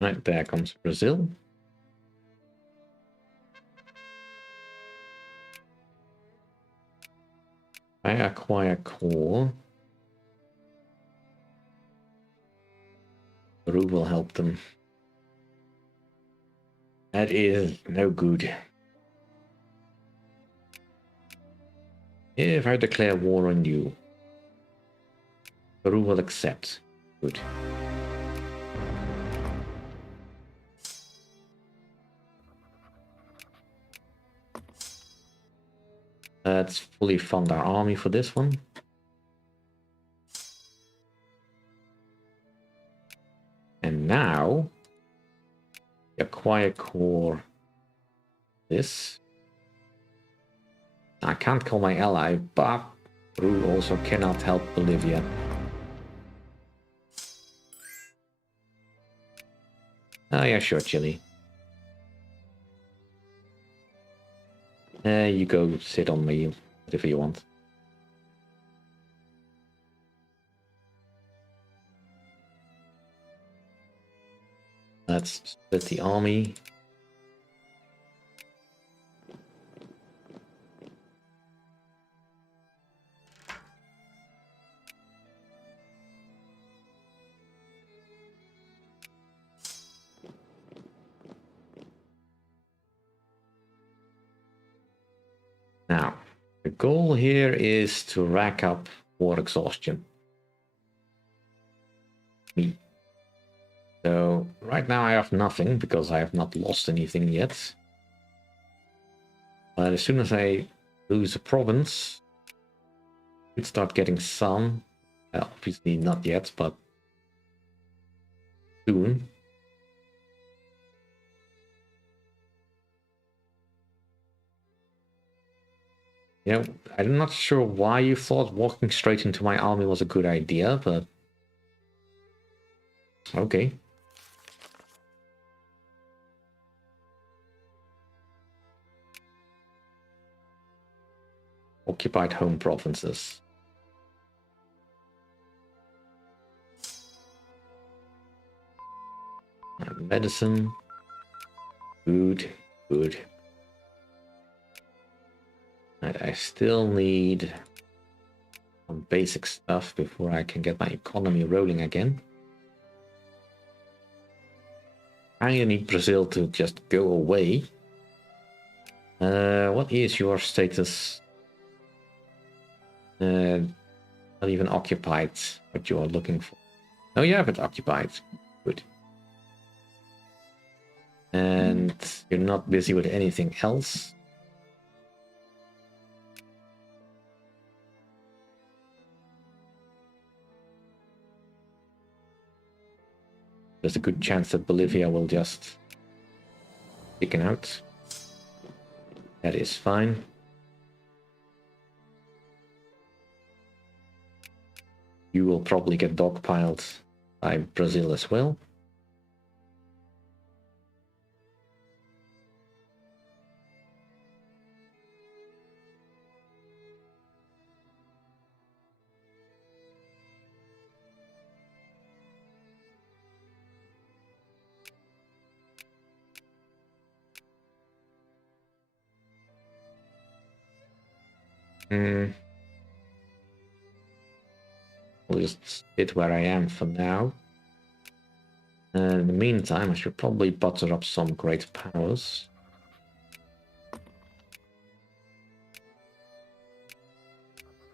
Right, there comes Brazil. I acquire coal. Peru will help them. That is no good. If I declare war on you, Peru will accept. Good. Let's fully fund our army for this one. And now, acquire core. This. I can't call my ally, but Peru also cannot help Bolivia. Oh yeah, sure, Chile. You go sit on me, whatever you want. Let's split the army. Now, the goal here is to rack up war exhaustion. So right now I have nothing because I have not lost anything yet. But as soon as I lose a province, I should start getting some. Obviously not yet, but soon. You know, I'm not sure why you thought walking straight into my army was a good idea, but okay. occupied home provinces. Medicine, food, food. And I still need some basic stuff before I can get my economy rolling again. I need Brazil to just go away. What is your status? Not even occupied, what you are looking for. Oh, you have it occupied. Good. And you're not busy with anything else. There's a good chance that Bolivia will just chicken out. That is fine. You will probably get dogpiled by Brazil as well. I'll just sit where I am for now. In the meantime, I should probably butter up some great powers.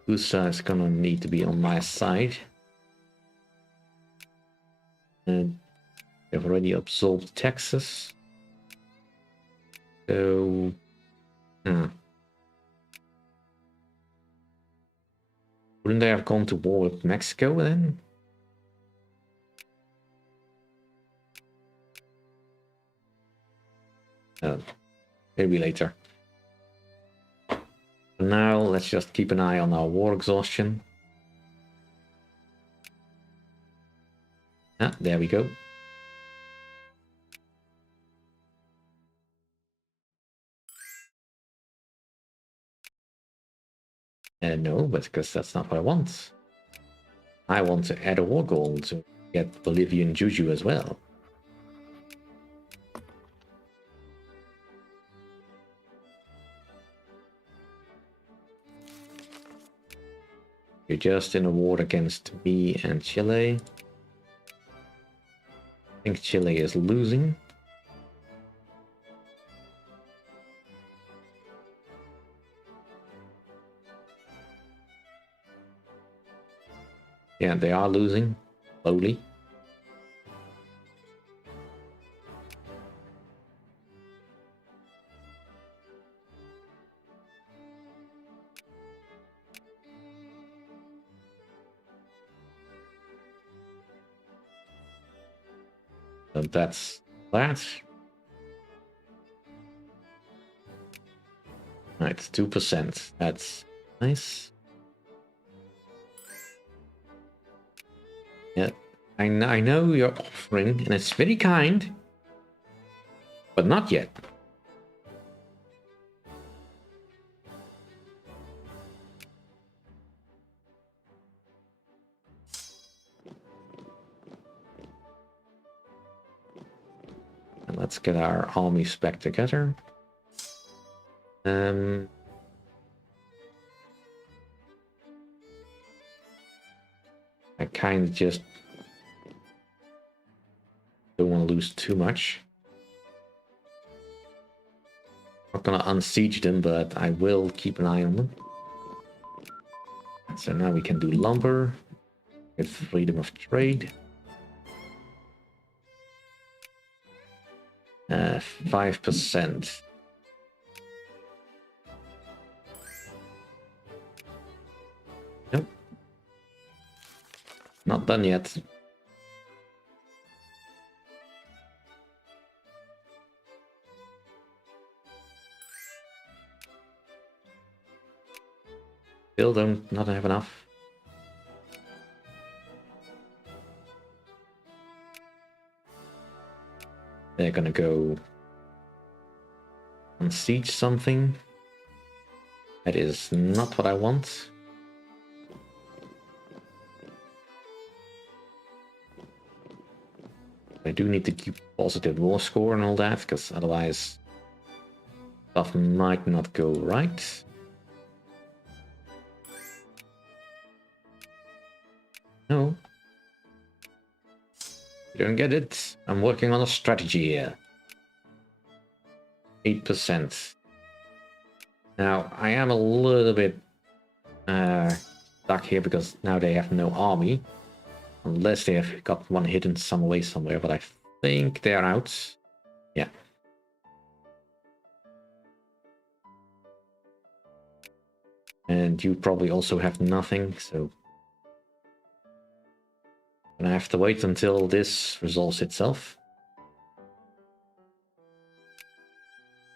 USA is gonna need to be on my side. And they've already absorbed Texas. So... Wouldn't they have gone to war with Mexico then? Maybe later. For now, let's just keep an eye on our war exhaustion. Ah, there we go. No, but because that's not what I want. I want to add a war goal to get Bolivian Juju as well. You're just in a war against me and Chile. I think Chile is losing. Yeah, they are losing, slowly. So that's that. Right, 2%. That's nice. Yeah, I know you're offering, and it's very kind, but not yet. And let's get our armies back together. I kind of just don't want to lose too much. Not gonna unsiege them, but I will keep an eye on them. So now we can do lumber, get freedom of trade. 5%. Nope. Not done yet. Still don't not have enough. They're gonna go unsiege something. That is not what I want. I do need to keep positive war score and all that, because otherwise stuff might not go right. No. You don't get it. I'm working on a strategy here. 8%. Now, I am a little bit stuck here because now they have no army. Unless they have got one hidden some way somewhere, but I think they're out. Yeah. And you probably also have nothing, so I'm gonna have to wait until this resolves itself.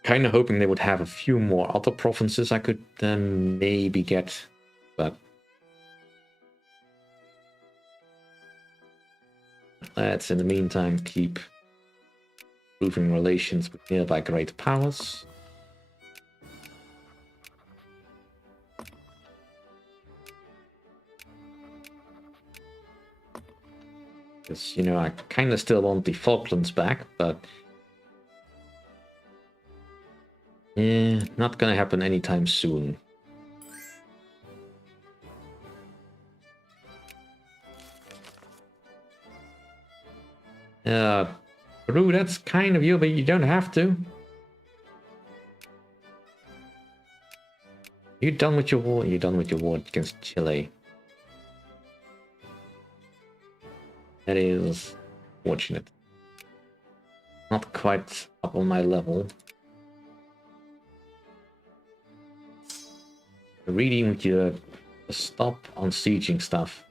Kind of hoping they would have a few more other provinces I could maybe get, but let's in the meantime keep improving relations with nearby great powers. Because, you know, I kind of still want the Falklands back, but yeah, not gonna happen anytime soon. Peru, that's kind of you, but you don't have to. You done with your war? You're done with your war against Chile. That is fortunate. Not quite up on my level. I really need you to stop on sieging stuff.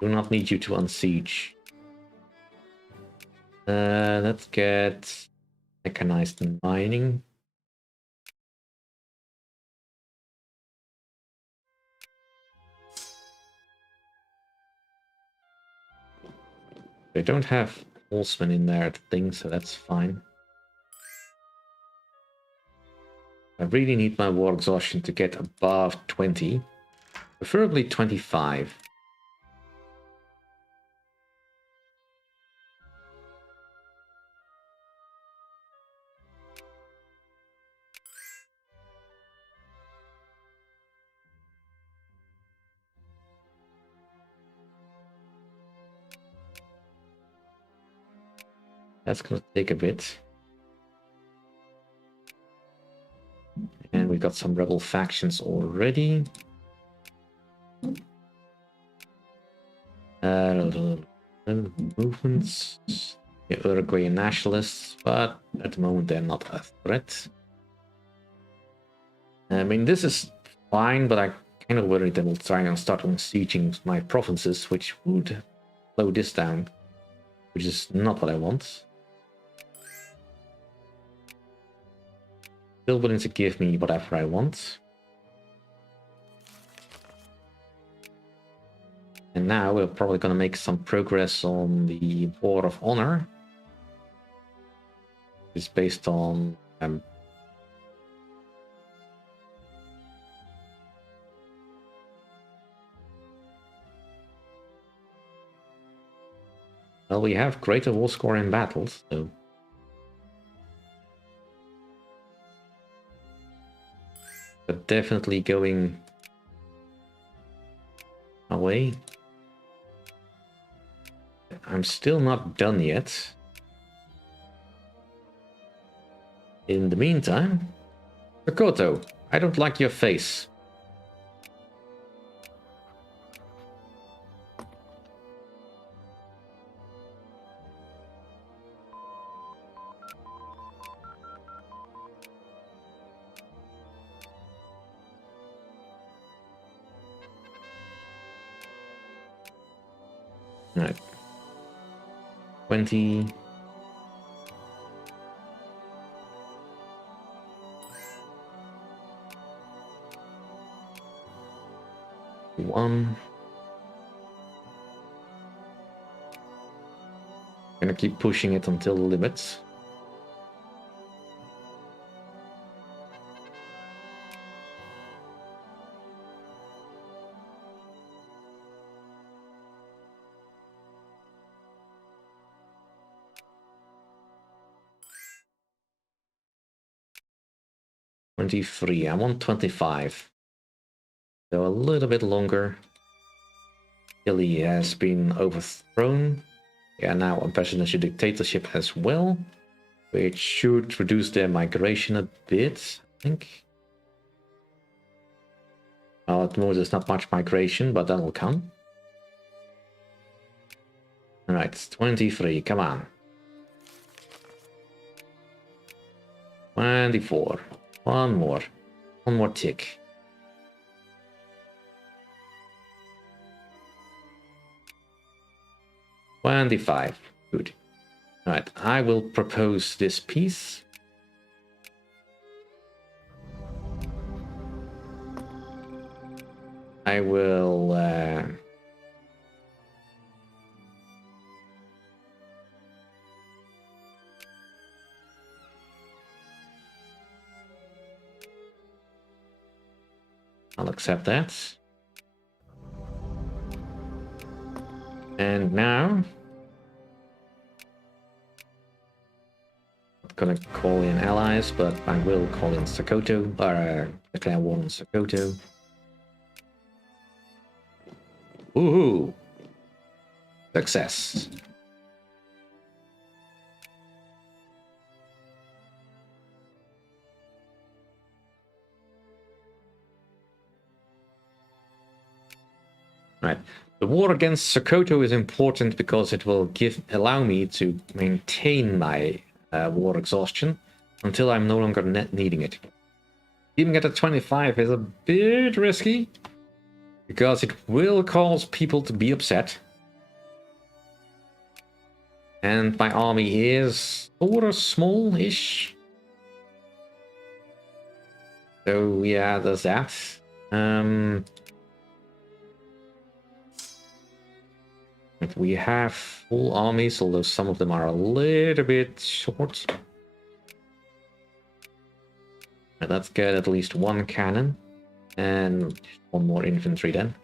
Do not need you to unsiege. Let's get mechanized mining. They don't have horsemen in their thing, so that's fine. I really need my war exhaustion to get above 20. Preferably 25. That's gonna take a bit. And we got some rebel factions already. Movements. The Uruguayan nationalists, but at the moment they're not a threat. I mean, this is fine, but I kind of worry they will try and start sieging my provinces, which would slow this down, which is not what I want. Still willing to give me whatever I want. And now we're probably going to make some progress on the War of Honor. It's based on well, we have greater war score in battles, so but definitely going away. I'm still not done yet. In the meantime, Makoto, I don't like your face. Alright. 20. One. Gonna keep pushing it until the limits. 23. I want 25. So a little bit longer. Chile has been overthrown. Yeah, now a presidential dictatorship as well, which should reduce their migration a bit, I think. Well, at the moment there's not much migration, but that will come. Alright, 23, come on. 24. One more. One more tick. $25. Good. Alright, I will propose this piece. I will I'll accept that. And now I'm gonna call in allies, but I will call in Sokoto, or declare war on Sokoto. Woohoo! Success. Right. The war against Sokoto is important because it will allow me to maintain my war exhaustion until I'm no longer needing it. Even at 25 is a bit risky because it will cause people to be upset. And my army is sort of small-ish. So yeah, there's that. We have full armies, although some of them are a little bit short. Right, let's get at least one cannon and one more infantry then.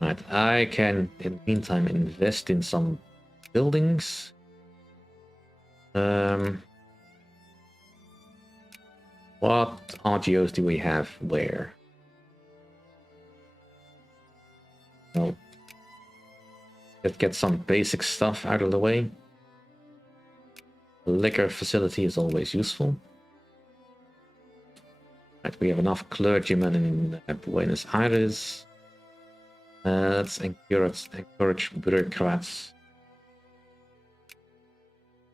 Right, I can in the meantime invest in some buildings. What RGOs do we have where? Well, let's get some basic stuff out of the way. The liquor facility is always useful. Right, we have enough clergymen in Buenos Aires. Let's encourage bureaucrats.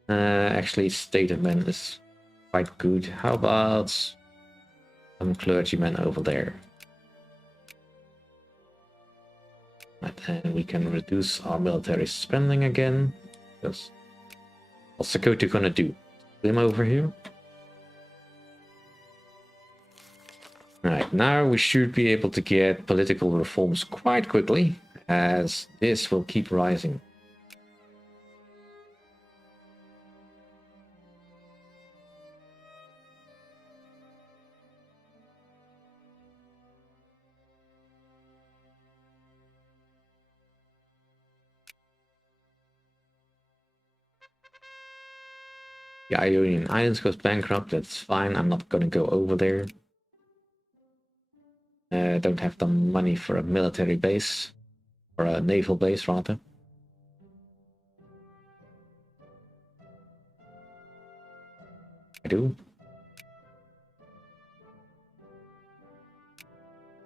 Actually, state of men is quite good. How about some clergymen over there? Right, and we can reduce our military spending again. Because what's Sokoto gonna do? Swim over here? Right, now we should be able to get political reforms quite quickly, as this will keep rising. The Ionian Islands goes bankrupt, that's fine, I'm not gonna go over there. Don't have the money for a military base, or a naval base rather. I do.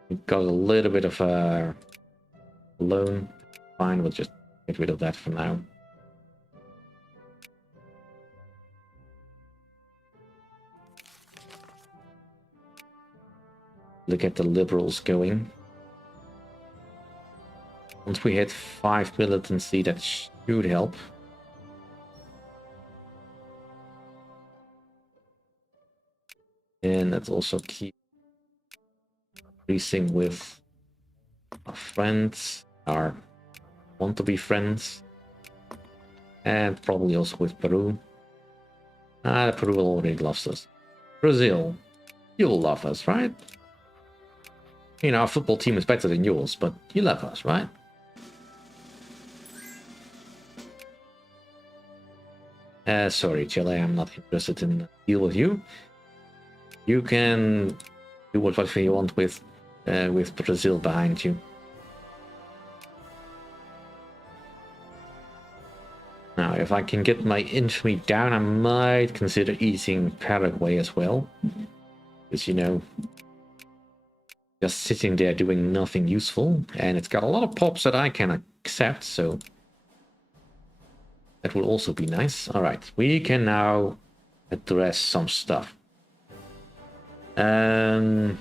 We've got a little bit of a loan. Fine, we'll just get rid of that for now. Look at the liberals going. Once we hit 5 militancy, that should help. And let's also keep increasing with our friends, our want to be friends. And probably also with Peru. Peru already loves us. Brazil, you'll love us, right? You know, our football team is better than yours, but you love us, right? Sorry, Chile, I'm not interested in deal with you. You can do whatever you want with Brazil behind you. Now, if I can get my infantry down, I might consider eating Paraguay as well. Because, you know, just sitting there doing nothing useful. And it's got a lot of pops that I can accept, so that will also be nice. Alright, we can now address some stuff. The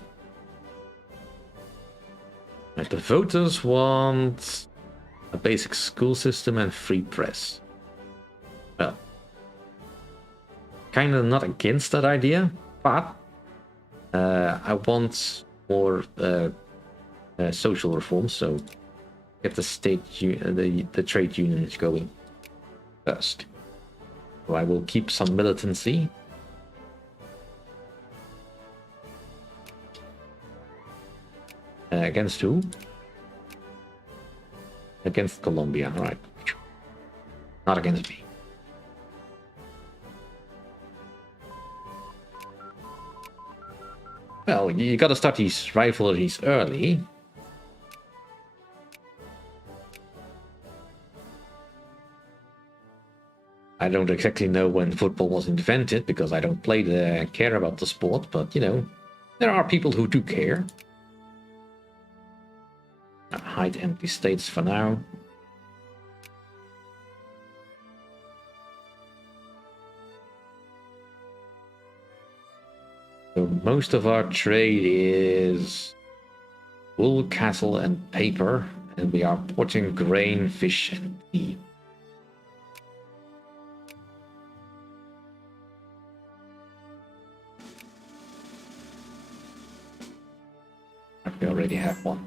voters want a basic school system and free press. Well, kind of not against that idea, but I want more social reforms, so get the the trade unions going first. So I will keep some militancy. Against who? Against Colombia, right. Not against me. Well, you gotta start these rivalries early. I don't exactly know when football was invented, because I don't care about the sport, but, you know, there are people who do care. Hide empty states for now. So most of our trade is wool, cattle, and paper, and we are porting grain, fish, and tea. We already have one.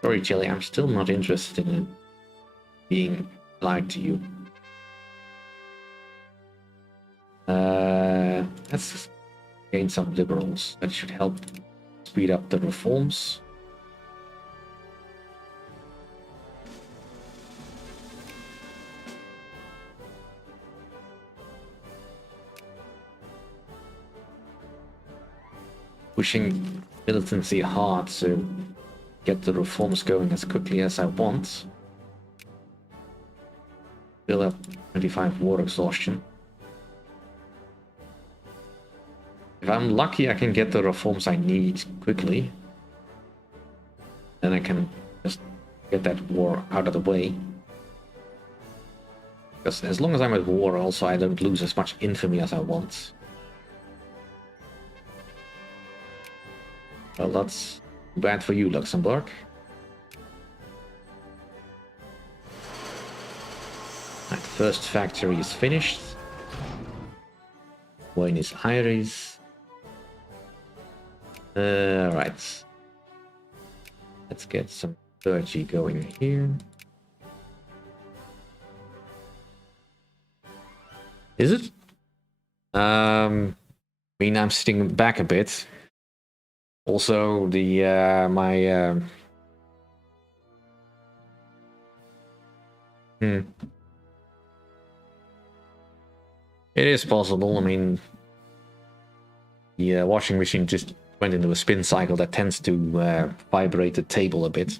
Sorry, Chile, I'm still not interested in being allied to you. Let's gain some liberals. That should help speed up the reforms. Pushing militancy hard to get the reforms going as quickly as I want. Build up 25 war exhaustion. If I'm lucky, I can get the reforms I need quickly. Then I can just get that war out of the way. Because as long as I'm at war, also, I don't lose as much infamy as I want. Well, that's bad for you, Luxembourg. Right, first factory is finished. Buenos Aires. Right. Let's get some clergy going here. Is it? I mean, I'm sitting back a bit. Also, the It is possible. I mean, the washing machine just went into a spin cycle that tends to vibrate the table a bit.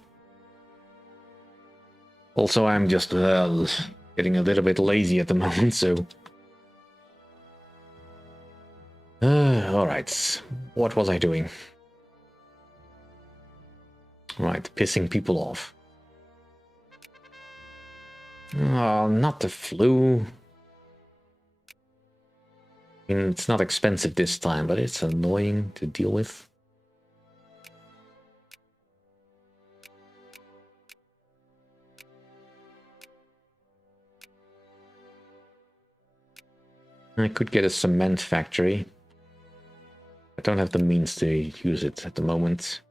Also, I'm just getting a little bit lazy at the moment, so... Alright, what was I doing? Right, pissing people off. Oh, not the flu. I mean, it's not expensive this time, but it's annoying to deal with. I could get a cement factory. I don't have the means to use it at the moment.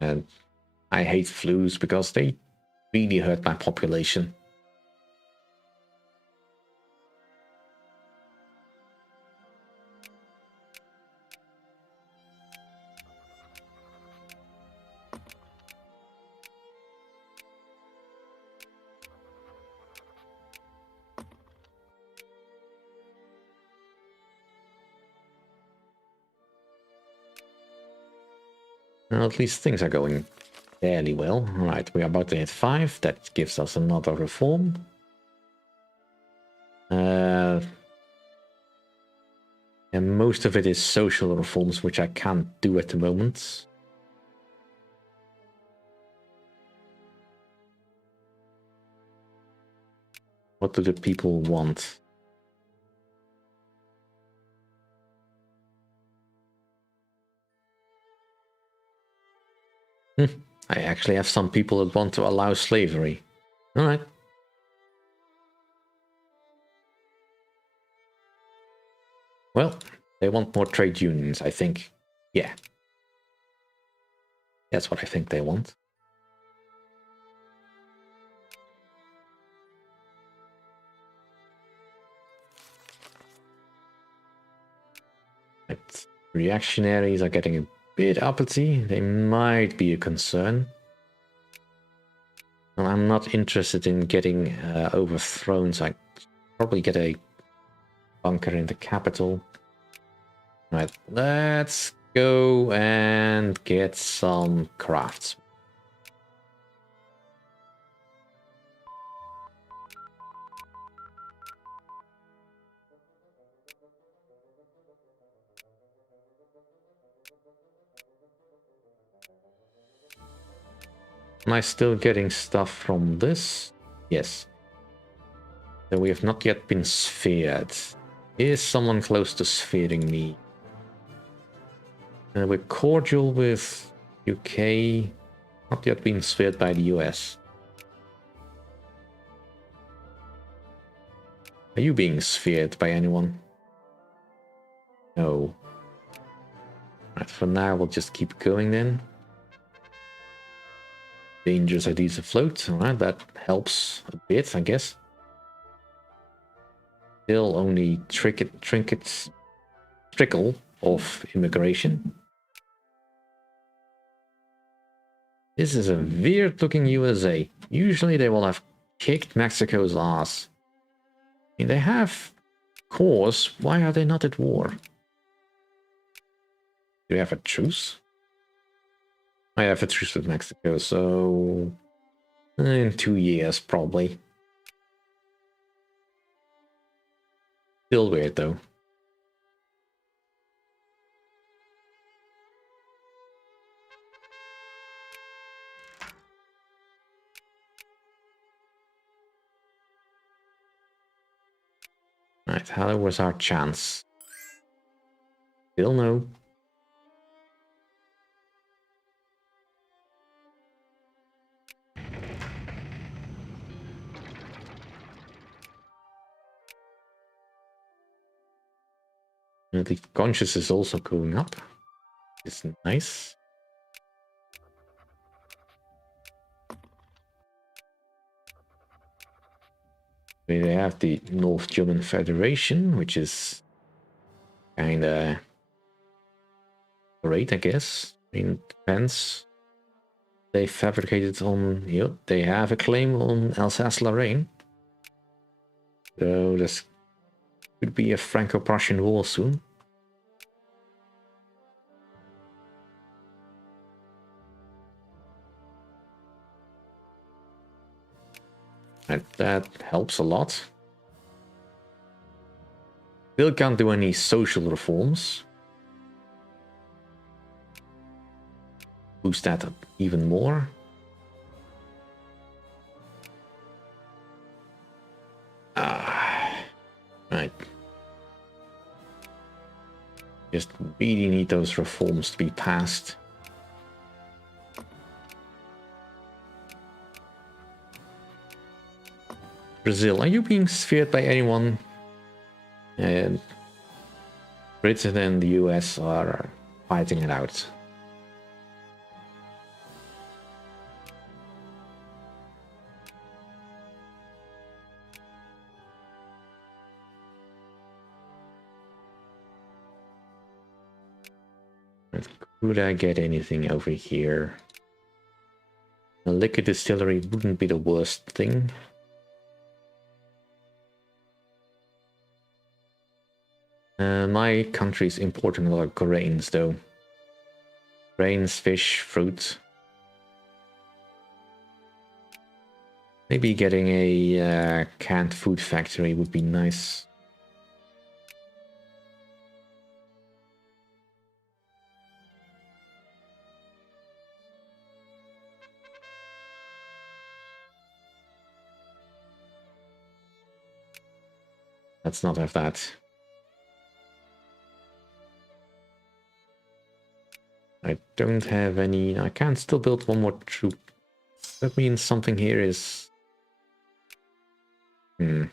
And I hate flus because they really hurt my population. Well, at least things are going fairly well. Alright, we are about to hit 5. That gives us another reform. And most of it is social reforms, which I can't do at the moment. What do the people want? I actually have some people that want to allow slavery. Alright. Well, they want more trade unions, I think. Yeah. That's what I think they want. Right. Reactionaries are getting a bit uppity. They might be a concern. Well, I'm not interested in getting overthrown, so I probably get a bunker in the capital. Right, let's go and get some crafts. Am I still getting stuff from this? Yes. So we have not yet been sphered. Is someone close to sphering me? We're cordial with UK. Not yet been sphered by the US. Are you being sphered by anyone? No. Right, for now we'll just keep going then. Dangerous ideas afloat. Alright, that helps a bit, I guess. Still only trickle of immigration. This is a weird looking USA. Usually they will have kicked Mexico's ass. I mean, they have cause. Why are they not at war? Do we have a truce? I have a truce with Mexico, so in 2 years probably. Still weird though. Right, how was our chance? Still no. And the conscious is also going up. It's nice. We have the North German Federation, which is kinda great, I guess. I mean, it depends. They fabricated on, yep, they have a claim on Alsace-Lorraine. So this could be a Franco-Prussian war soon. And that helps a lot. Still can't do any social reforms. Boost that up even more. Right. Just really need those reforms to be passed. Brazil, are you being sphered by anyone? And Britain and the US are fighting it out. Could I get anything over here? A liquor distillery wouldn't be the worst thing. My country is importing a lot of grains, though. Grains, fish, fruit. Maybe getting a canned food factory would be nice. Let's not have that. I don't have any... I can still build one more troop. That means something here is... Alright,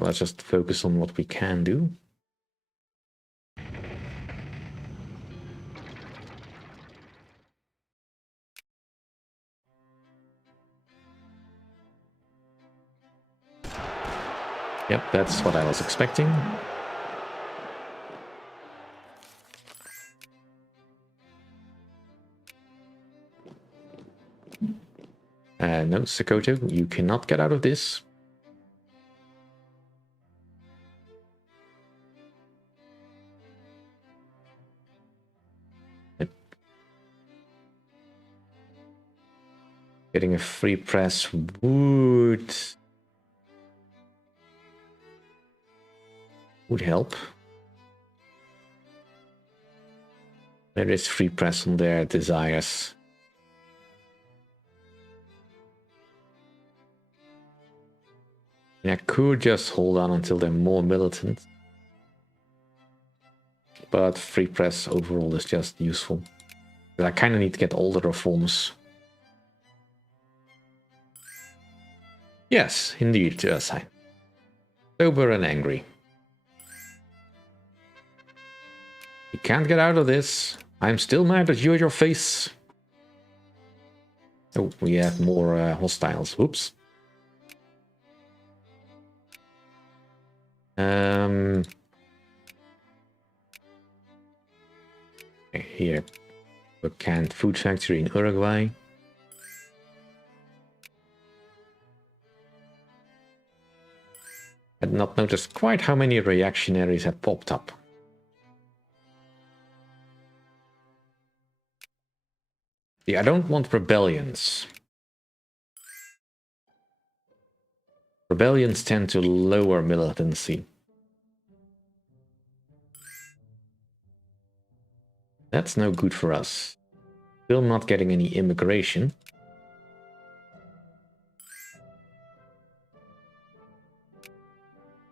let's just focus on what we can do. Yep, that's what I was expecting. No, Sokoto, you cannot get out of this. Yep. Getting a free press would help. There is free press on their desires. I could just hold on until they're more militant. But free press overall is just useful. But I kind of need to get all the reforms. Yes, indeed, Ursine. Sober and angry. You can't get out of this. I'm still mad at you and your face. Oh, we have more hostiles. Whoops. Here, a canned food factory in Uruguay. Had not noticed quite how many reactionaries had popped up. Yeah, I don't want rebellions. Rebellions tend to lower militancy. That's no good for us. Still not getting any immigration.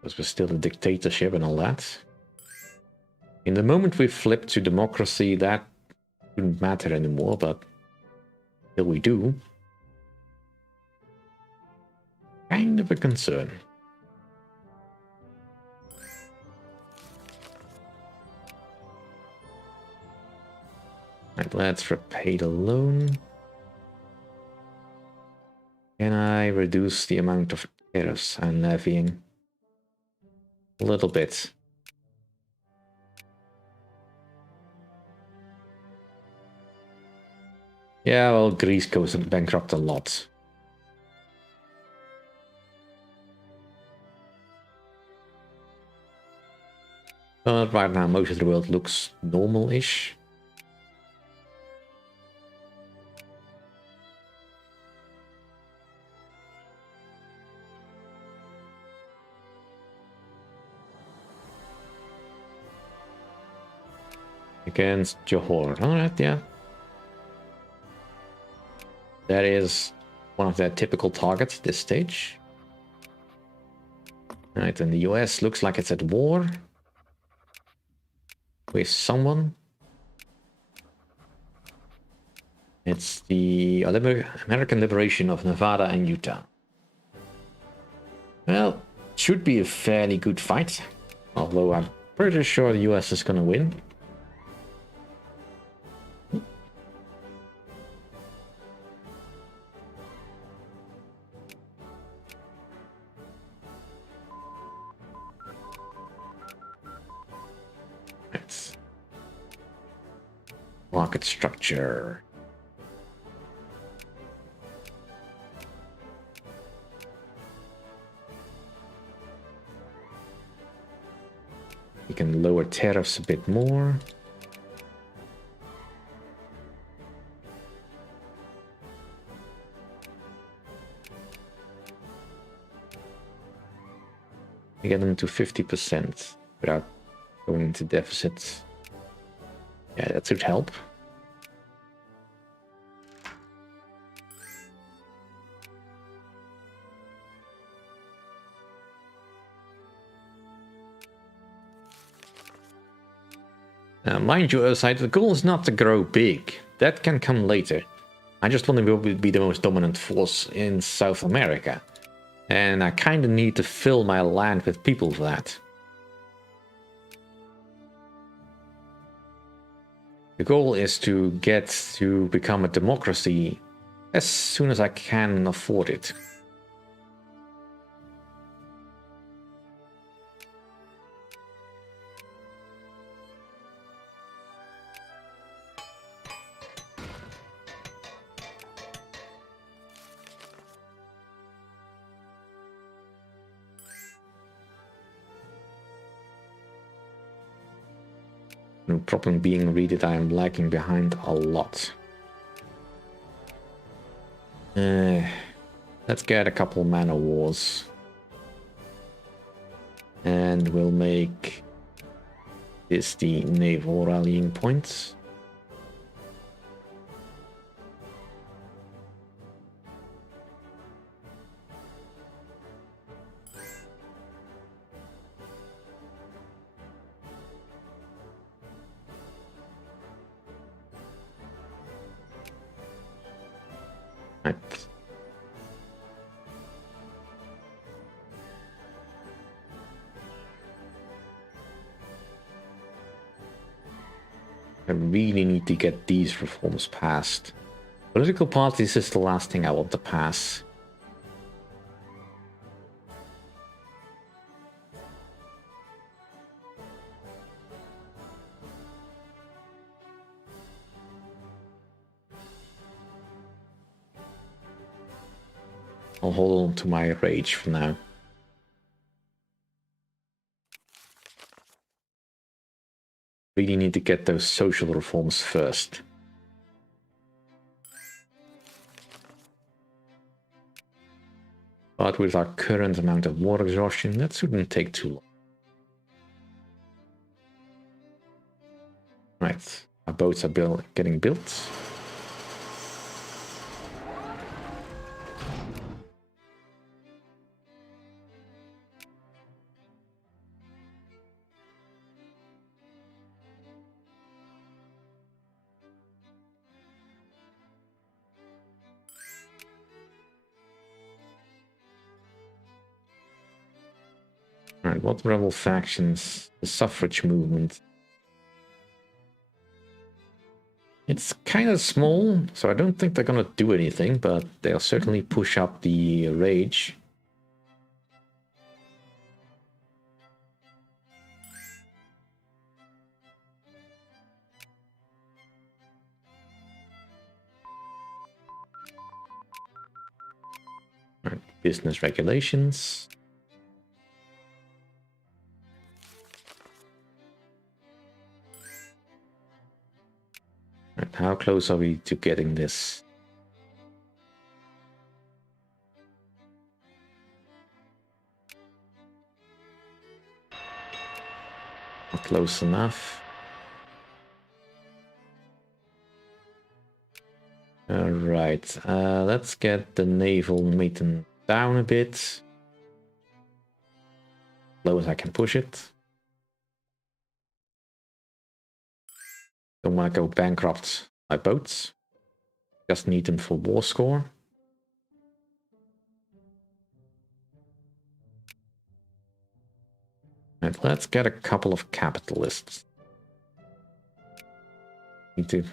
Because we're still a dictatorship and all that. In the moment we flip to democracy, that wouldn't matter anymore, but till we do. Kind of a concern. Right, let's repay the loan. Can I reduce the amount of tariffs I'm levying? A little bit. Yeah, well, Greece goes bankrupt a lot. But right now, most of the world looks normal-ish. Against Johor. Alright, yeah. That is one of their typical targets at this stage. Right, and the US looks like it's at war with someone. It's the American liberation of Nevada and Utah. Well, should be a fairly good fight. Although I'm pretty sure the US is gonna win. Right. Market structure. You can lower tariffs a bit more. You get them to 50% without going into deficit. Yeah, that should help. Now, mind you, aside, the goal is not to grow big. That can come later. I just want to be the most dominant force in South America. And I kind of need to fill my land with people for that. The goal is to get to become a democracy as soon as I can afford it. No problem being read that I am lagging behind a lot. Let's get a couple mana wars. And we'll make this the naval rallying points. Right. I really need to get these reforms passed. Political parties is the last thing I want to pass. I'll hold on to my rage for now. Really need to get those social reforms first. But with our current amount of war exhaustion, that shouldn't take too long. Right, our boats are getting built. Alright, what rebel factions? The suffrage movement. It's kind of small, so I don't think they're gonna do anything, but they'll certainly push up the rage. Alright, business regulations. Right, how close are we to getting this? Not close enough. Alright, let's get the naval maintenance down a bit. Low as I can push it. Don't want to go bankrupt my boats. Just need them for war score. And let's get a couple of capitalists. Need to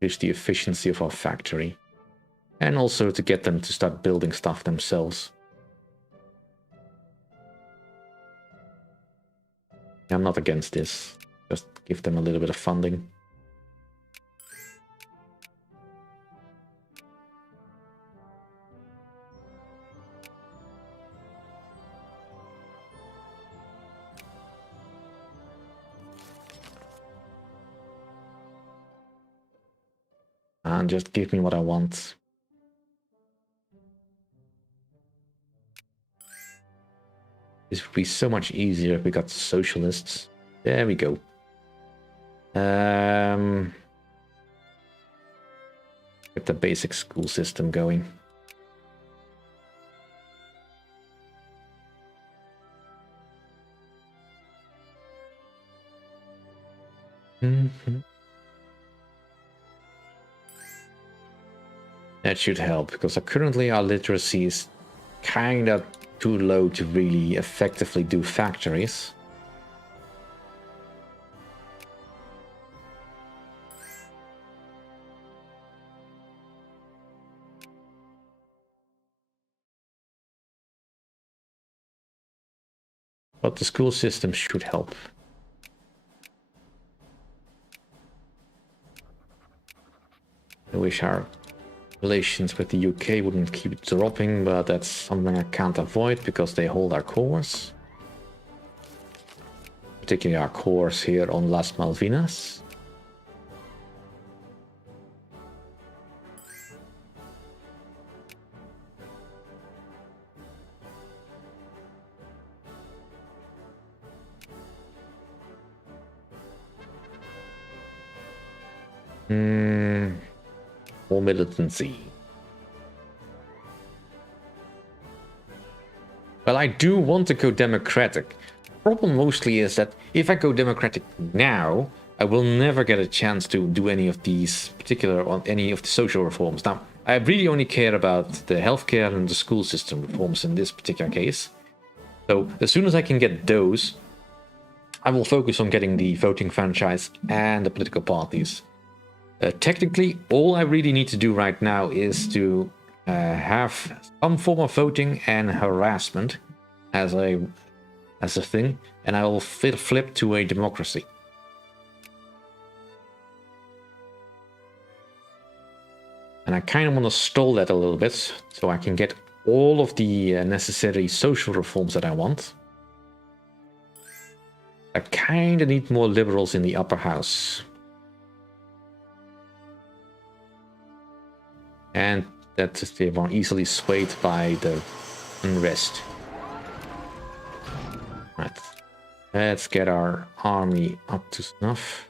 increase the efficiency of our factory. And also to get them to start building stuff themselves. I'm not against this. Just give them a little bit of funding. And just give me what I want. This would be so much easier if we got socialists. There we go. Get the basic school system going. That should help, because currently our literacy is kind of too low to really effectively do factories. But the school system should help. I wish our relations with the UK wouldn't keep dropping, but that's something I can't avoid because they hold our cores. Particularly our cores here on Las Malvinas. More militancy. Well, I do want to go democratic. Problem mostly is that if I go democratic now, I will never get a chance to do any of these particular or any of the social reforms. Now, I really only care about the healthcare and the school system reforms in this particular case. So as soon as I can get those, I will focus on getting the voting franchise and the political parties. Technically, all I really need to do right now is to have some form of voting and harassment as a thing, and I will flip to a democracy. And I kind of want to stall that a little bit so I can get all of the necessary social reforms that I want. I kind of need more liberals in the upper house. And that they are easily swayed by the unrest. Right. Let's get our army up to snuff.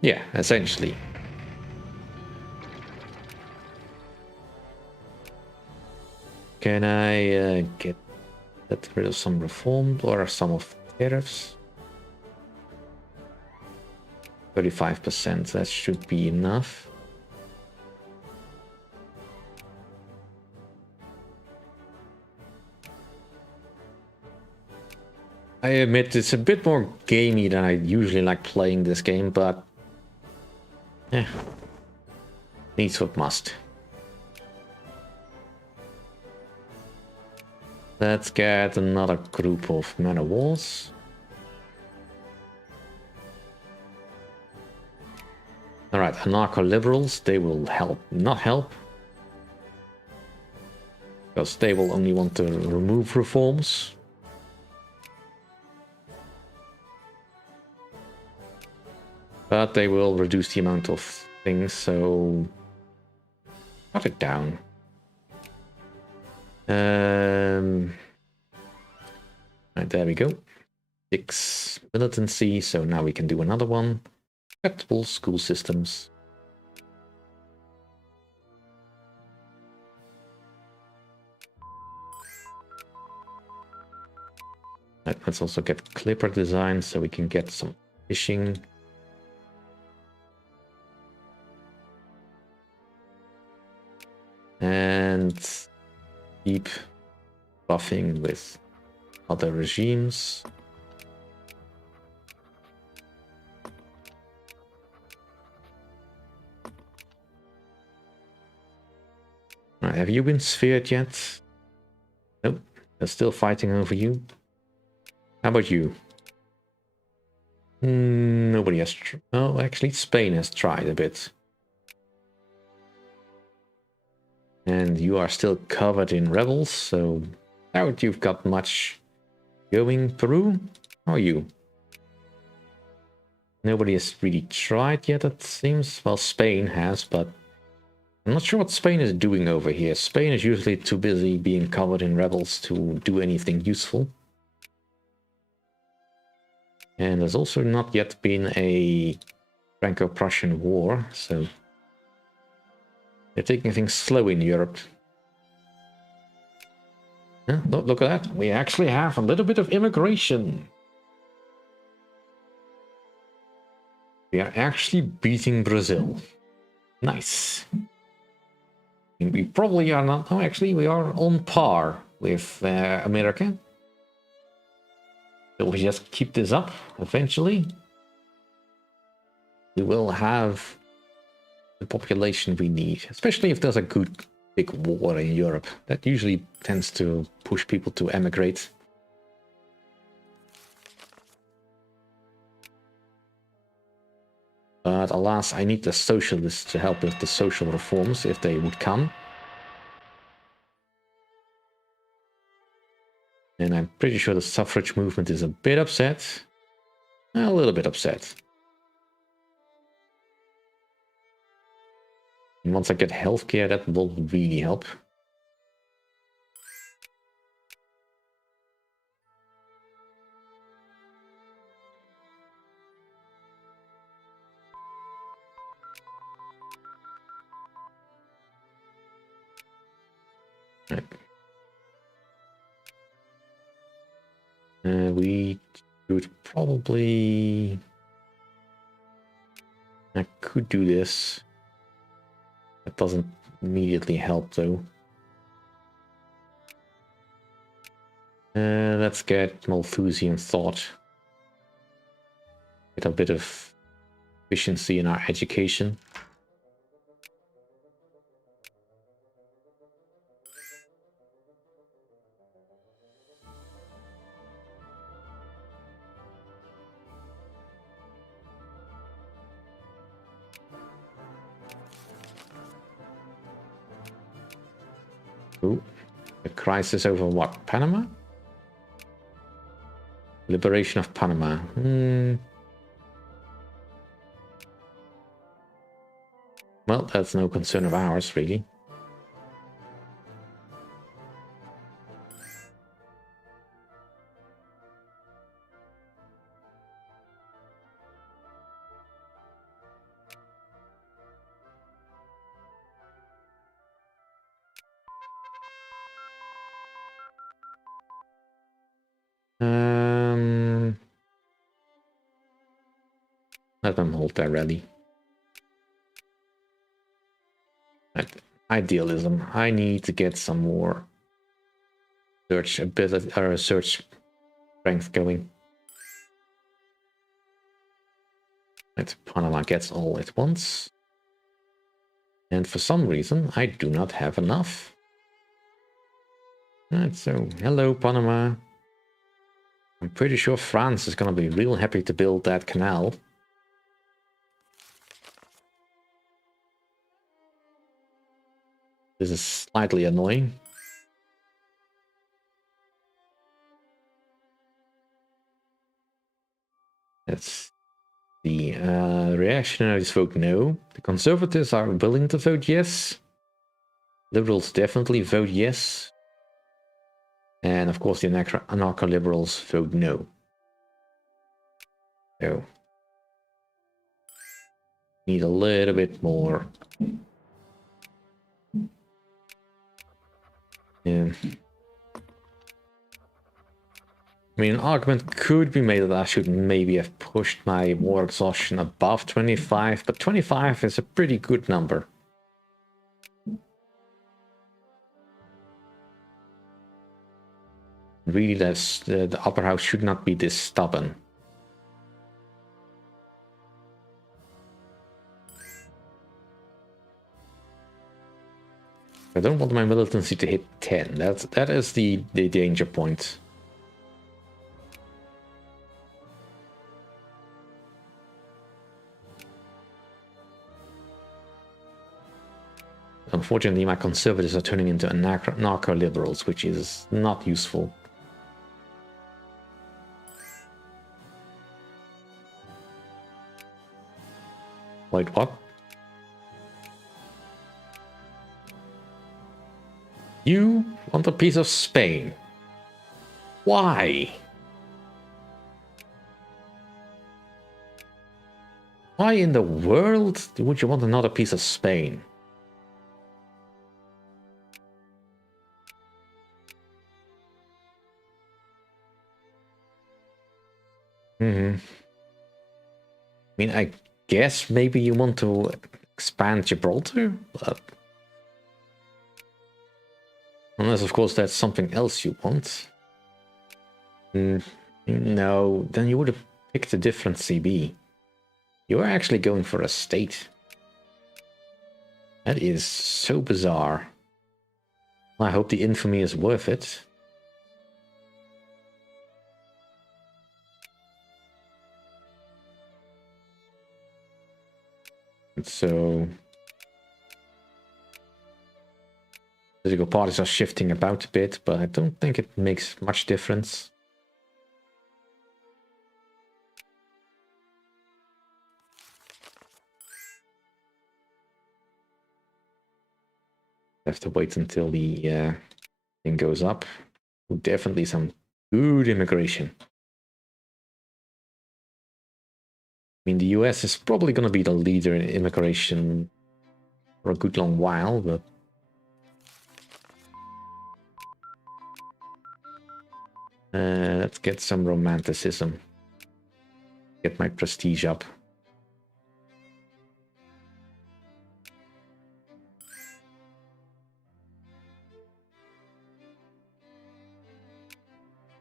Yeah, essentially. Can I get rid of some reforms or some of tariffs? 35%, that should be enough. I admit it's a bit more gamey than I usually like playing this game, but yeah, needs what must. Let's get another group of men of wars. Alright, anarcho-liberals, they will not help. Because they will only want to remove reforms. But they will reduce the amount of things, so cut it down. Right, there we go. 6 militancy, so now we can do another one. Acceptable school systems. Right, let's also get Clipper design so we can get some fishing. And keep buffing with other regimes. Right, have you been sphered yet? Nope, they're still fighting over you. How about you? Nobody has. Oh, actually, Spain has tried a bit. And you are still covered in rebels, so Doubt you've got much going. Peru? How are you? Nobody has really tried yet, it seems. Well, Spain has, but I'm not sure what Spain is doing over here. Spain is usually too busy being covered in rebels to do anything useful. And there's also not yet been a Franco-Prussian war, so they're taking things slow in Europe. Yeah, look at that. We actually have a little bit of immigration. We are actually beating Brazil. Nice. We probably are not. Oh, actually, we are on par with America. So we just keep this up. Eventually, we will have the population we need, especially if there's a good big war in Europe. That usually tends to push people to emigrate. But alas, I need the socialists to help with the social reforms if they would come. And I'm pretty sure the suffrage movement is a bit upset. A little bit upset. And once I get healthcare, that will really help. Right. We should probably... I could do this. That doesn't immediately help, though. Let's get Malthusian thought. Get a bit of efficiency in our education. Ooh, a crisis over what? Panama? Liberation of Panama. Well, that's no concern of ours, really. Let them hold their rally. Idealism. I need to get some more search ability or search strength going. Right, Panama gets all at once. And for some reason, I do not have enough. Right, so hello, Panama. I'm pretty sure France is going to be real happy to build that canal. This is slightly annoying. That's the reactionaries vote no. The conservatives are willing to vote yes. Liberals definitely vote yes. And of course the anarcho-liberals vote no. So need a little bit more. Yeah. I mean, an argument could be made that I should maybe have pushed my war exhaustion above 25, but 25 is a pretty good number. Really, that's the upper house should not be this stubborn. I don't want my militancy to hit 10. That is the danger point. Unfortunately, my conservatives are turning into narco-liberals, which is not useful. Wait, what? You want a piece of Spain? Why? Why in the world would you want another piece of Spain? I mean, I guess maybe you want to expand Gibraltar, but unless, of course, that's something else you want. No, then you would have picked a different CB. You are actually going for a state. That is so bizarre. I hope the infamy is worth it. So political parties are shifting about a bit, but I don't think it makes much difference. I have to wait until the thing goes up. Definitely some good immigration. I mean, the US is probably going to be the leader in immigration for a good long while, but let's get some romanticism. Get my prestige up.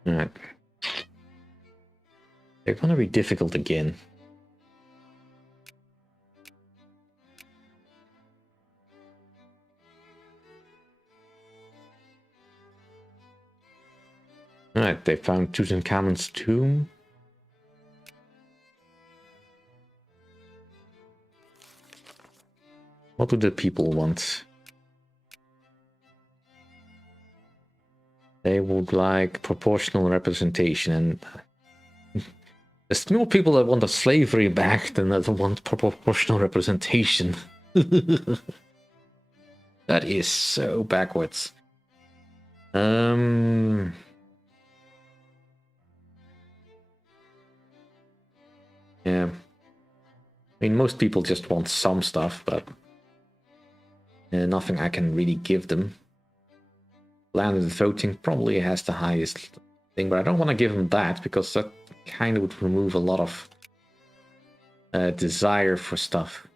Alright. They're gonna be difficult again. Alright, they found Tutankhamun's tomb. What do the people want? They would like proportional representation, and there's more people that want a slavery back than that want proportional representation. That is so backwards. Yeah. I mean, most people just want some stuff, but nothing I can really give them. Landed voting probably has the highest thing, but I don't want to give them that because that kind of would remove a lot of desire for stuff.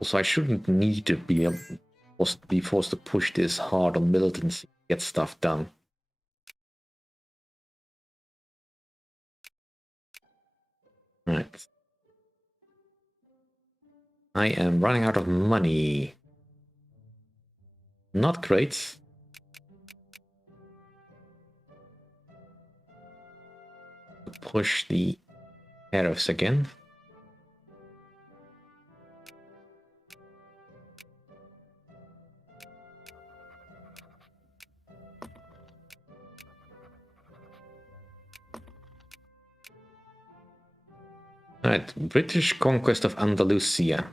Also, I shouldn't need to be forced to push this hard on militancy to get stuff done. Right. I am running out of money. Not great. Push the tariffs again. Alright, British conquest of Andalusia.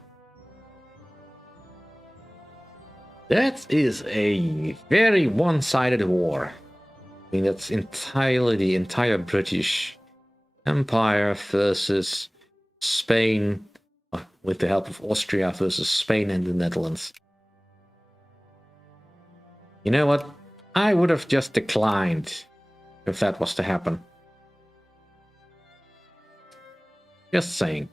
That is a very one-sided war. I mean, that's entirely the entire British Empire versus Spain, with the help of Austria versus Spain and the Netherlands. You know what? I would have just declined if that was to happen. Just saying.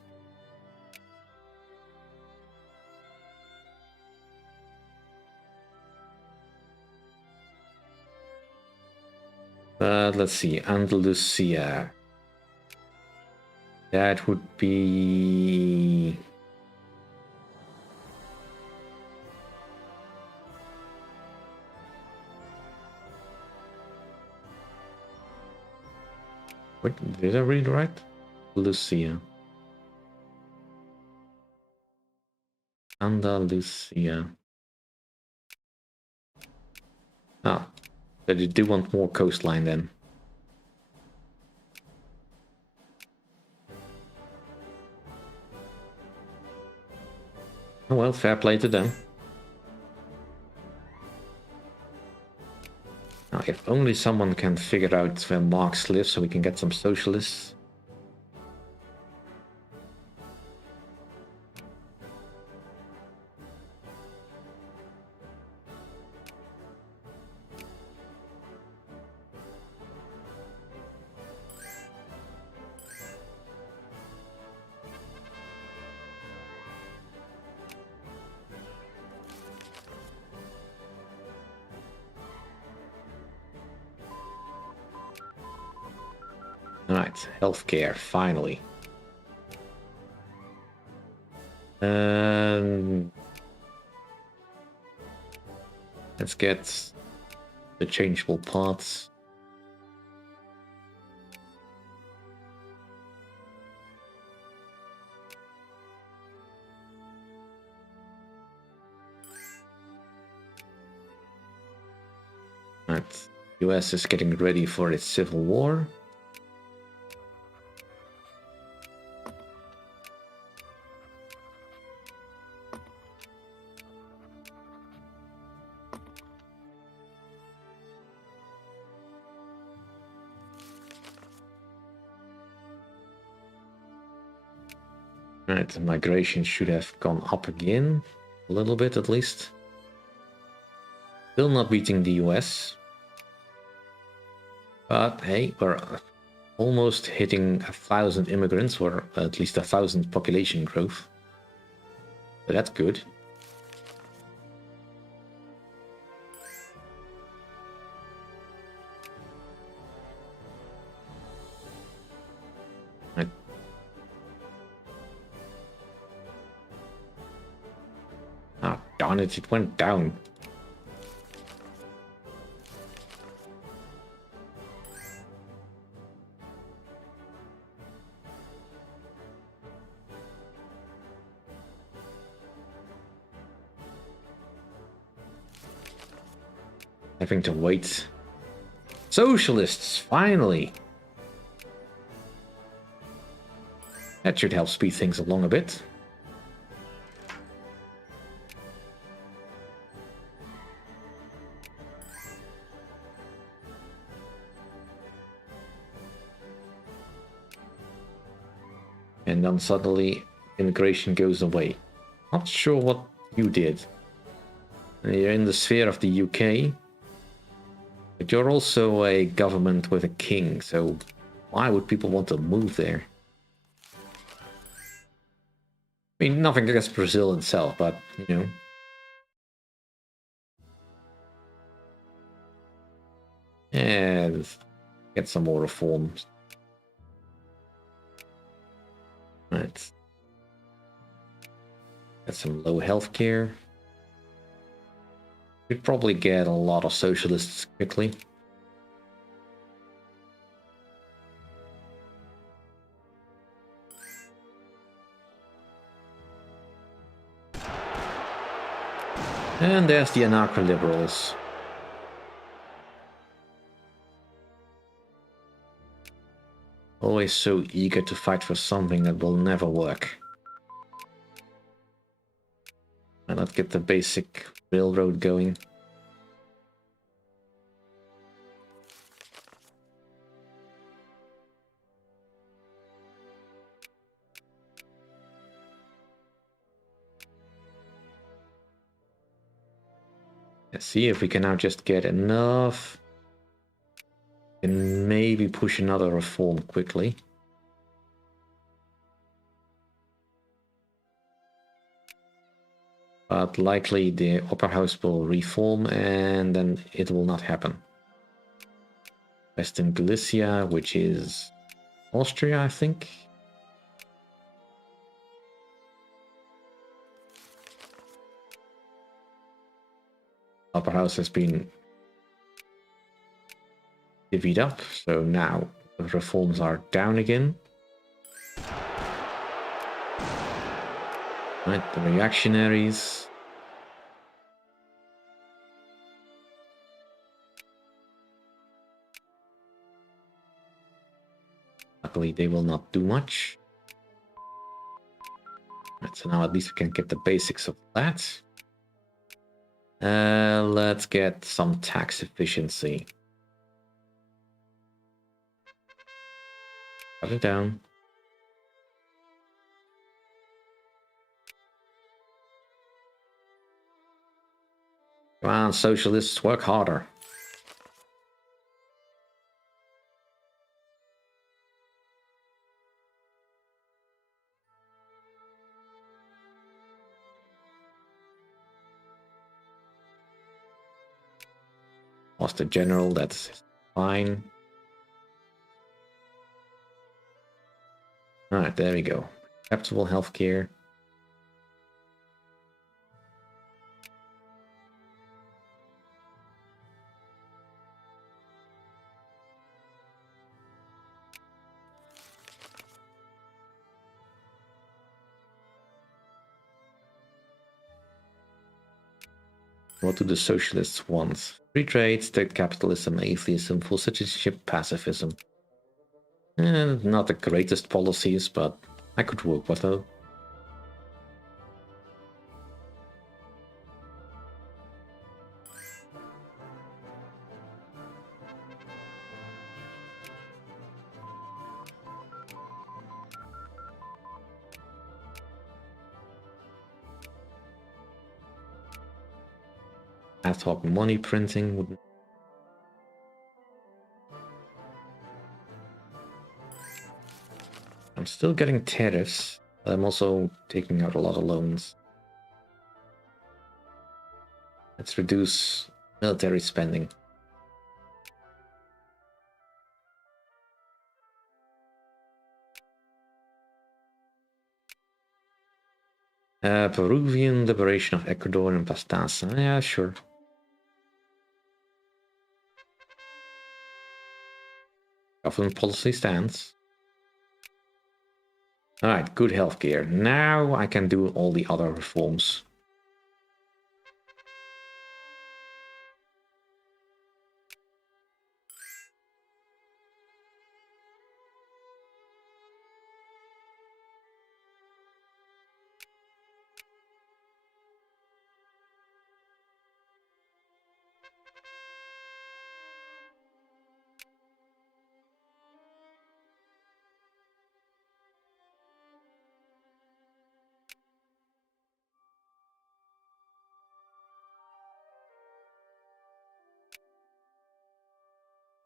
Let's see, Andalusia. That would be... Wait, did I read right? Lucia. Andalusia. Ah, but you do want more coastline then. Oh well, fair play to them. Now, if only someone can figure out where Marx lives so we can get some socialists. Alright, healthcare, finally. Let's get the changeable parts. Right, US is getting ready for its civil war. Right, migration should have gone up again, a little bit at least. Still not beating the US. But hey, we're almost hitting 1,000 immigrants, or at least 1,000 population growth. So that's good. Right. Ah, darn it, it went down. Having to wait. Socialists, finally! That should help speed things along a bit. And then suddenly immigration goes away. Not sure what you did. You're in the sphere of the UK. But you're also a government with a king, so why would people want to move there? I mean, nothing against Brazil itself, but, you know. And get some more reforms. Right. Get some low healthcare. You'd probably get a lot of socialists quickly. And there's the anarcho-liberals. Always so eager to fight for something that will never work. And let's get the basic railroad going. Let's see if we can now just get enough. And maybe push another reform quickly. But likely the upper house will reform and then it will not happen. Western Galicia, which is Austria, I think. Upper house has been divvied up, so now the reforms are down again. Right, the reactionaries. Luckily, they will not do much. Right, so now at least we can get the basics of that. Let's get some tax efficiency. Cut it down. Come on, socialists, work harder. Lost the general, that's fine. Alright, there we go. Acceptable healthcare. What do the socialists want? Free trade, state capitalism, atheism, full citizenship, pacifism. Not the greatest policies, but I could work with them. Ad hoc money printing would. I'm still getting tariffs. I'm also taking out a lot of loans. Let's reduce military spending. Peruvian liberation of Ecuador and Pastaza. Yeah, sure. Government policy stands. Alright, good healthcare. Now I can do all the other reforms.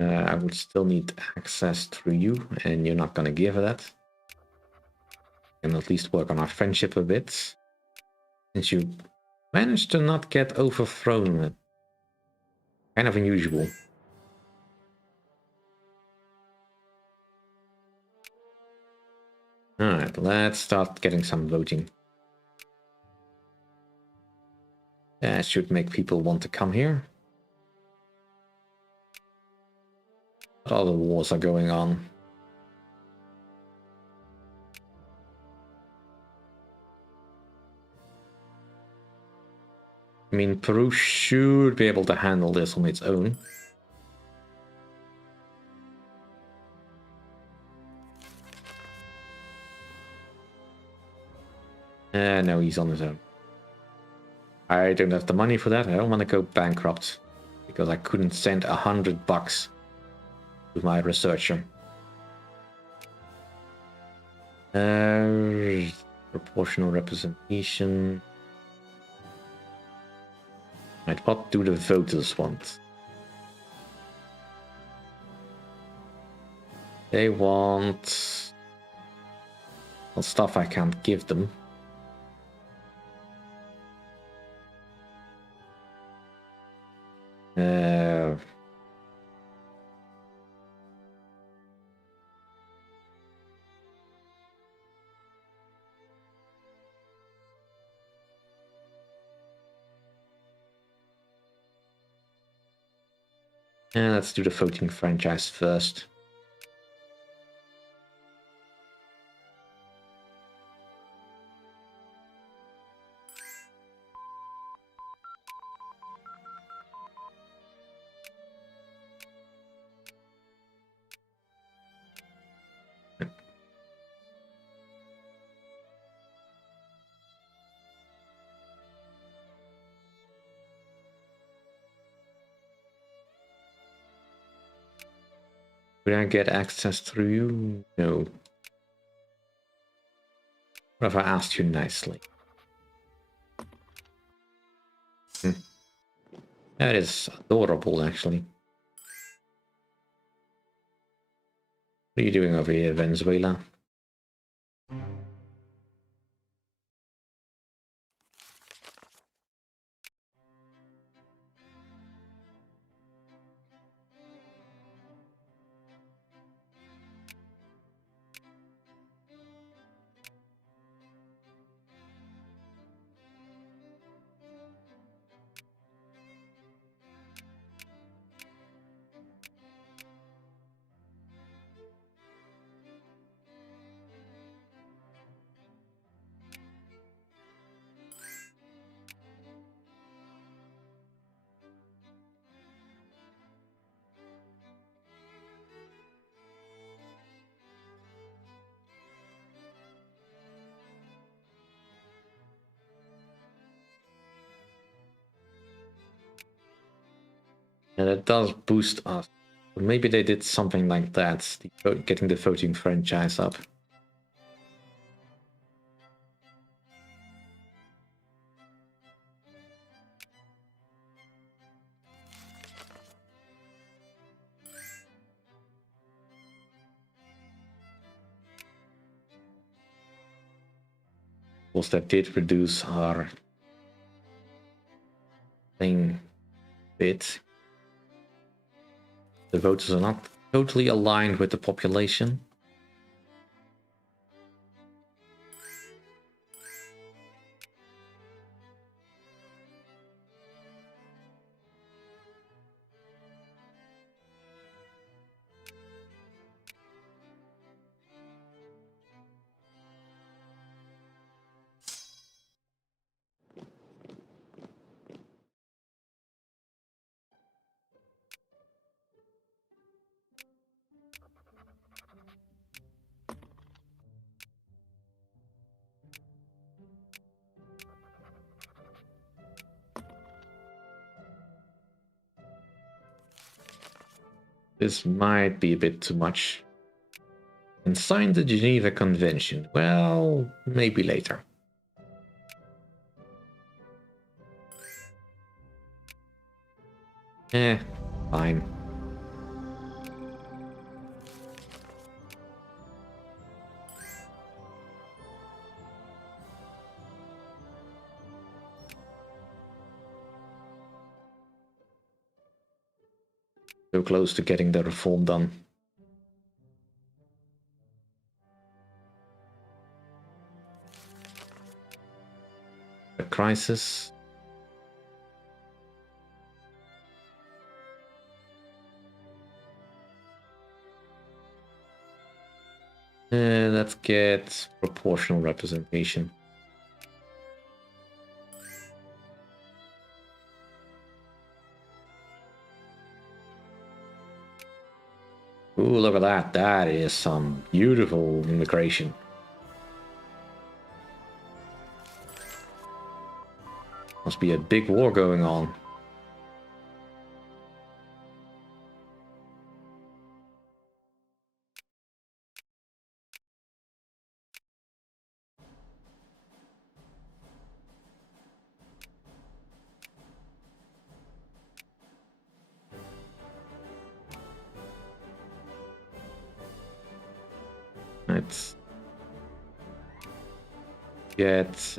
I would still need access through you, and you're not gonna give that. Can at least work on our friendship a bit. Since you managed to not get overthrown. Kind of unusual. Alright, let's start getting some voting. That should make people want to come here. What other wars are going on? I mean, Peru should be able to handle this on its own. No, he's on his own. I don't have the money for that. I don't want to go bankrupt because I couldn't send $100 to my researcher. Proportional representation. Right, what do the voters want? They want stuff I can't give them. Let's do the voting franchise first. Could I get access through you? No. What if I asked you nicely? That is adorable, actually. What are you doing over here, Venezuela? And it does boost us. Maybe they did something like that, getting the voting franchise up. Was that did reduce our thing bit. The voters are not totally aligned with the population. This might be a bit too much. And sign the Geneva Convention. Well, maybe later. Fine. So close to getting the reform done. A crisis. Let's get proportional representation. Ooh, look at that. That is some beautiful immigration. Must be a big war going on. Let's get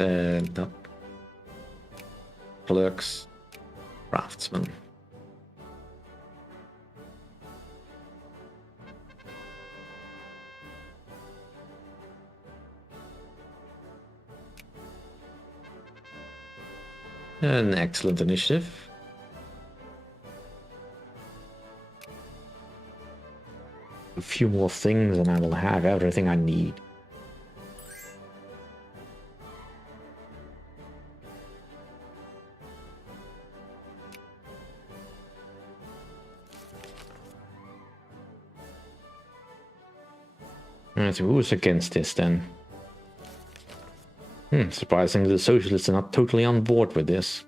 clerks, craftsmen. An excellent initiative. A few more things and I will have everything I need. Alright, so who's against this then? Surprisingly, the socialists are not totally on board with this.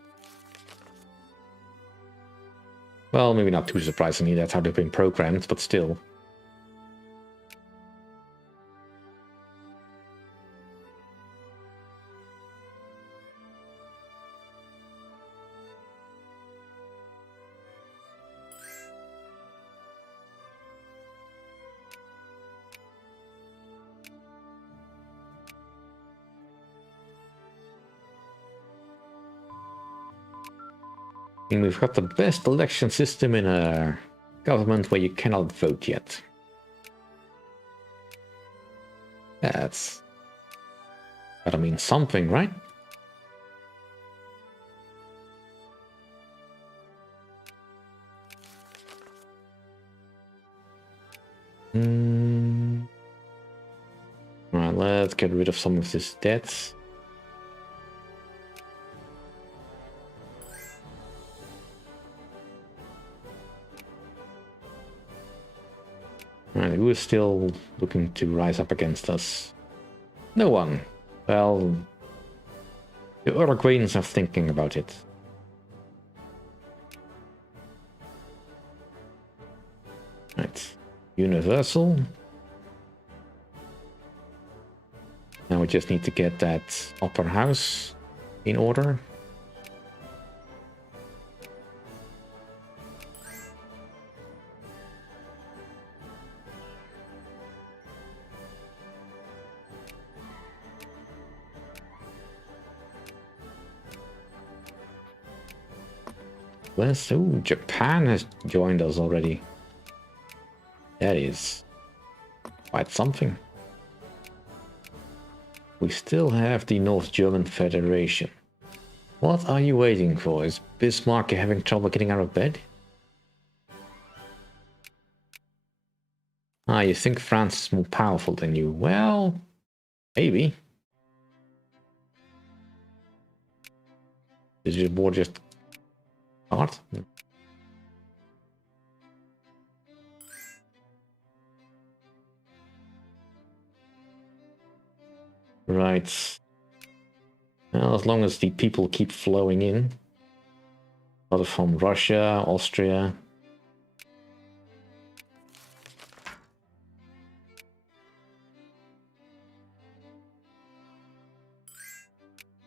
Well, maybe not too surprisingly, that's how they've been programmed, but still. And we've got the best election system in a government where you cannot vote yet. That's gotta mean something, right? Alright, let's get rid of some of this debt. Alright, who is still looking to rise up against us? No one. Well, the Uruguayans are thinking about it. Right, Universal. Now we just need to get that upper house in order. Ooh, Japan has joined us already. That is quite something. We still have the North German Federation. What are you waiting for? Is Bismarck having trouble getting out of bed? Ah, you think France is more powerful than you? Well, maybe. Did your war just start? Right. Well, as long as the people keep flowing in. A lot from Russia, Austria.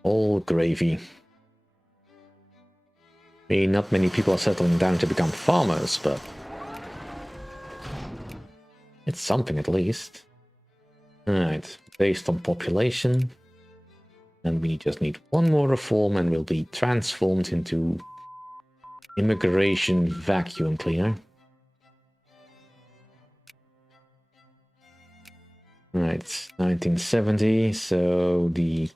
All gravy. I mean, not many people are settling down to become farmers, but it's something at least. Alright, based on population. And we just need one more reform and we'll be transformed into immigration vacuum cleaner. Right, 1970, so the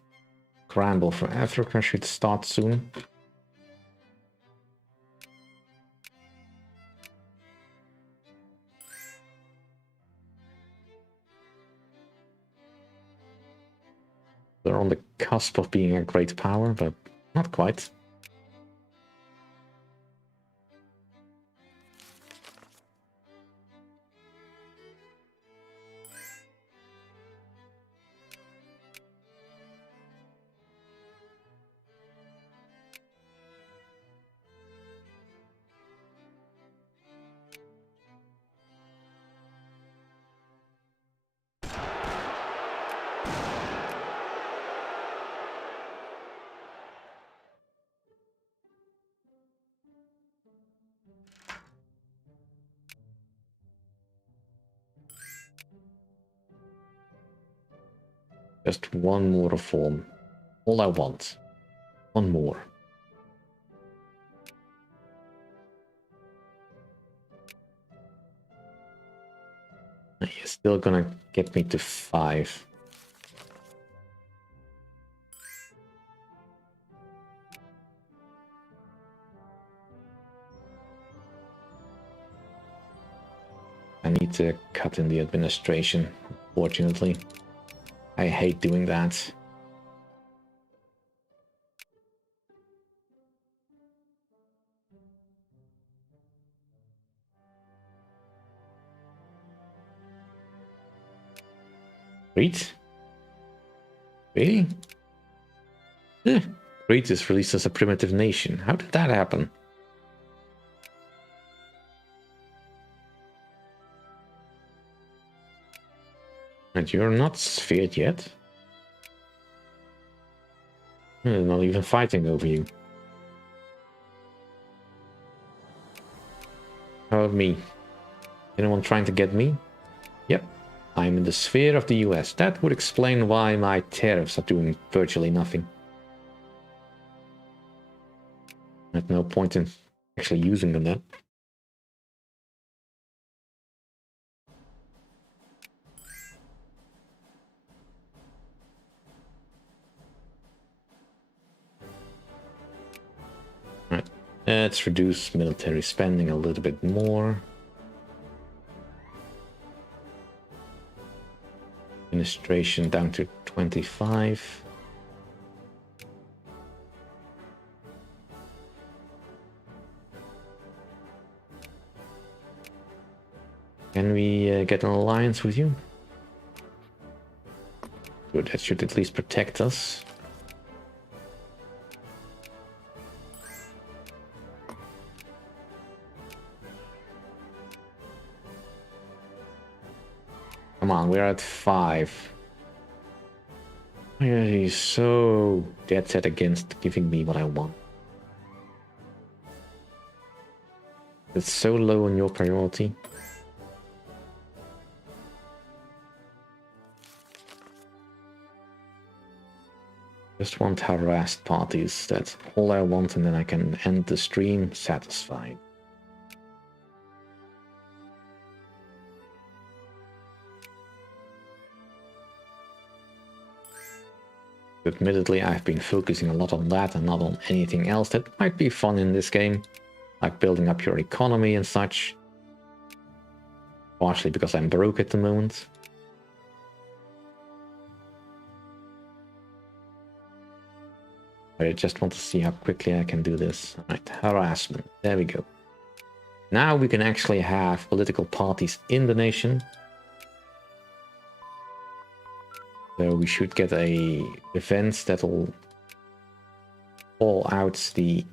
scramble for Africa should start soon. They're on the cusp of being a great power, but not quite. Just one more reform. All I want. One more. You're still gonna get me to 5. I need to cut in the administration, unfortunately. I hate doing that. Crete? Really? Crete is released as a primitive nation. How did that happen? And you're not sphered yet? They're not even fighting over you. How about me? Anyone trying to get me? Yep. I'm in the sphere of the US. That would explain why my tariffs are doing virtually nothing. There's no point in actually using them then. Right. Let's reduce military spending a little bit more. Administration down to 25. Can we get an alliance with you? Good, that should at least protect us. Come on, we're at 5. Yeah, he's so dead set against giving me what I want. It's so low on your priority. Just want harassed parties. That's all I want, and then I can end the stream satisfied. Admittedly, I've been focusing a lot on that and not on anything else that might be fun in this game, like building up your economy and such. Partially because I'm broke at the moment. I just want to see how quickly I can do this. Alright, harassment. There we go. Now we can actually have political parties in the nation. So we should get a defense that'll call out the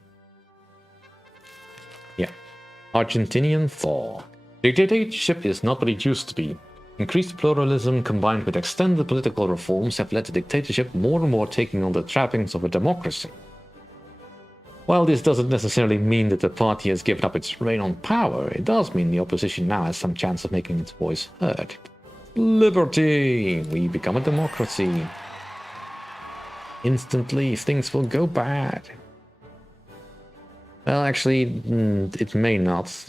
Argentinian thaw. Dictatorship is not what it used to be. Increased pluralism combined with extended political reforms have led to dictatorship more and more taking on the trappings of a democracy. While this doesn't necessarily mean that the party has given up its reign on power, it does mean the opposition now has some chance of making its voice heard. Liberty! We become a democracy. Instantly, things will go bad. Well, actually, it may not.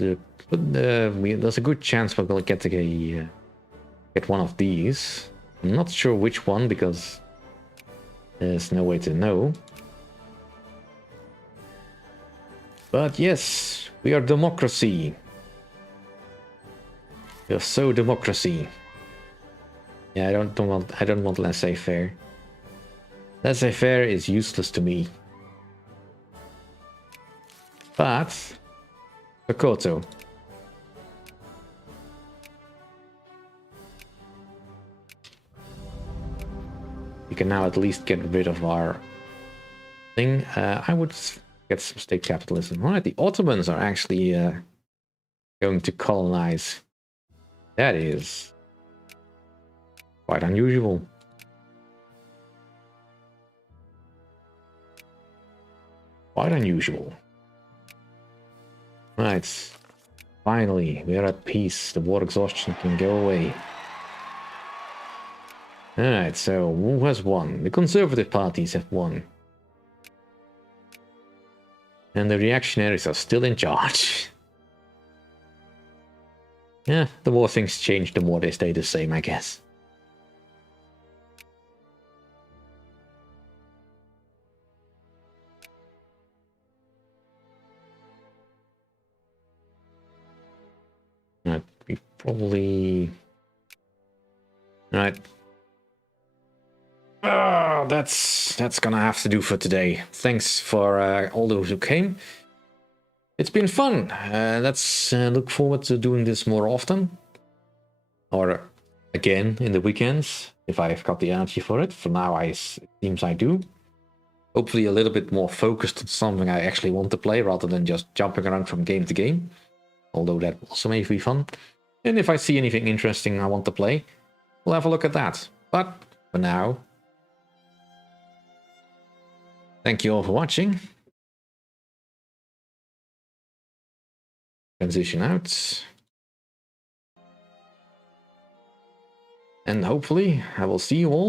But there's a good chance we'll get one of these. I'm not sure which one because there's no way to know. But yes, we are democracy. We are so democracy. Yeah, I don't want laissez-faire. Laissez-faire is useless to me. But Sokoto. We can now at least get rid of our thing. I would get some state capitalism. Alright, the Ottomans are actually going to colonize. That is quite unusual. Quite unusual. Right. Finally, we're at peace. The war exhaustion can go away. Alright, so who has won? The Conservative parties have won. And the reactionaries are still in charge. Yeah, the more things change, the more they stay the same, I guess. We probably... Right. That's gonna have to do for today. Thanks for all those who came. It's been fun. Let's look forward to doing this more often. Or again in the weekends, if I've got the energy for it. For now, it seems I do. Hopefully a little bit more focused on something I actually want to play, rather than just jumping around from game to game. Although that also may be fun. And if I see anything interesting I want to play, we'll have a look at that. But for now, thank you all for watching. Transition out. And hopefully I will see you all